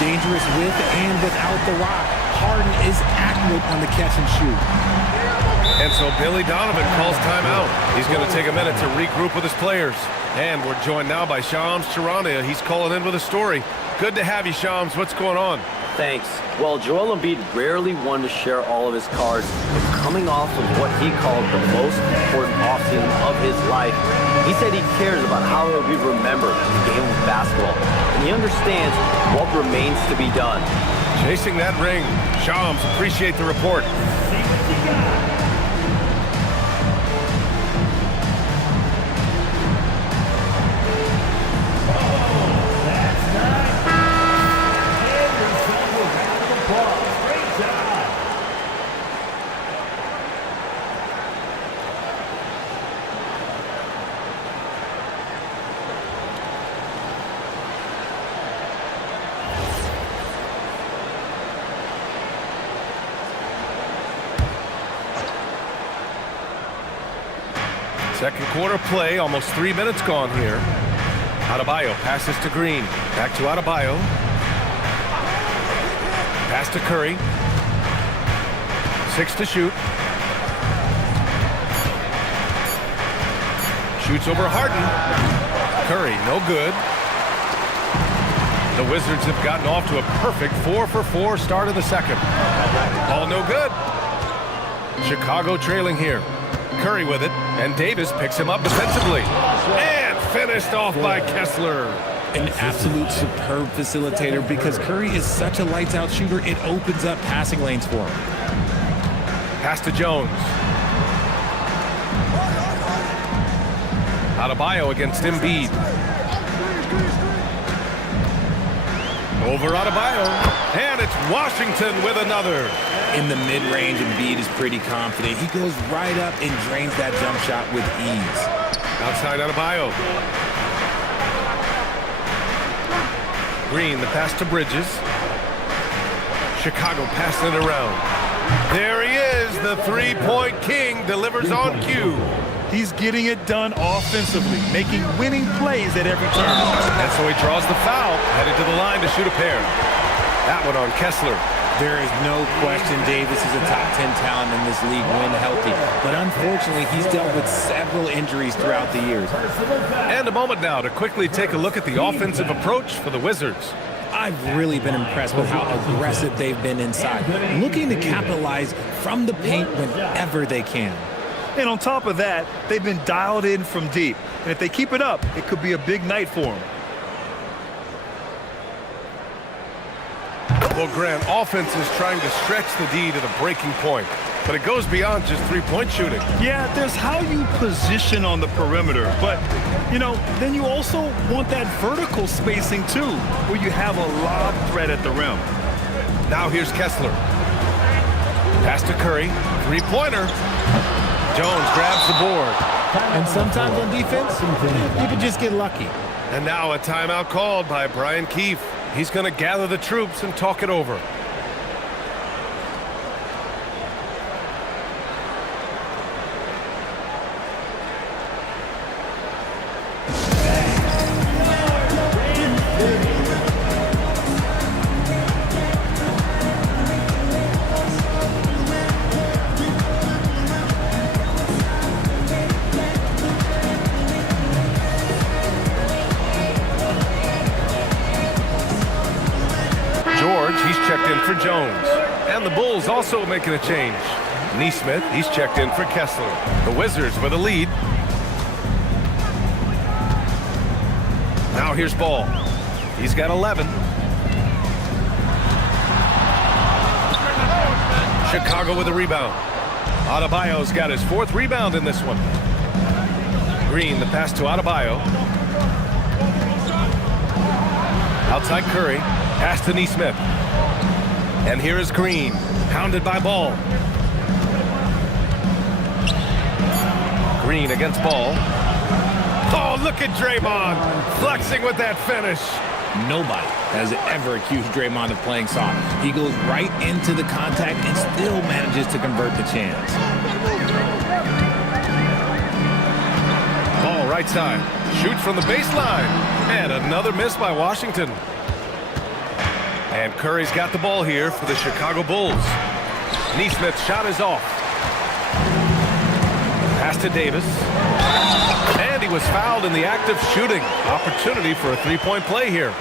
Dangerous with and without the rock. Harden is accurate on the catch and shoot. And so Billy Donovan calls timeout. He's going to take a minute to regroup with his players. And we're joined now by Shams Charania. He's calling in with a story. Good to have you, Shams. What's going on? Thanks. Well, Joel Embiid rarely wanted to share all of his cards, but coming off of what he called the most important offseason of his life, he said he cares about how he'll be remembered in the game of basketball, and he understands what remains to be done. Chasing that ring. Shams, appreciate the report. Second quarter play, almost 3 minutes gone here. Adebayo passes to Green. Back to Adebayo. Pass to Curry. 6 to shoot. Shoots over Harden. Curry, no good. The Wizards have gotten off to a perfect 4 for 4 start of the second. All no good. Chicago trailing here. Curry with it, and Davis picks him up defensively. And finished off by Kessler. An absolute superb facilitator because Curry is such a lights-out shooter, it opens up passing lanes for him. Pass to Jones. Adebayo against Embiid. Over Adebayo. And it's Washington with another. In the mid-range, Embiid is pretty confident. He goes right up and drains that jump shot with ease. Outside Adebayo. Green, the pass to Bridges. Chicago passing it around. There he is, the three-point king, delivers on cue. He's getting it done offensively, making winning plays at every turn. And so he draws the foul, headed to the line to shoot a pair. That one on Kessler. There is no question Davis is a top 10 talent in this league when healthy. But unfortunately, he's dealt with several injuries throughout the years. And a moment now to quickly take a look at the offensive approach for the Wizards. I've really been impressed with how aggressive they've been inside, looking to capitalize from the paint whenever they can. And on top of that, they've been dialed in from deep. And if they keep it up, it could be a big night for them. Well, Grant, offense is trying to stretch the D to the breaking point, but it goes beyond just three-point shooting. Yeah, there's how you position on the perimeter, but, you know, then you also want that vertical spacing, too, where you have a lob threat at the rim. Now here's Kessler. Pass to Curry. Three-pointer. Jones grabs the board. And sometimes on defense, you can just get lucky. And now a timeout called by Brian Keefe. He's going to gather the troops and talk it over. He's checked in for Jones. And the Bulls also making a change. Nesmith, he's checked in for Kessler. The Wizards with a lead. Now here's Ball. He's got 11. Chicago with a rebound. Adebayo's got his fourth rebound in this one. Green, the pass to Adebayo. Outside Curry. Pass to Nesmith. And here is Green, pounded by Ball. Green against Ball. Oh, look at Draymond, flexing with that finish. Nobody has ever accused Draymond of playing soft. He goes right into the contact and still manages to convert the chance. Ball right side, shoots from the baseline. And another miss by Washington. And Curry's got the ball here for the Chicago Bulls. Nesmith's shot is off. Pass to Davis. And he was fouled in the act of shooting. Opportunity for a three-point play here.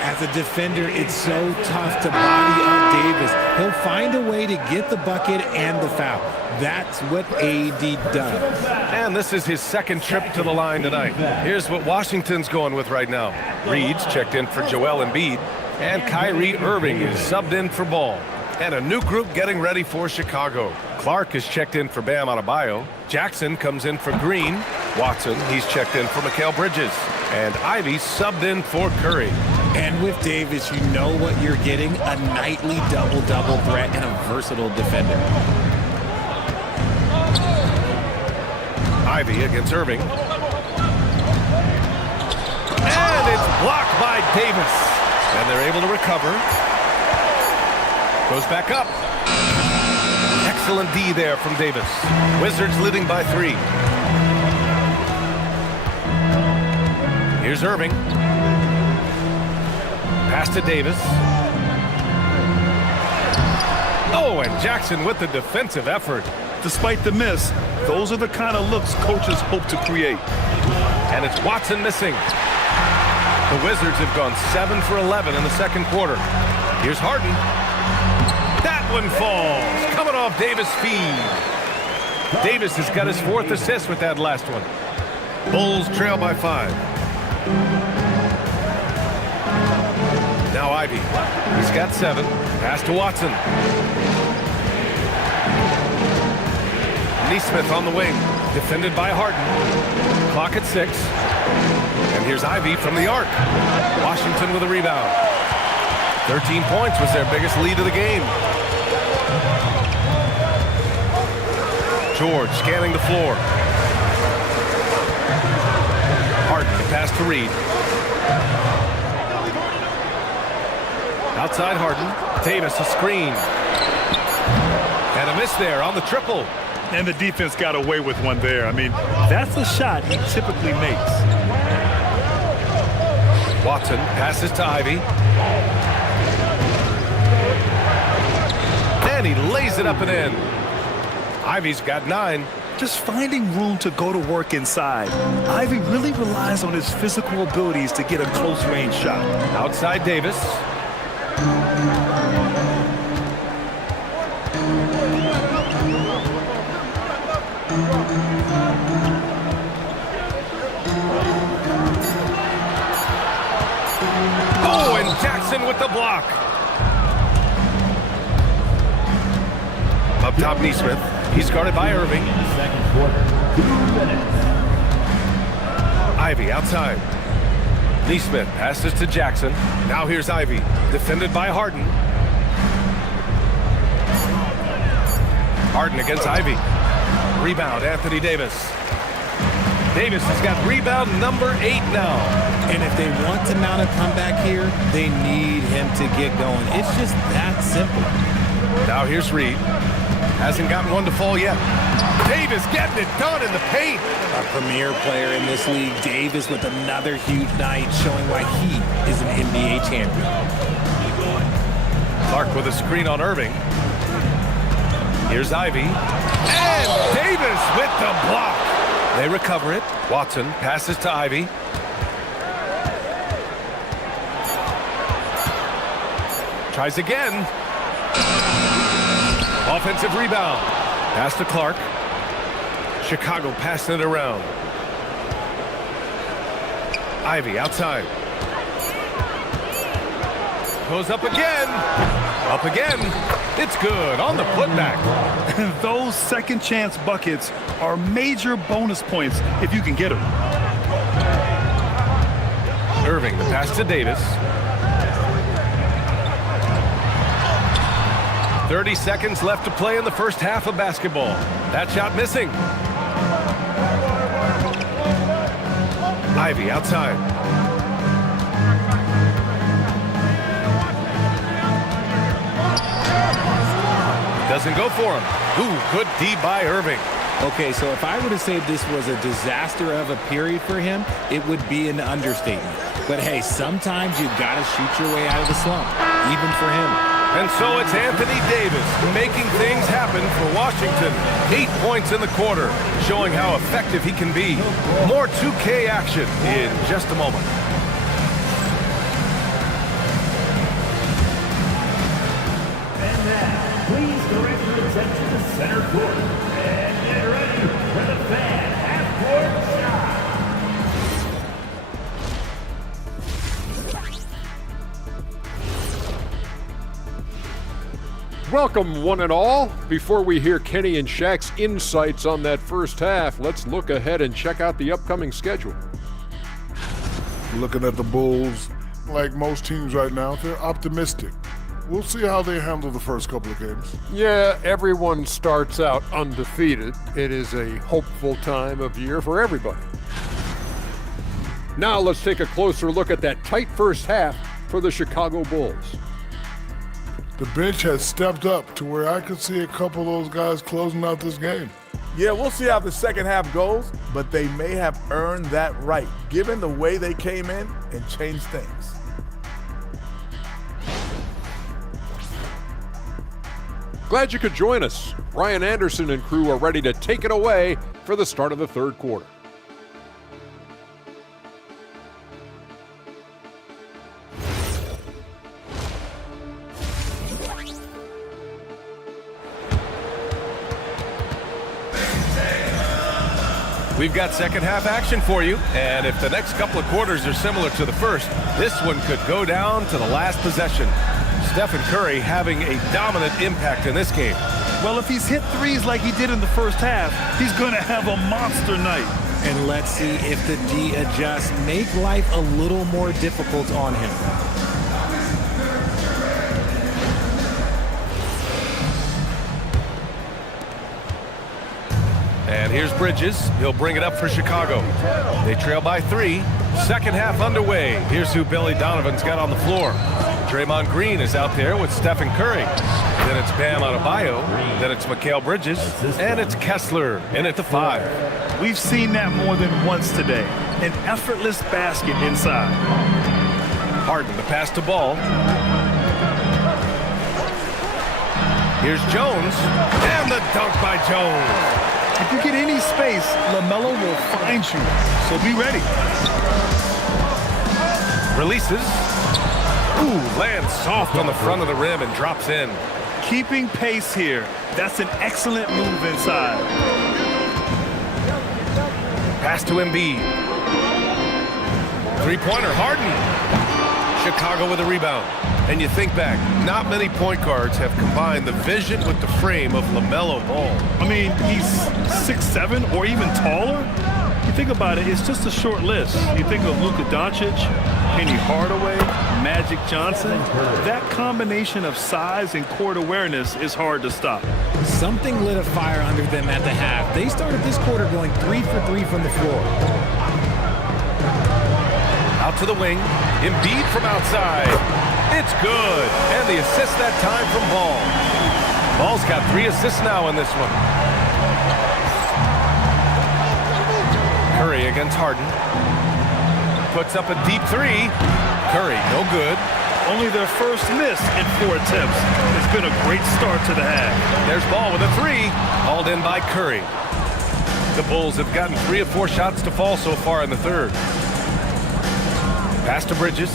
As a defender, it's so tough to body up Davis. He'll find a way to get the bucket and the foul. That's what AD does. And this is his second trip to the line tonight. Here's what Washington's going with right now. Reed's checked in for Joel Embiid. And Kyrie Irving is subbed in for Ball. And a new group getting ready for Chicago. Clark is checked in for Bam Adebayo. Jackson comes in for Green. Watson, he's checked in for Mikal Bridges. And Ivy subbed in for Curry. And with Davis, you know what you're getting, a nightly double-double threat and a versatile defender. Ivy against Irving. And it's blocked by Davis. And they're able to recover. Goes back up. Excellent D there from Davis. Wizards leading by 3. Here's Irving. Pass to Davis. Oh, and Jackson with the defensive effort. Despite the miss, those are the kind of looks coaches hope to create. And it's Watson missing. The Wizards have gone 7 for 11 in the second quarter. Here's Harden. That one falls. Coming off Davis' feed. Davis has got his 4th assist with that last one. Bulls trail by 5. Now Ivy. He's got 7. Pass to Watson. Neesmith on the wing. Defended by Harden. Clock at 6. And here's Ivy from the arc. Washington with a rebound. 13 points was their biggest lead of the game. George scanning the floor. Harden pass to Reed. Outside Harden. Davis a screen. And a miss there on the triple. And the defense got away with one there. I mean, that's a shot he typically makes. Watson passes to Ivy. And he lays it up and in. Ivy's got 9. Just finding room to go to work inside. Ivy really relies on his physical abilities to get a close-range shot. Outside Davis. Oh, and Jackson with the block. Up top, Neesmith. He's guarded by Irving. Second quarter, 2 minutes. Ivy outside. Neesmith passes to Jackson. Now here's Ivy. Defended by Harden. Harden against Ivy. Rebound, Anthony Davis. Davis has got rebound number 8 now. And if they want to mount a comeback here, they need him to get going. It's just that simple. Now here's Reed. Hasn't gotten one to fall yet. Davis getting it done in the paint. A premier player in this league, Davis with another huge night, showing why he is an NBA champion. Clark with a screen on Irving. Here's Ivy. And Davis with the block. They recover it. Watson passes to Ivy. Tries again. Offensive rebound. Pass to Clark. Chicago passing it around. Ivy outside. Goes up again. Up again. It's good on the putback. Those second chance buckets are major bonus points if you can get them. Irving, the pass to Davis. 30 seconds left to play in the first half of basketball. That shot missing. Ivy outside. Doesn't go for him. Ooh, good D by Irving. Okay, so if I were to say this was a disaster of a period for him, it would be an understatement. But hey, sometimes you gotta shoot your way out of the slump, even for him. And so it's Anthony Davis making things happen for Washington. 8 points in the quarter, showing how effective he can be. More 2K action in just a moment. And now, please direct your attention to center court. And get ready for the fan half-court shot. Welcome, one and all. Before we hear Kenny and Shaq's insights on that first half, let's look ahead and check out the upcoming schedule. Looking at the Bulls, like most teams right now, they're optimistic. We'll see how they handle the first couple of games. Yeah, everyone starts out undefeated. It is a hopeful time of year for everybody. Now let's take a closer look at that tight first half for the Chicago Bulls. The bench has stepped up to where I could see a couple of those guys closing out this game. Yeah, we'll see how the second half goes, but they may have earned that right, given the way they came in and changed things. Glad you could join us. Ryan Anderson and crew are ready to take it away for the start of the third quarter. We've got second half action for you, and if the next couple of quarters are similar to the first, this one could go down to the last possession. Stephen Curry having a dominant impact in this game. Well, if he's hit threes like he did in the first half, he's going to have a monster night. And let's see if the D adjusts, make life a little more difficult on him. And here's Bridges. He'll bring it up for Chicago. They trail by 3. Second half underway. Here's who Billy Donovan's got on the floor. Draymond Green is out there with Stephen Curry. Then it's Bam Adebayo. Then it's Mikal Bridges. And it's Kessler in at the 5. We've seen that more than once today. An effortless basket inside. Harden, the pass to Ball. Here's Jones. And the dunk by Jones. If you get any space, LaMelo will find you. So be ready. Releases. Ooh, lands soft on the front of the rim and drops in. Keeping pace here. That's an excellent move inside. Pass to Embiid. Three-pointer, Harden. Chicago with a rebound. And you think back, not many point guards have combined the vision with the frame of LaMelo Ball. I mean, he's 6'7" or even taller. You think about it, it's just a short list. You think of Luka Doncic, Penny Hardaway, Magic Johnson. That combination of size and court awareness is hard to stop. Something lit a fire under them at the half. They started this quarter going 3 for 3 from the floor. Out to the wing. Embiid from outside. It's good. And the assist that time from Ball. Ball's got 3 assists now in this one. Curry against Harden. Puts up a deep 3. Curry, no good. Only their first miss in 4 attempts. It's been a great start to the half. There's Ball with a 3. Hauled in by Curry. The Bulls have gotten 3 of 4 shots to fall so far in the third. Pass to Bridges.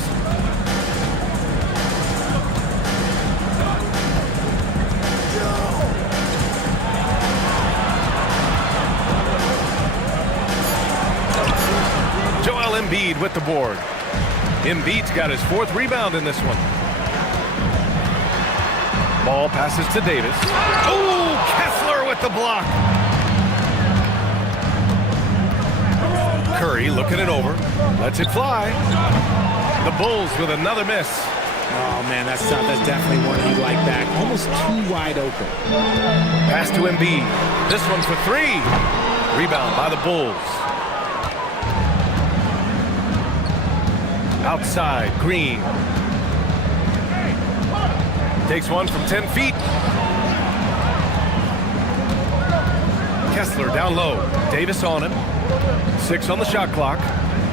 Joel Embiid with the board. Embiid's got his 4th rebound in this one. Ball passes to Davis. Oh, Kessler with the block. Curry looking it over. Lets it fly. The Bulls with another miss. Oh, man, that's tough. That's definitely one he'd like back. Almost too wide open. Pass to Embiid. This one's for 3. Rebound by the Bulls. Outside, Green. Takes one from 10 feet. Kessler down low. Davis on him. 6 on the shot clock.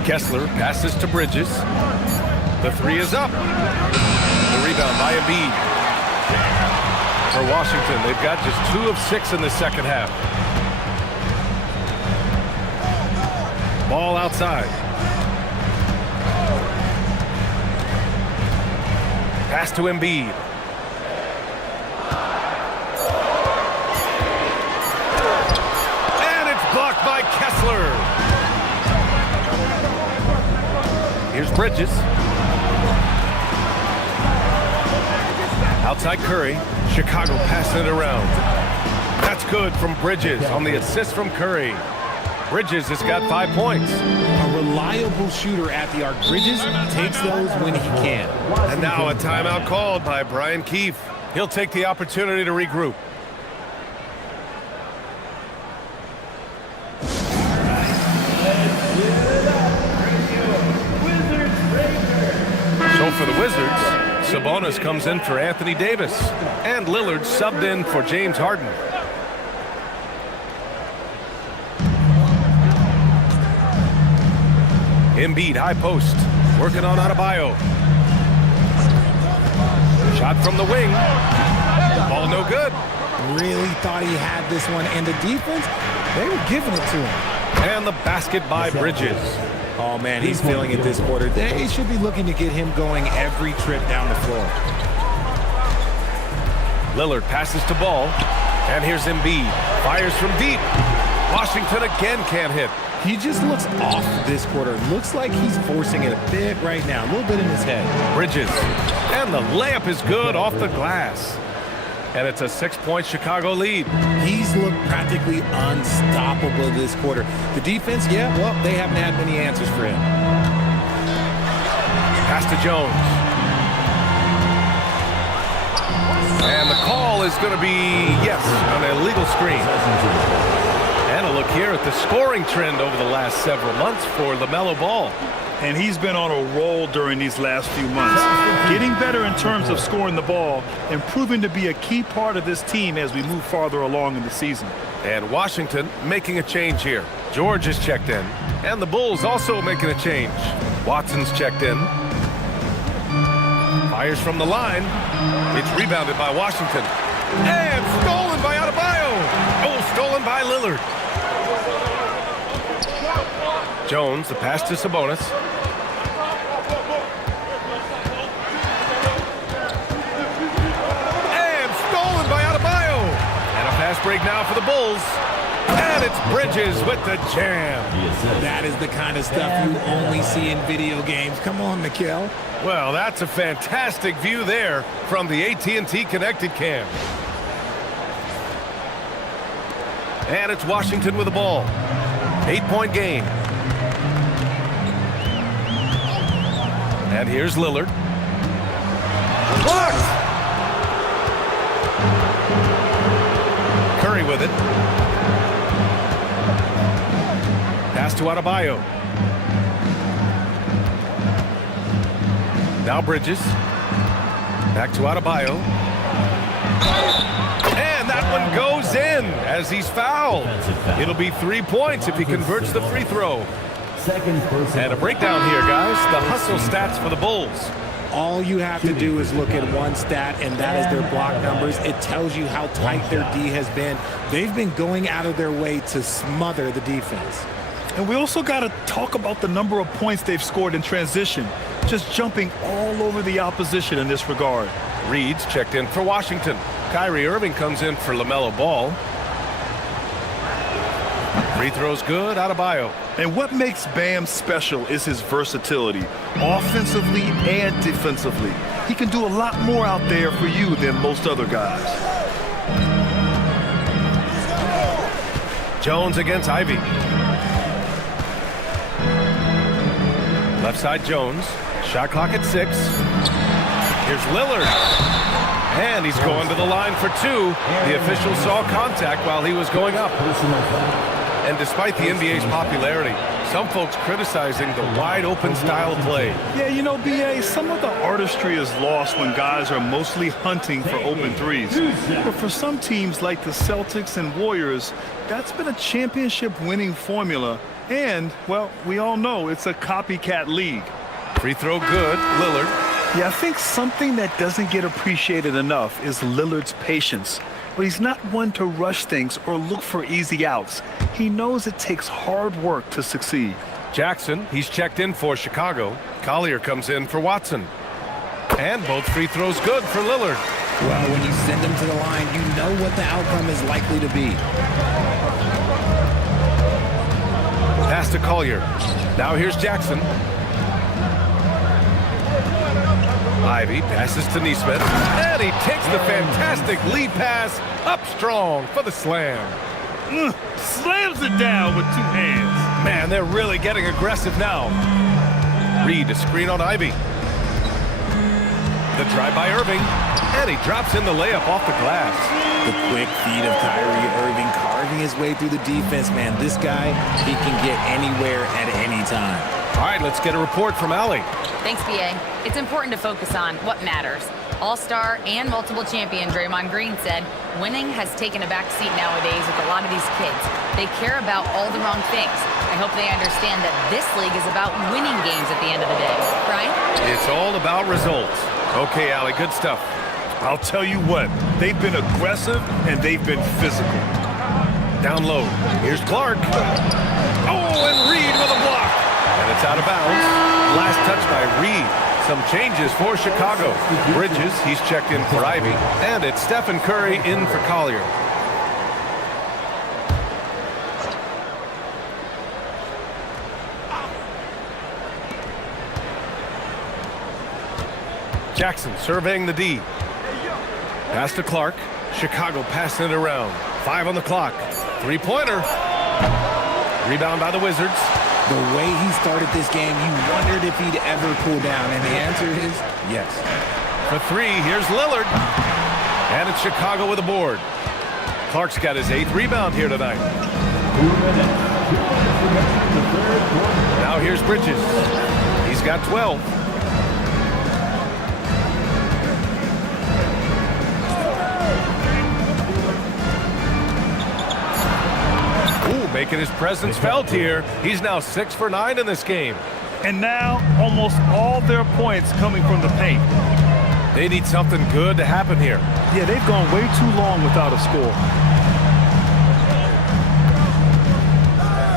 Kessler passes to Bridges. The 3 is up. The rebound by Embiid. For Washington, they've got just 2 of 6 in the second half. Ball outside. Pass to Embiid. And it's blocked by Kessler. Here's Bridges. Outside Curry. Chicago passing it around. That's good from Bridges on the assist from Curry. Bridges has got 5 points. A reliable shooter at the arc. Bridges takes those when he can. And now a timeout called by Brian Keefe. He'll take the opportunity to regroup. So for the Wizards, Sabonis comes in for Anthony Davis. And Lillard subbed in for James Harden. Embiid, high post, working on Adebayo. Shot from the wing. Ball no good. Really thought he had this one, and the defense, they were giving it to him. And the basket by Bridges. Oh, man, he's feeling it this quarter. They should be looking to get him going every trip down the floor. Lillard passes to Ball, and here's Embiid. Fires from deep. Washington again can't hit. He just looks off this quarter. Looks like he's forcing it a bit right now, a little bit in his head. Bridges, and the layup is good off the glass. And it's a 6-point Chicago lead. He's looked practically unstoppable this quarter. The defense, yeah, well, they haven't had many answers for him. Pass to Jones. And the call is going to be, yes, an illegal screen. And a look here at the scoring trend over the last several months for LaMelo Ball. And he's been on a roll during these last few months. Getting better in terms of scoring the ball and proving to be a key part of this team as we move farther along in the season. And Washington making a change here. George is checked in. And the Bulls also making a change. Watson's checked in. Fires from the line. It's rebounded by Washington. And stolen by Adebayo. Oh, stolen by Lillard. Jones, the pass to Sabonis. And stolen by Adebayo. And a fast break now for the Bulls. And it's Bridges with the jam. That is the kind of stuff you only see in video games. Come on, Mikal. Well, that's a fantastic view there from the AT&T Connected Cam. And it's Washington with the ball. 8-point game. And here's Lillard. Blocked! Curry with it. Pass to Adebayo. Now Bridges. Back to Adebayo. And that one goes in as he's fouled. It'll be 3 points if he converts the free throw. And a breakdown here, guys. The hustle stats for the Bulls. All you have to do is look at one stat, and that is their block numbers. It tells you how tight their D has been. They've been going out of their way to smother the defense. And we also got to talk about the number of points they've scored in transition, just jumping all over the opposition in this regard. Reed's checked in for Washington. Kyrie Irving comes in for LaMelo Ball. Free throw's good, Adebayo. And what makes Bam special is his versatility, offensively and defensively. He can do a lot more out there for you than most other guys. Jones against Ivy. Left side Jones. Shot clock at 6. Here's Lillard. And he's going to the line for 2. The official saw contact while he was going up. And despite the NBA's popularity, some folks criticizing the wide-open style of play. Yeah, you know, B.A., some of the artistry is lost when guys are mostly hunting for open threes. But for some teams like the Celtics and Warriors, that's been a championship-winning formula. And, well, we all know it's a copycat league. Free throw good, Lillard. Yeah, I think something that doesn't get appreciated enough is Lillard's patience. But he's not one to rush things or look for easy outs. He knows it takes hard work to succeed. Jackson, he's checked in for Chicago. Collier comes in for Watson. And both free throws good for Lillard. Well, when you send them to the line, you know what the outcome is likely to be. Pass to Collier. Now here's Jackson. Ivy passes to Nesmith, and he takes the fantastic lead pass up strong for the slam. Slams it down with 2 hands. Man, they're really getting aggressive now. Reed, a screen on Ivy. The drive by Irving, and he drops in the layup off the glass. The quick feed of Kyrie Irving carving his way through the defense, man. This guy, he can get anywhere at any time. All right, let's get a report from Allie. Thanks, B.A. It's important to focus on what matters. All-star and multiple champion Draymond Green said, winning has taken a back seat nowadays with a lot of these kids. They care about all the wrong things. I hope they understand that this league is about winning games at the end of the day. Right? It's all about results. Okay, Allie, good stuff. I'll tell you what, they've been aggressive and they've been physical. Down low. Here's Clark. Oh, and Reed with a block. And it's out of bounds. Last touch by Reed. Some changes for Chicago. Bridges, he's checked in for Ivy. And it's Stephen Curry in for Collier. Jackson surveying the D. Pass to Clark. Chicago passing it around. 5 on the clock. Three-pointer. Rebound by the Wizards. The way he started this game, you wondered if he'd ever cool down, and the answer is yes. For 3, here's Lillard. And it's Chicago with a board. Clark's got his 8th rebound here tonight. Now here's Bridges. He's got 12. Ooh, making his presence felt here. He's now 6 for 9 in this game. And now almost all their points coming from the paint. They need something good to happen here. Yeah, they've gone way too long without a score.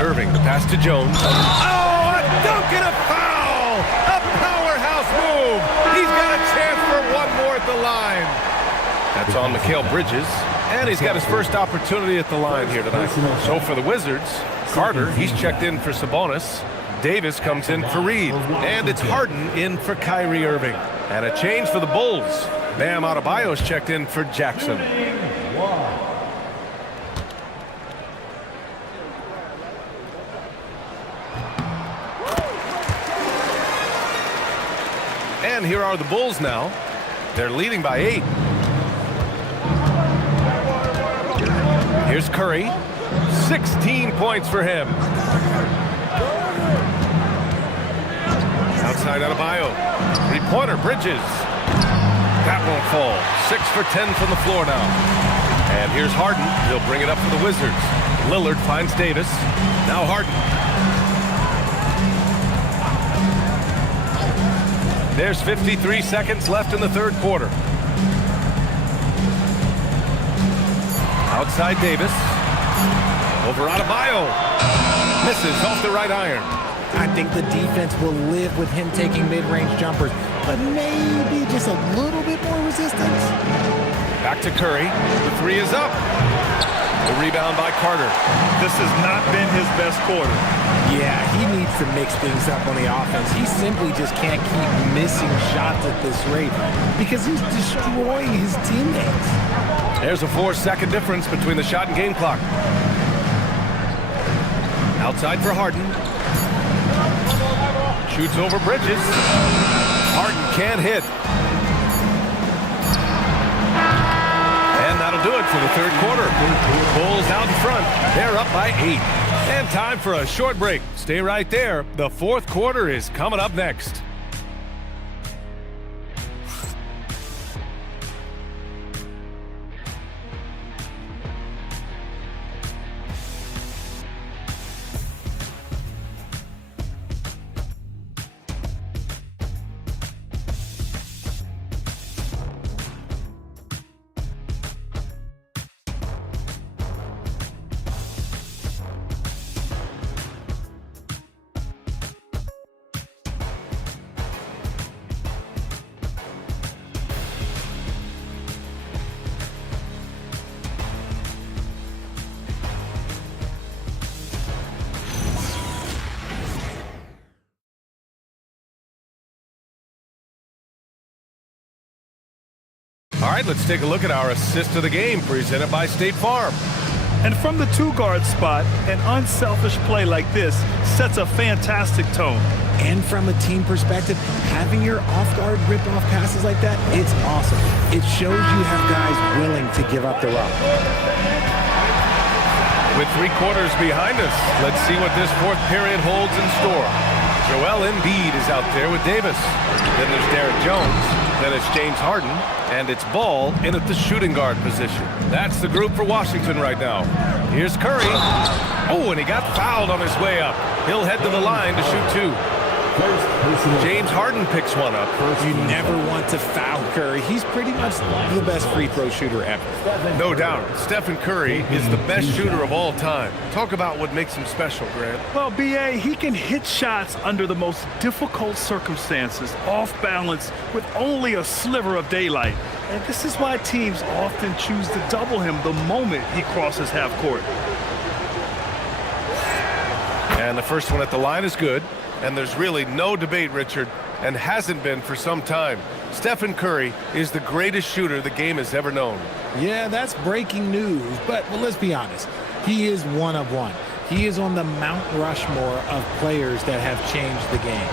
Irving, the pass to Jones. Oh, a dunk and a foul! A powerhouse move! He's got a chance for one more at the line. That's on Mikal Bridges. And he's got his first opportunity at the line here tonight. So for the Wizards, Carter, he's checked in for Sabonis. Davis comes in for Reed. And it's Harden in for Kyrie Irving. And a change for the Bulls. Bam Adebayo's checked in for Jackson. And here are the Bulls now. They're leading by 8. Here's Curry. 16 points for him. Outside Adebayo. Three-pointer, Bridges. That won't fall. 6 for 10 from the floor now. And here's Harden. He'll bring it up for the Wizards. Lillard finds Davis. Now Harden. There's 53 seconds left in the third quarter. Outside Davis. Over Adebayo. Misses off the right iron. I think the defense will live with him taking mid-range jumpers, but maybe just a little bit more resistance. Back to Curry. The 3 is up. The rebound by Carter. This has not been his best quarter. Yeah, he needs to mix things up on the offense. He simply just can't keep missing shots at this rate because he's destroying his teammates. There's a 4-second difference between the shot and game clock. Outside for Harden. Shoots over Bridges. Harden can't hit. And that'll do it for the third quarter. Bulls out in front. They're up by 8. And time for a short break. Stay right there. The fourth quarter is coming up next. All right, let's take a look at our assist of the game presented by State Farm. And from the 2-guard spot, an unselfish play like this sets a fantastic tone. And from a team perspective, having your off-guard rip-off passes like that, it's awesome. It shows you have guys willing to give up the rock. With 3 quarters behind us, let's see what this fourth period holds in store. Joel Embiid is out there with Davis. Then there's Derek Jones. Then it's James Harden. And it's Ball in at the shooting guard position. That's the group for Washington right now. Here's Curry. Oh, and he got fouled on his way up. He'll head to the line to shoot 2. James Harden picks one up. You never want to foul Curry. He's pretty much the best free throw shooter ever. No doubt. Stephen Curry is the best shooter of all time. Talk about what makes him special, Grant. Well, B.A., he can hit shots under the most difficult circumstances, off balance, with only a sliver of daylight. And this is why teams often choose to double him the moment he crosses half court. And the first one at the line is good. And there's really no debate, Richard. and hasn't been for some time. Stephen Curry is the greatest shooter the game has ever known. Yeah, that's breaking news, but well, let's be honest. He is one of one. He is on the Mount Rushmore of players that have changed the game.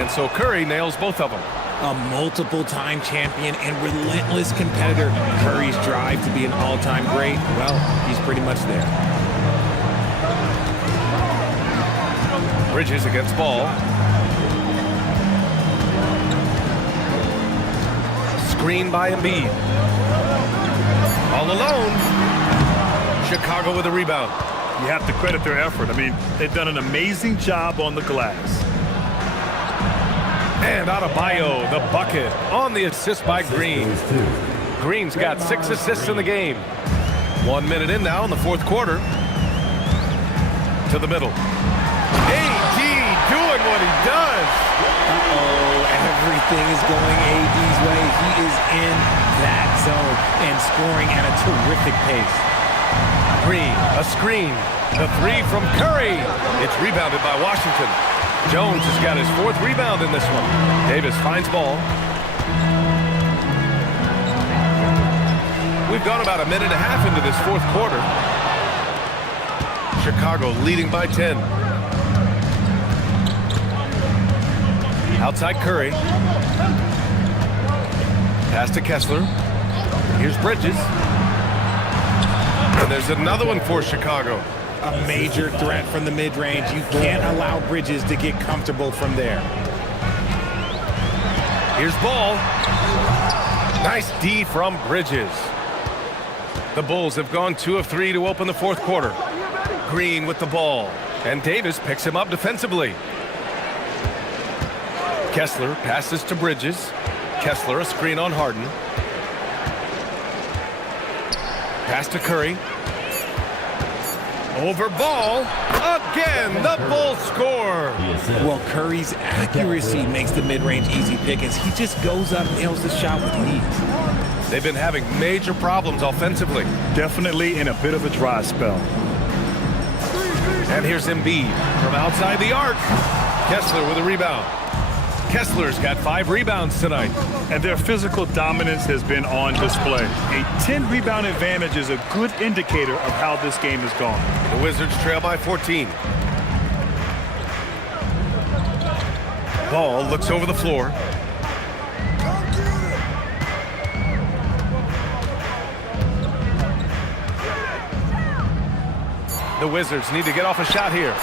And so Curry nails both of them. A multiple-time champion and relentless competitor. Curry's drive to be an all-time great, well, he's pretty much there. Bridges against Ball. Screen by Embiid. All alone. Chicago with a rebound. You have to credit their effort. I mean, they've done an amazing job on the glass. And Adebayo, the bucket, on the assist by Green. Green's got 6 assists in the game. 1 minute in now in the fourth quarter. To the middle. AD doing what he does. Uh-oh, everything is going AD's way. He is in that zone and scoring at a terrific pace. Green, a screen. The 3 from Curry. It's rebounded by Washington. Jones has got his 4th rebound in this one. Davis finds Ball. We've gone about a minute and a half into this fourth quarter. Chicago leading by 10. Outside Curry. Pass to Kessler. Here's Bridges. And there's another one for Chicago. A major threat from the mid-range. You can't allow Bridges to get comfortable from there. Here's Ball. Nice D from Bridges. The Bulls have gone 2 of 3 to open the fourth quarter. Green with the ball. And Davis picks him up defensively. Kessler passes to Bridges. Kessler a screen on Harden. Pass to Curry. Over Ball. Again, the Bulls score. Well, Curry's accuracy makes the mid-range easy pick as he just goes up, nails the shot with ease. They've been having major problems offensively. Definitely in a bit of a dry spell. And here's Embiid from outside the arc. Kessler with a rebound. Kessler's got 5 rebounds tonight. And their physical dominance has been on display. A 10-rebound advantage is a good indicator of how this game has gone. The Wizards trail by 14. Ball looks over the floor. The Wizards need to get off a shot here.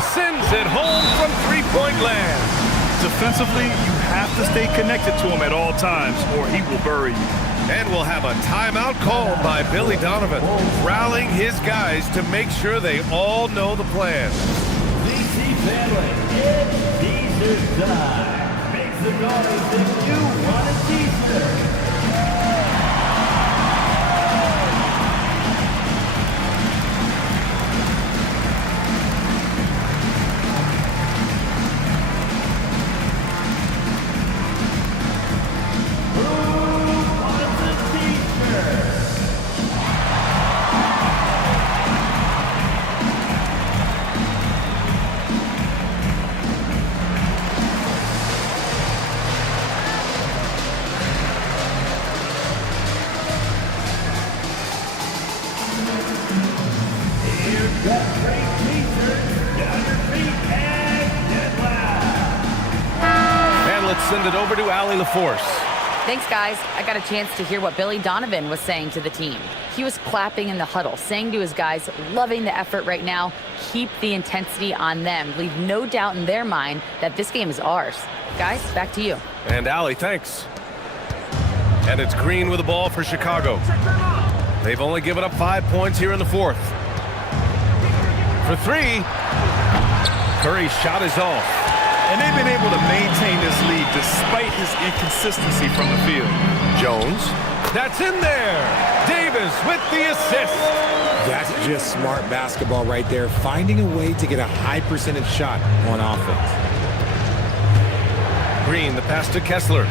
Sends it home from three-point land. Defensively, you have to stay connected to him at all times or he will bury you. And we'll have a timeout called by Billy Donovan, rallying his guys to make sure they all know the plan. DC family, it's T-shirt time. Make some noise if you want a T-shirt. Send it over to Allie LaForce. Thanks, guys. I got a chance to hear what Billy Donovan was saying to the team. He was clapping in the huddle, saying to his guys, loving the effort right now, keep the intensity on them. Leave no doubt in their mind that this game is ours. Guys, back to you. And Allie, thanks. And it's Green with the ball for Chicago. They've only given up 5 points here in the fourth. For 3, Curry's shot is off. And they've been able to maintain this lead despite his inconsistency from the field. Jones, that's in there. Davis with the assist. That's just smart basketball right there, finding a way to get a high percentage shot on offense. Green, the pass to Kessler.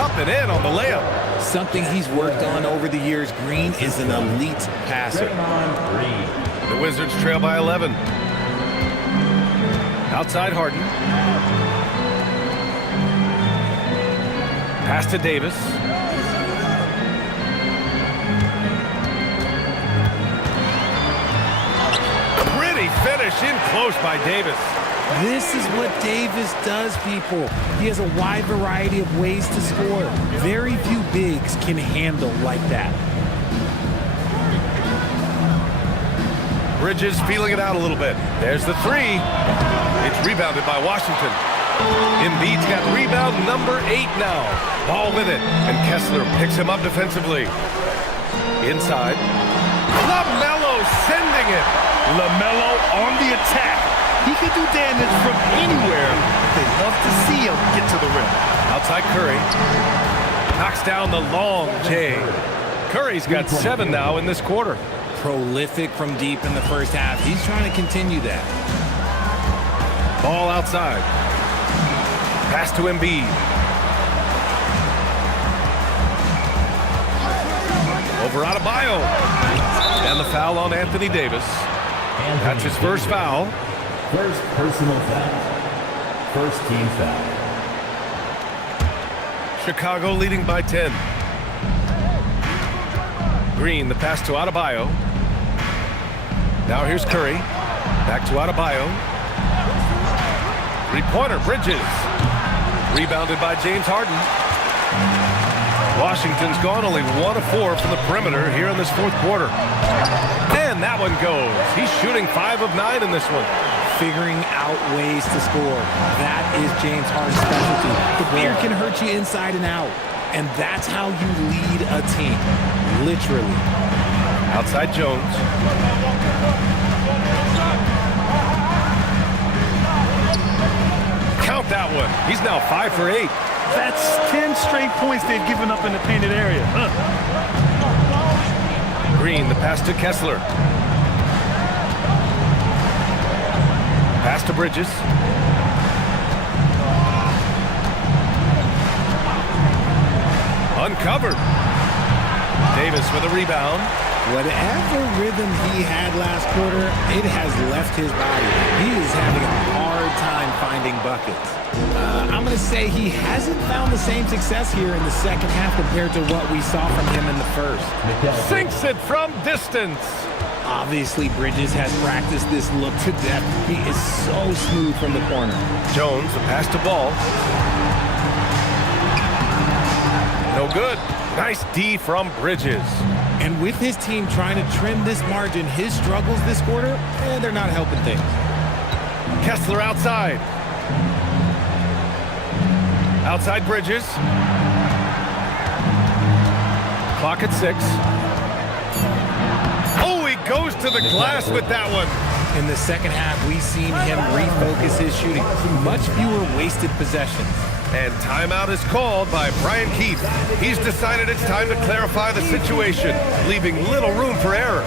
Up and in on the layup. Something he's worked on over the years. Green is an elite passer. The Wizards trail by 11. Outside Harden. Pass to Davis. Pretty finish in close by Davis. This is what Davis does, people. He has a wide variety of ways to score. Very few bigs can handle like that. Bridges feeling it out a little bit. There's the three. It's rebounded by Washington. Embiid's got rebound number 8 now. Ball with it, and Kessler picks him up defensively. Inside. LaMelo sending it. LaMelo on the attack. He can do damage from anywhere. They love to see him get to the rim. Outside Curry. Knocks down the long J. Curry's got 7 now in this quarter. Prolific from deep in the first half. He's trying to continue that. Ball outside. Pass to Embiid. Over Adebayo. And the foul on Anthony Davis. That's his first foul. First personal foul. First team foul. Chicago leading by 10. Green, the pass to Adebayo. Now here's Curry. Back to Adebayo. Three-pointer, Bridges. Rebounded by James Harden. Washington's gone only 1 of 4 from the perimeter here in this fourth quarter. And that one goes. He's shooting 5 of 9 in this one. Figuring out ways to score. That is James Harden's specialty. The player can hurt you inside and out. And that's how you lead a team. Literally. Outside Jones. Count that one. He's now 5 for 8. That's 10 straight points they've given up in the painted area. Green, the pass to Kessler. Pass to Bridges. Uncovered. Davis with a rebound. Whatever rhythm he had last quarter, it has left his body. He is having a hard time finding buckets. I'm going to say he hasn't found the same success here in the second half compared to what we saw from him in the first. Sinks it from distance. Obviously, Bridges has practiced this look to death. He is so smooth from the corner. Jones, the pass to Ball. No good. Nice D from Bridges. And with his team trying to trim this margin, his struggles this quarter, they're not helping things. Kessler outside. Outside Bridges. Clock at 6. Oh, he goes to the glass with that one. In the second half, we've seen him refocus his shooting. Much fewer wasted possessions. And timeout is called by Brian Keith. He's decided it's time to clarify the situation, leaving little room for error.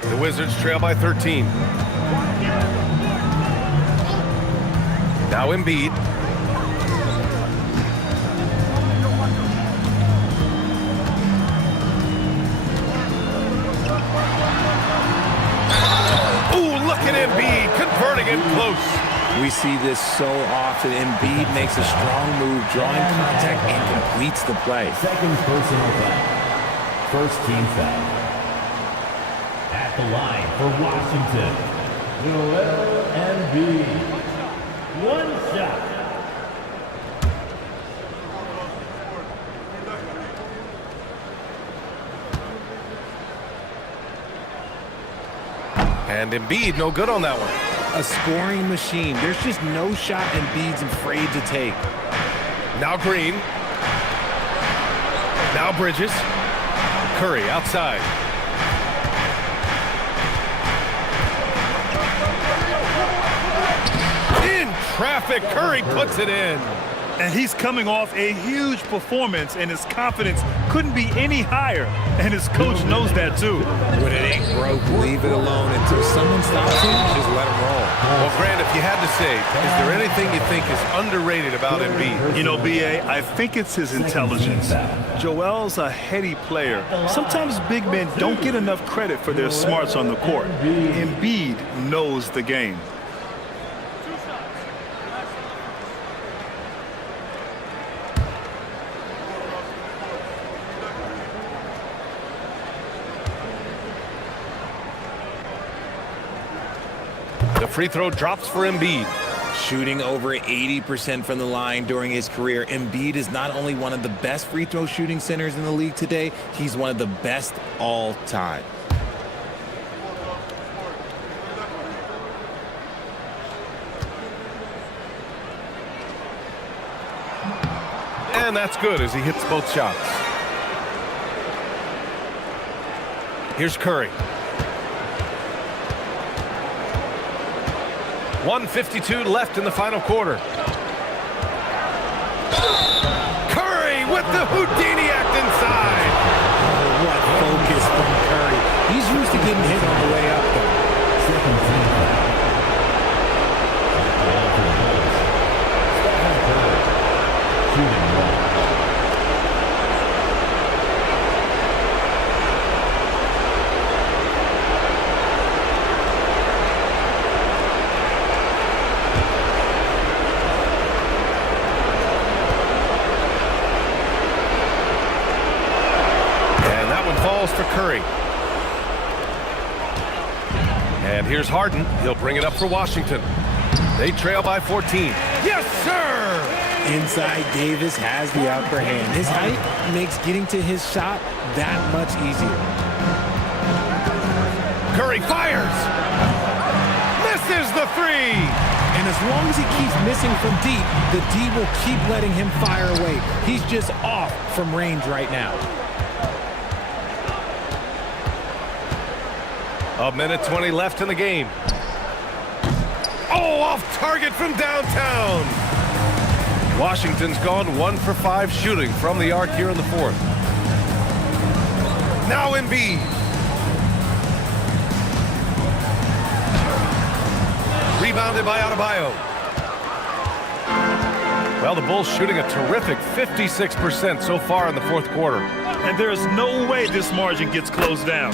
The Wizards trail by 13. Now Embiid. get close. We see this so often. Embiid makes a strong move, drawing contact, and completes the play. Second personal foul. First team foul. At the line for Washington, Joel Embiid. One shot. And Embiid, no good on that one. A scoring machine. There's just no shot Embiid's afraid to take. Now Green. Now Bridges. Curry outside. In traffic, Curry puts it in. And he's coming off a huge performance, and his confidence couldn't be any higher. And his coach knows that, too. When it ain't broke, leave it alone. Until someone stops him, just let him roll. Well, Grant, if you had to say, is there anything you think is underrated about Embiid? You know, B.A., I think it's his intelligence. Joel's a heady player. Sometimes big men don't get enough credit for their smarts on the court. Embiid knows the game. The free throw drops for Embiid. Shooting over 80% from the line during his career, Embiid is not only one of the best free throw shooting centers in the league today, he's one of the best all time. And that's good as he hits both shots. Here's Curry. 1:52 left in the final quarter. Curry with the Houdini act inside. Oh, what focus from Curry. He's used to getting hit on the way up, though. Second team foul. Stephen Curry. Shooting one. For Curry. And here's Harden. He'll bring it up for Washington. They trail by 14. Yes, sir! Inside, Davis has the upper hand. His height makes getting to his shot that much easier. Curry fires! Misses the three! And as long as he keeps missing from deep, the D will keep letting him fire away. He's just off from range right now. A minute 20 left in the game. Oh, off target from downtown. Washington's gone 1 for 5 shooting from the arc here in the fourth. Now Embiid. Rebounded by Adebayo. Well, the Bulls shooting a terrific 56% so far in the fourth quarter. And there is no way this margin gets closed down.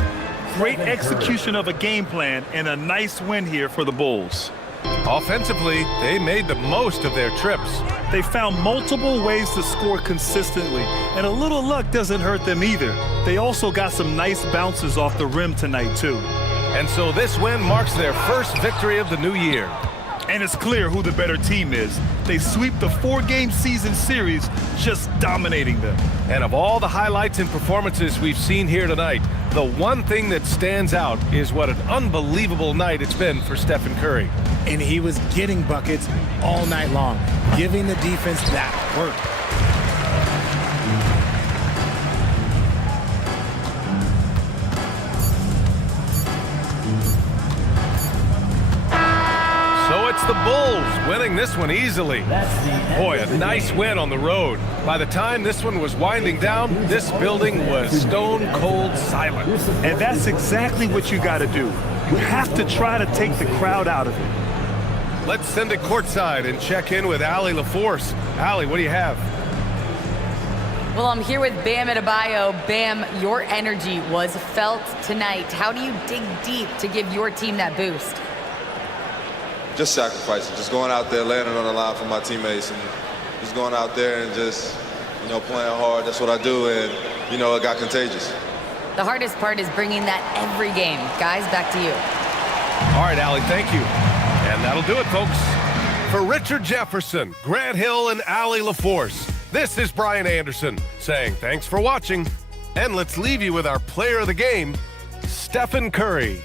Great execution of a game plan and a nice win here for the Bulls. Offensively, they made the most of their trips. They found multiple ways to score consistently, and a little luck doesn't hurt them either. They also got some nice bounces off the rim tonight, too. And so this win marks their first victory of the new year. And it's clear who the better team is. They sweep the 4-game season series, just dominating them. And of all the highlights and performances we've seen here tonight, the one thing that stands out is what an unbelievable night it's been for Stephen Curry. And he was getting buckets all night long, giving the defense that work. So it's the Bulls winning this one easily. Boy, a nice win on the road. By the time this one was winding down, this building was stone cold silent. And that's exactly what you got to do. You have to try to take the crowd out of it. Let's send it courtside and check in with Allie LaForce. Allie, what do you have? Well, I'm here with Bam Adebayo. Bam, your energy was felt tonight. How do you dig deep to give your team that boost? just sacrificing, just going out there, laying it on the line for my teammates, and just going out there and just, playing hard. That's what I do, and, it got contagious. The hardest part is bringing that every game. Guys, back to you. All right, Allie, thank you. And that'll do it, folks. For Richard Jefferson, Grant Hill, and Allie LaForce, this is Brian Anderson saying thanks for watching. And let's leave you with our player of the game, Stephen Curry.